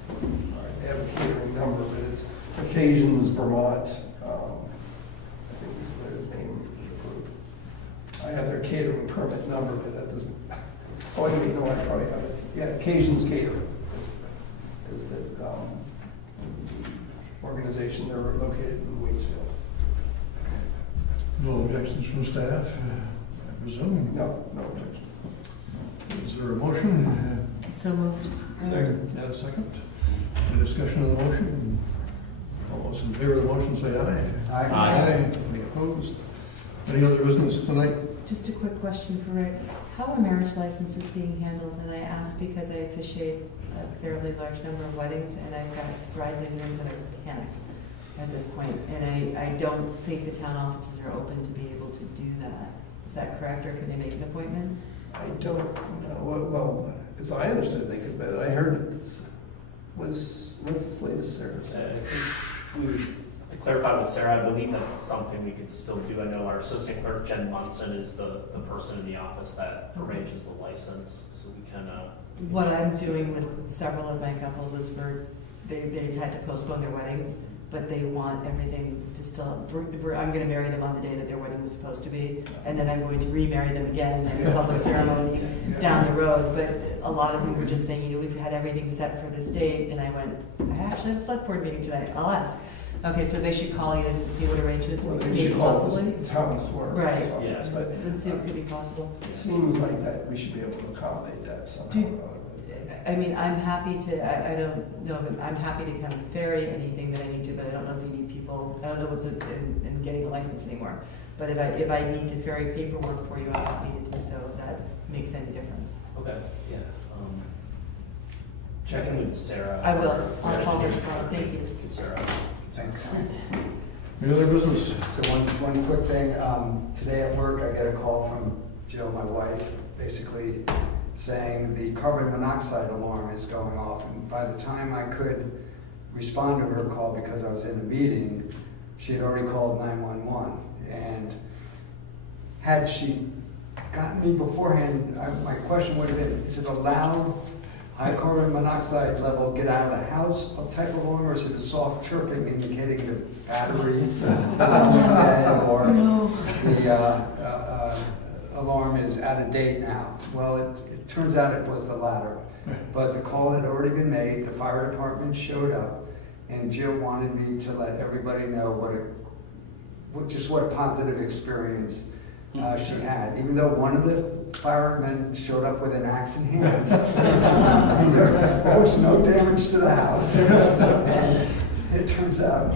all right, they have a catering number, but it's Occasions Vermont, I think is their name. I have their catering permit number, but that doesn't, oh, wait, no, I probably have it. Yeah, Occasions Catering is the organization. They're located in Waitsfield. No objections from staff, I presume? No objections. Is there a motion? So moved. Second. Yeah, a second. Any discussion on the motion? All those in favor of the motion say aye. Aye. Any opposed? Any other business tonight? Just a quick question for Rick. How are marriage licenses being handled? And I ask because I officiate a fairly large number of weddings, and I've got brides and grooms that are panicked at this point. And I don't think the town offices are open to be able to do that. Is that correct, or can they make an appointment? I don't know. Well, as I understood, they could, but I heard what's this latest service? I think we would clarify with Sarah, I believe that's something we could still do. I know our assistant clerk, Jen Munson, is the person in the office that arranges the license, so we can. What I'm doing with several of my couples is they've had to postpone their weddings, but they want everything to still, I'm gonna marry them on the day that their wedding was supposed to be, and then I'm going to remarry them again in a public ceremony down the road. But a lot of them were just saying, we've had everything set for this date, and I went, I actually have a select board meeting tonight, I'll ask. Okay, so they should call you and see what arrangements Well, we they can should make call possibly. the town clerk. Right. Office, but Let's see what could be possible. it seems like that we should be able to accommodate that somehow. I mean, I'm happy to, I don't know, but I'm happy to kind of ferry anything that I need to, but I don't know if you need people, I don't know what's in getting a license anymore. But if I need to ferry paperwork for you, I'm happy to do so, if that makes any difference. Okay, yeah. Check in with Sarah. I will. I'll call her tomorrow. Thank you. Sarah. Thanks. Any other business? So one quick thing, today at work, I get a call from Jill, my wife, basically saying the carbon monoxide alarm is going off. And by the time I could respond to her call, because I was in a meeting, she had already called 911. And had she gotten me beforehand, my question would have been, is it a loud, high carbon monoxide level, get out of the house type alarm, or is it a soft chirping indicating the battery is dead, or the alarm is out of date now? Well, it turns out it was the latter. But the call had already been made, the fire department showed up, and Jill wanted me to let everybody know what a positive experience she had. Even though one of the firemen showed up with an axe in hand, there was no damage to the house. And it turns out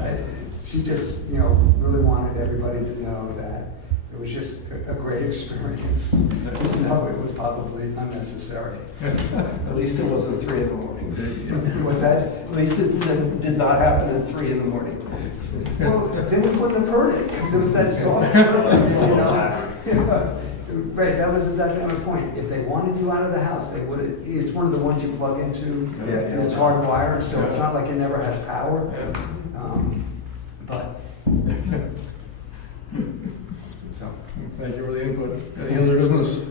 she just, really wanted everybody to know that it was just a great experience. Even though it was probably unnecessary. At least it wasn't 3 in the morning. What's that? At least it did not happen at 3 in the morning. Well, then we wouldn't have heard it, because it was that soft Right, that was exactly my point. If they wanted you out of the house, they would have. It's one of the ones you plug into, and it's hardwired, so it's not like it never has power. But Thank you for the input. Any other business?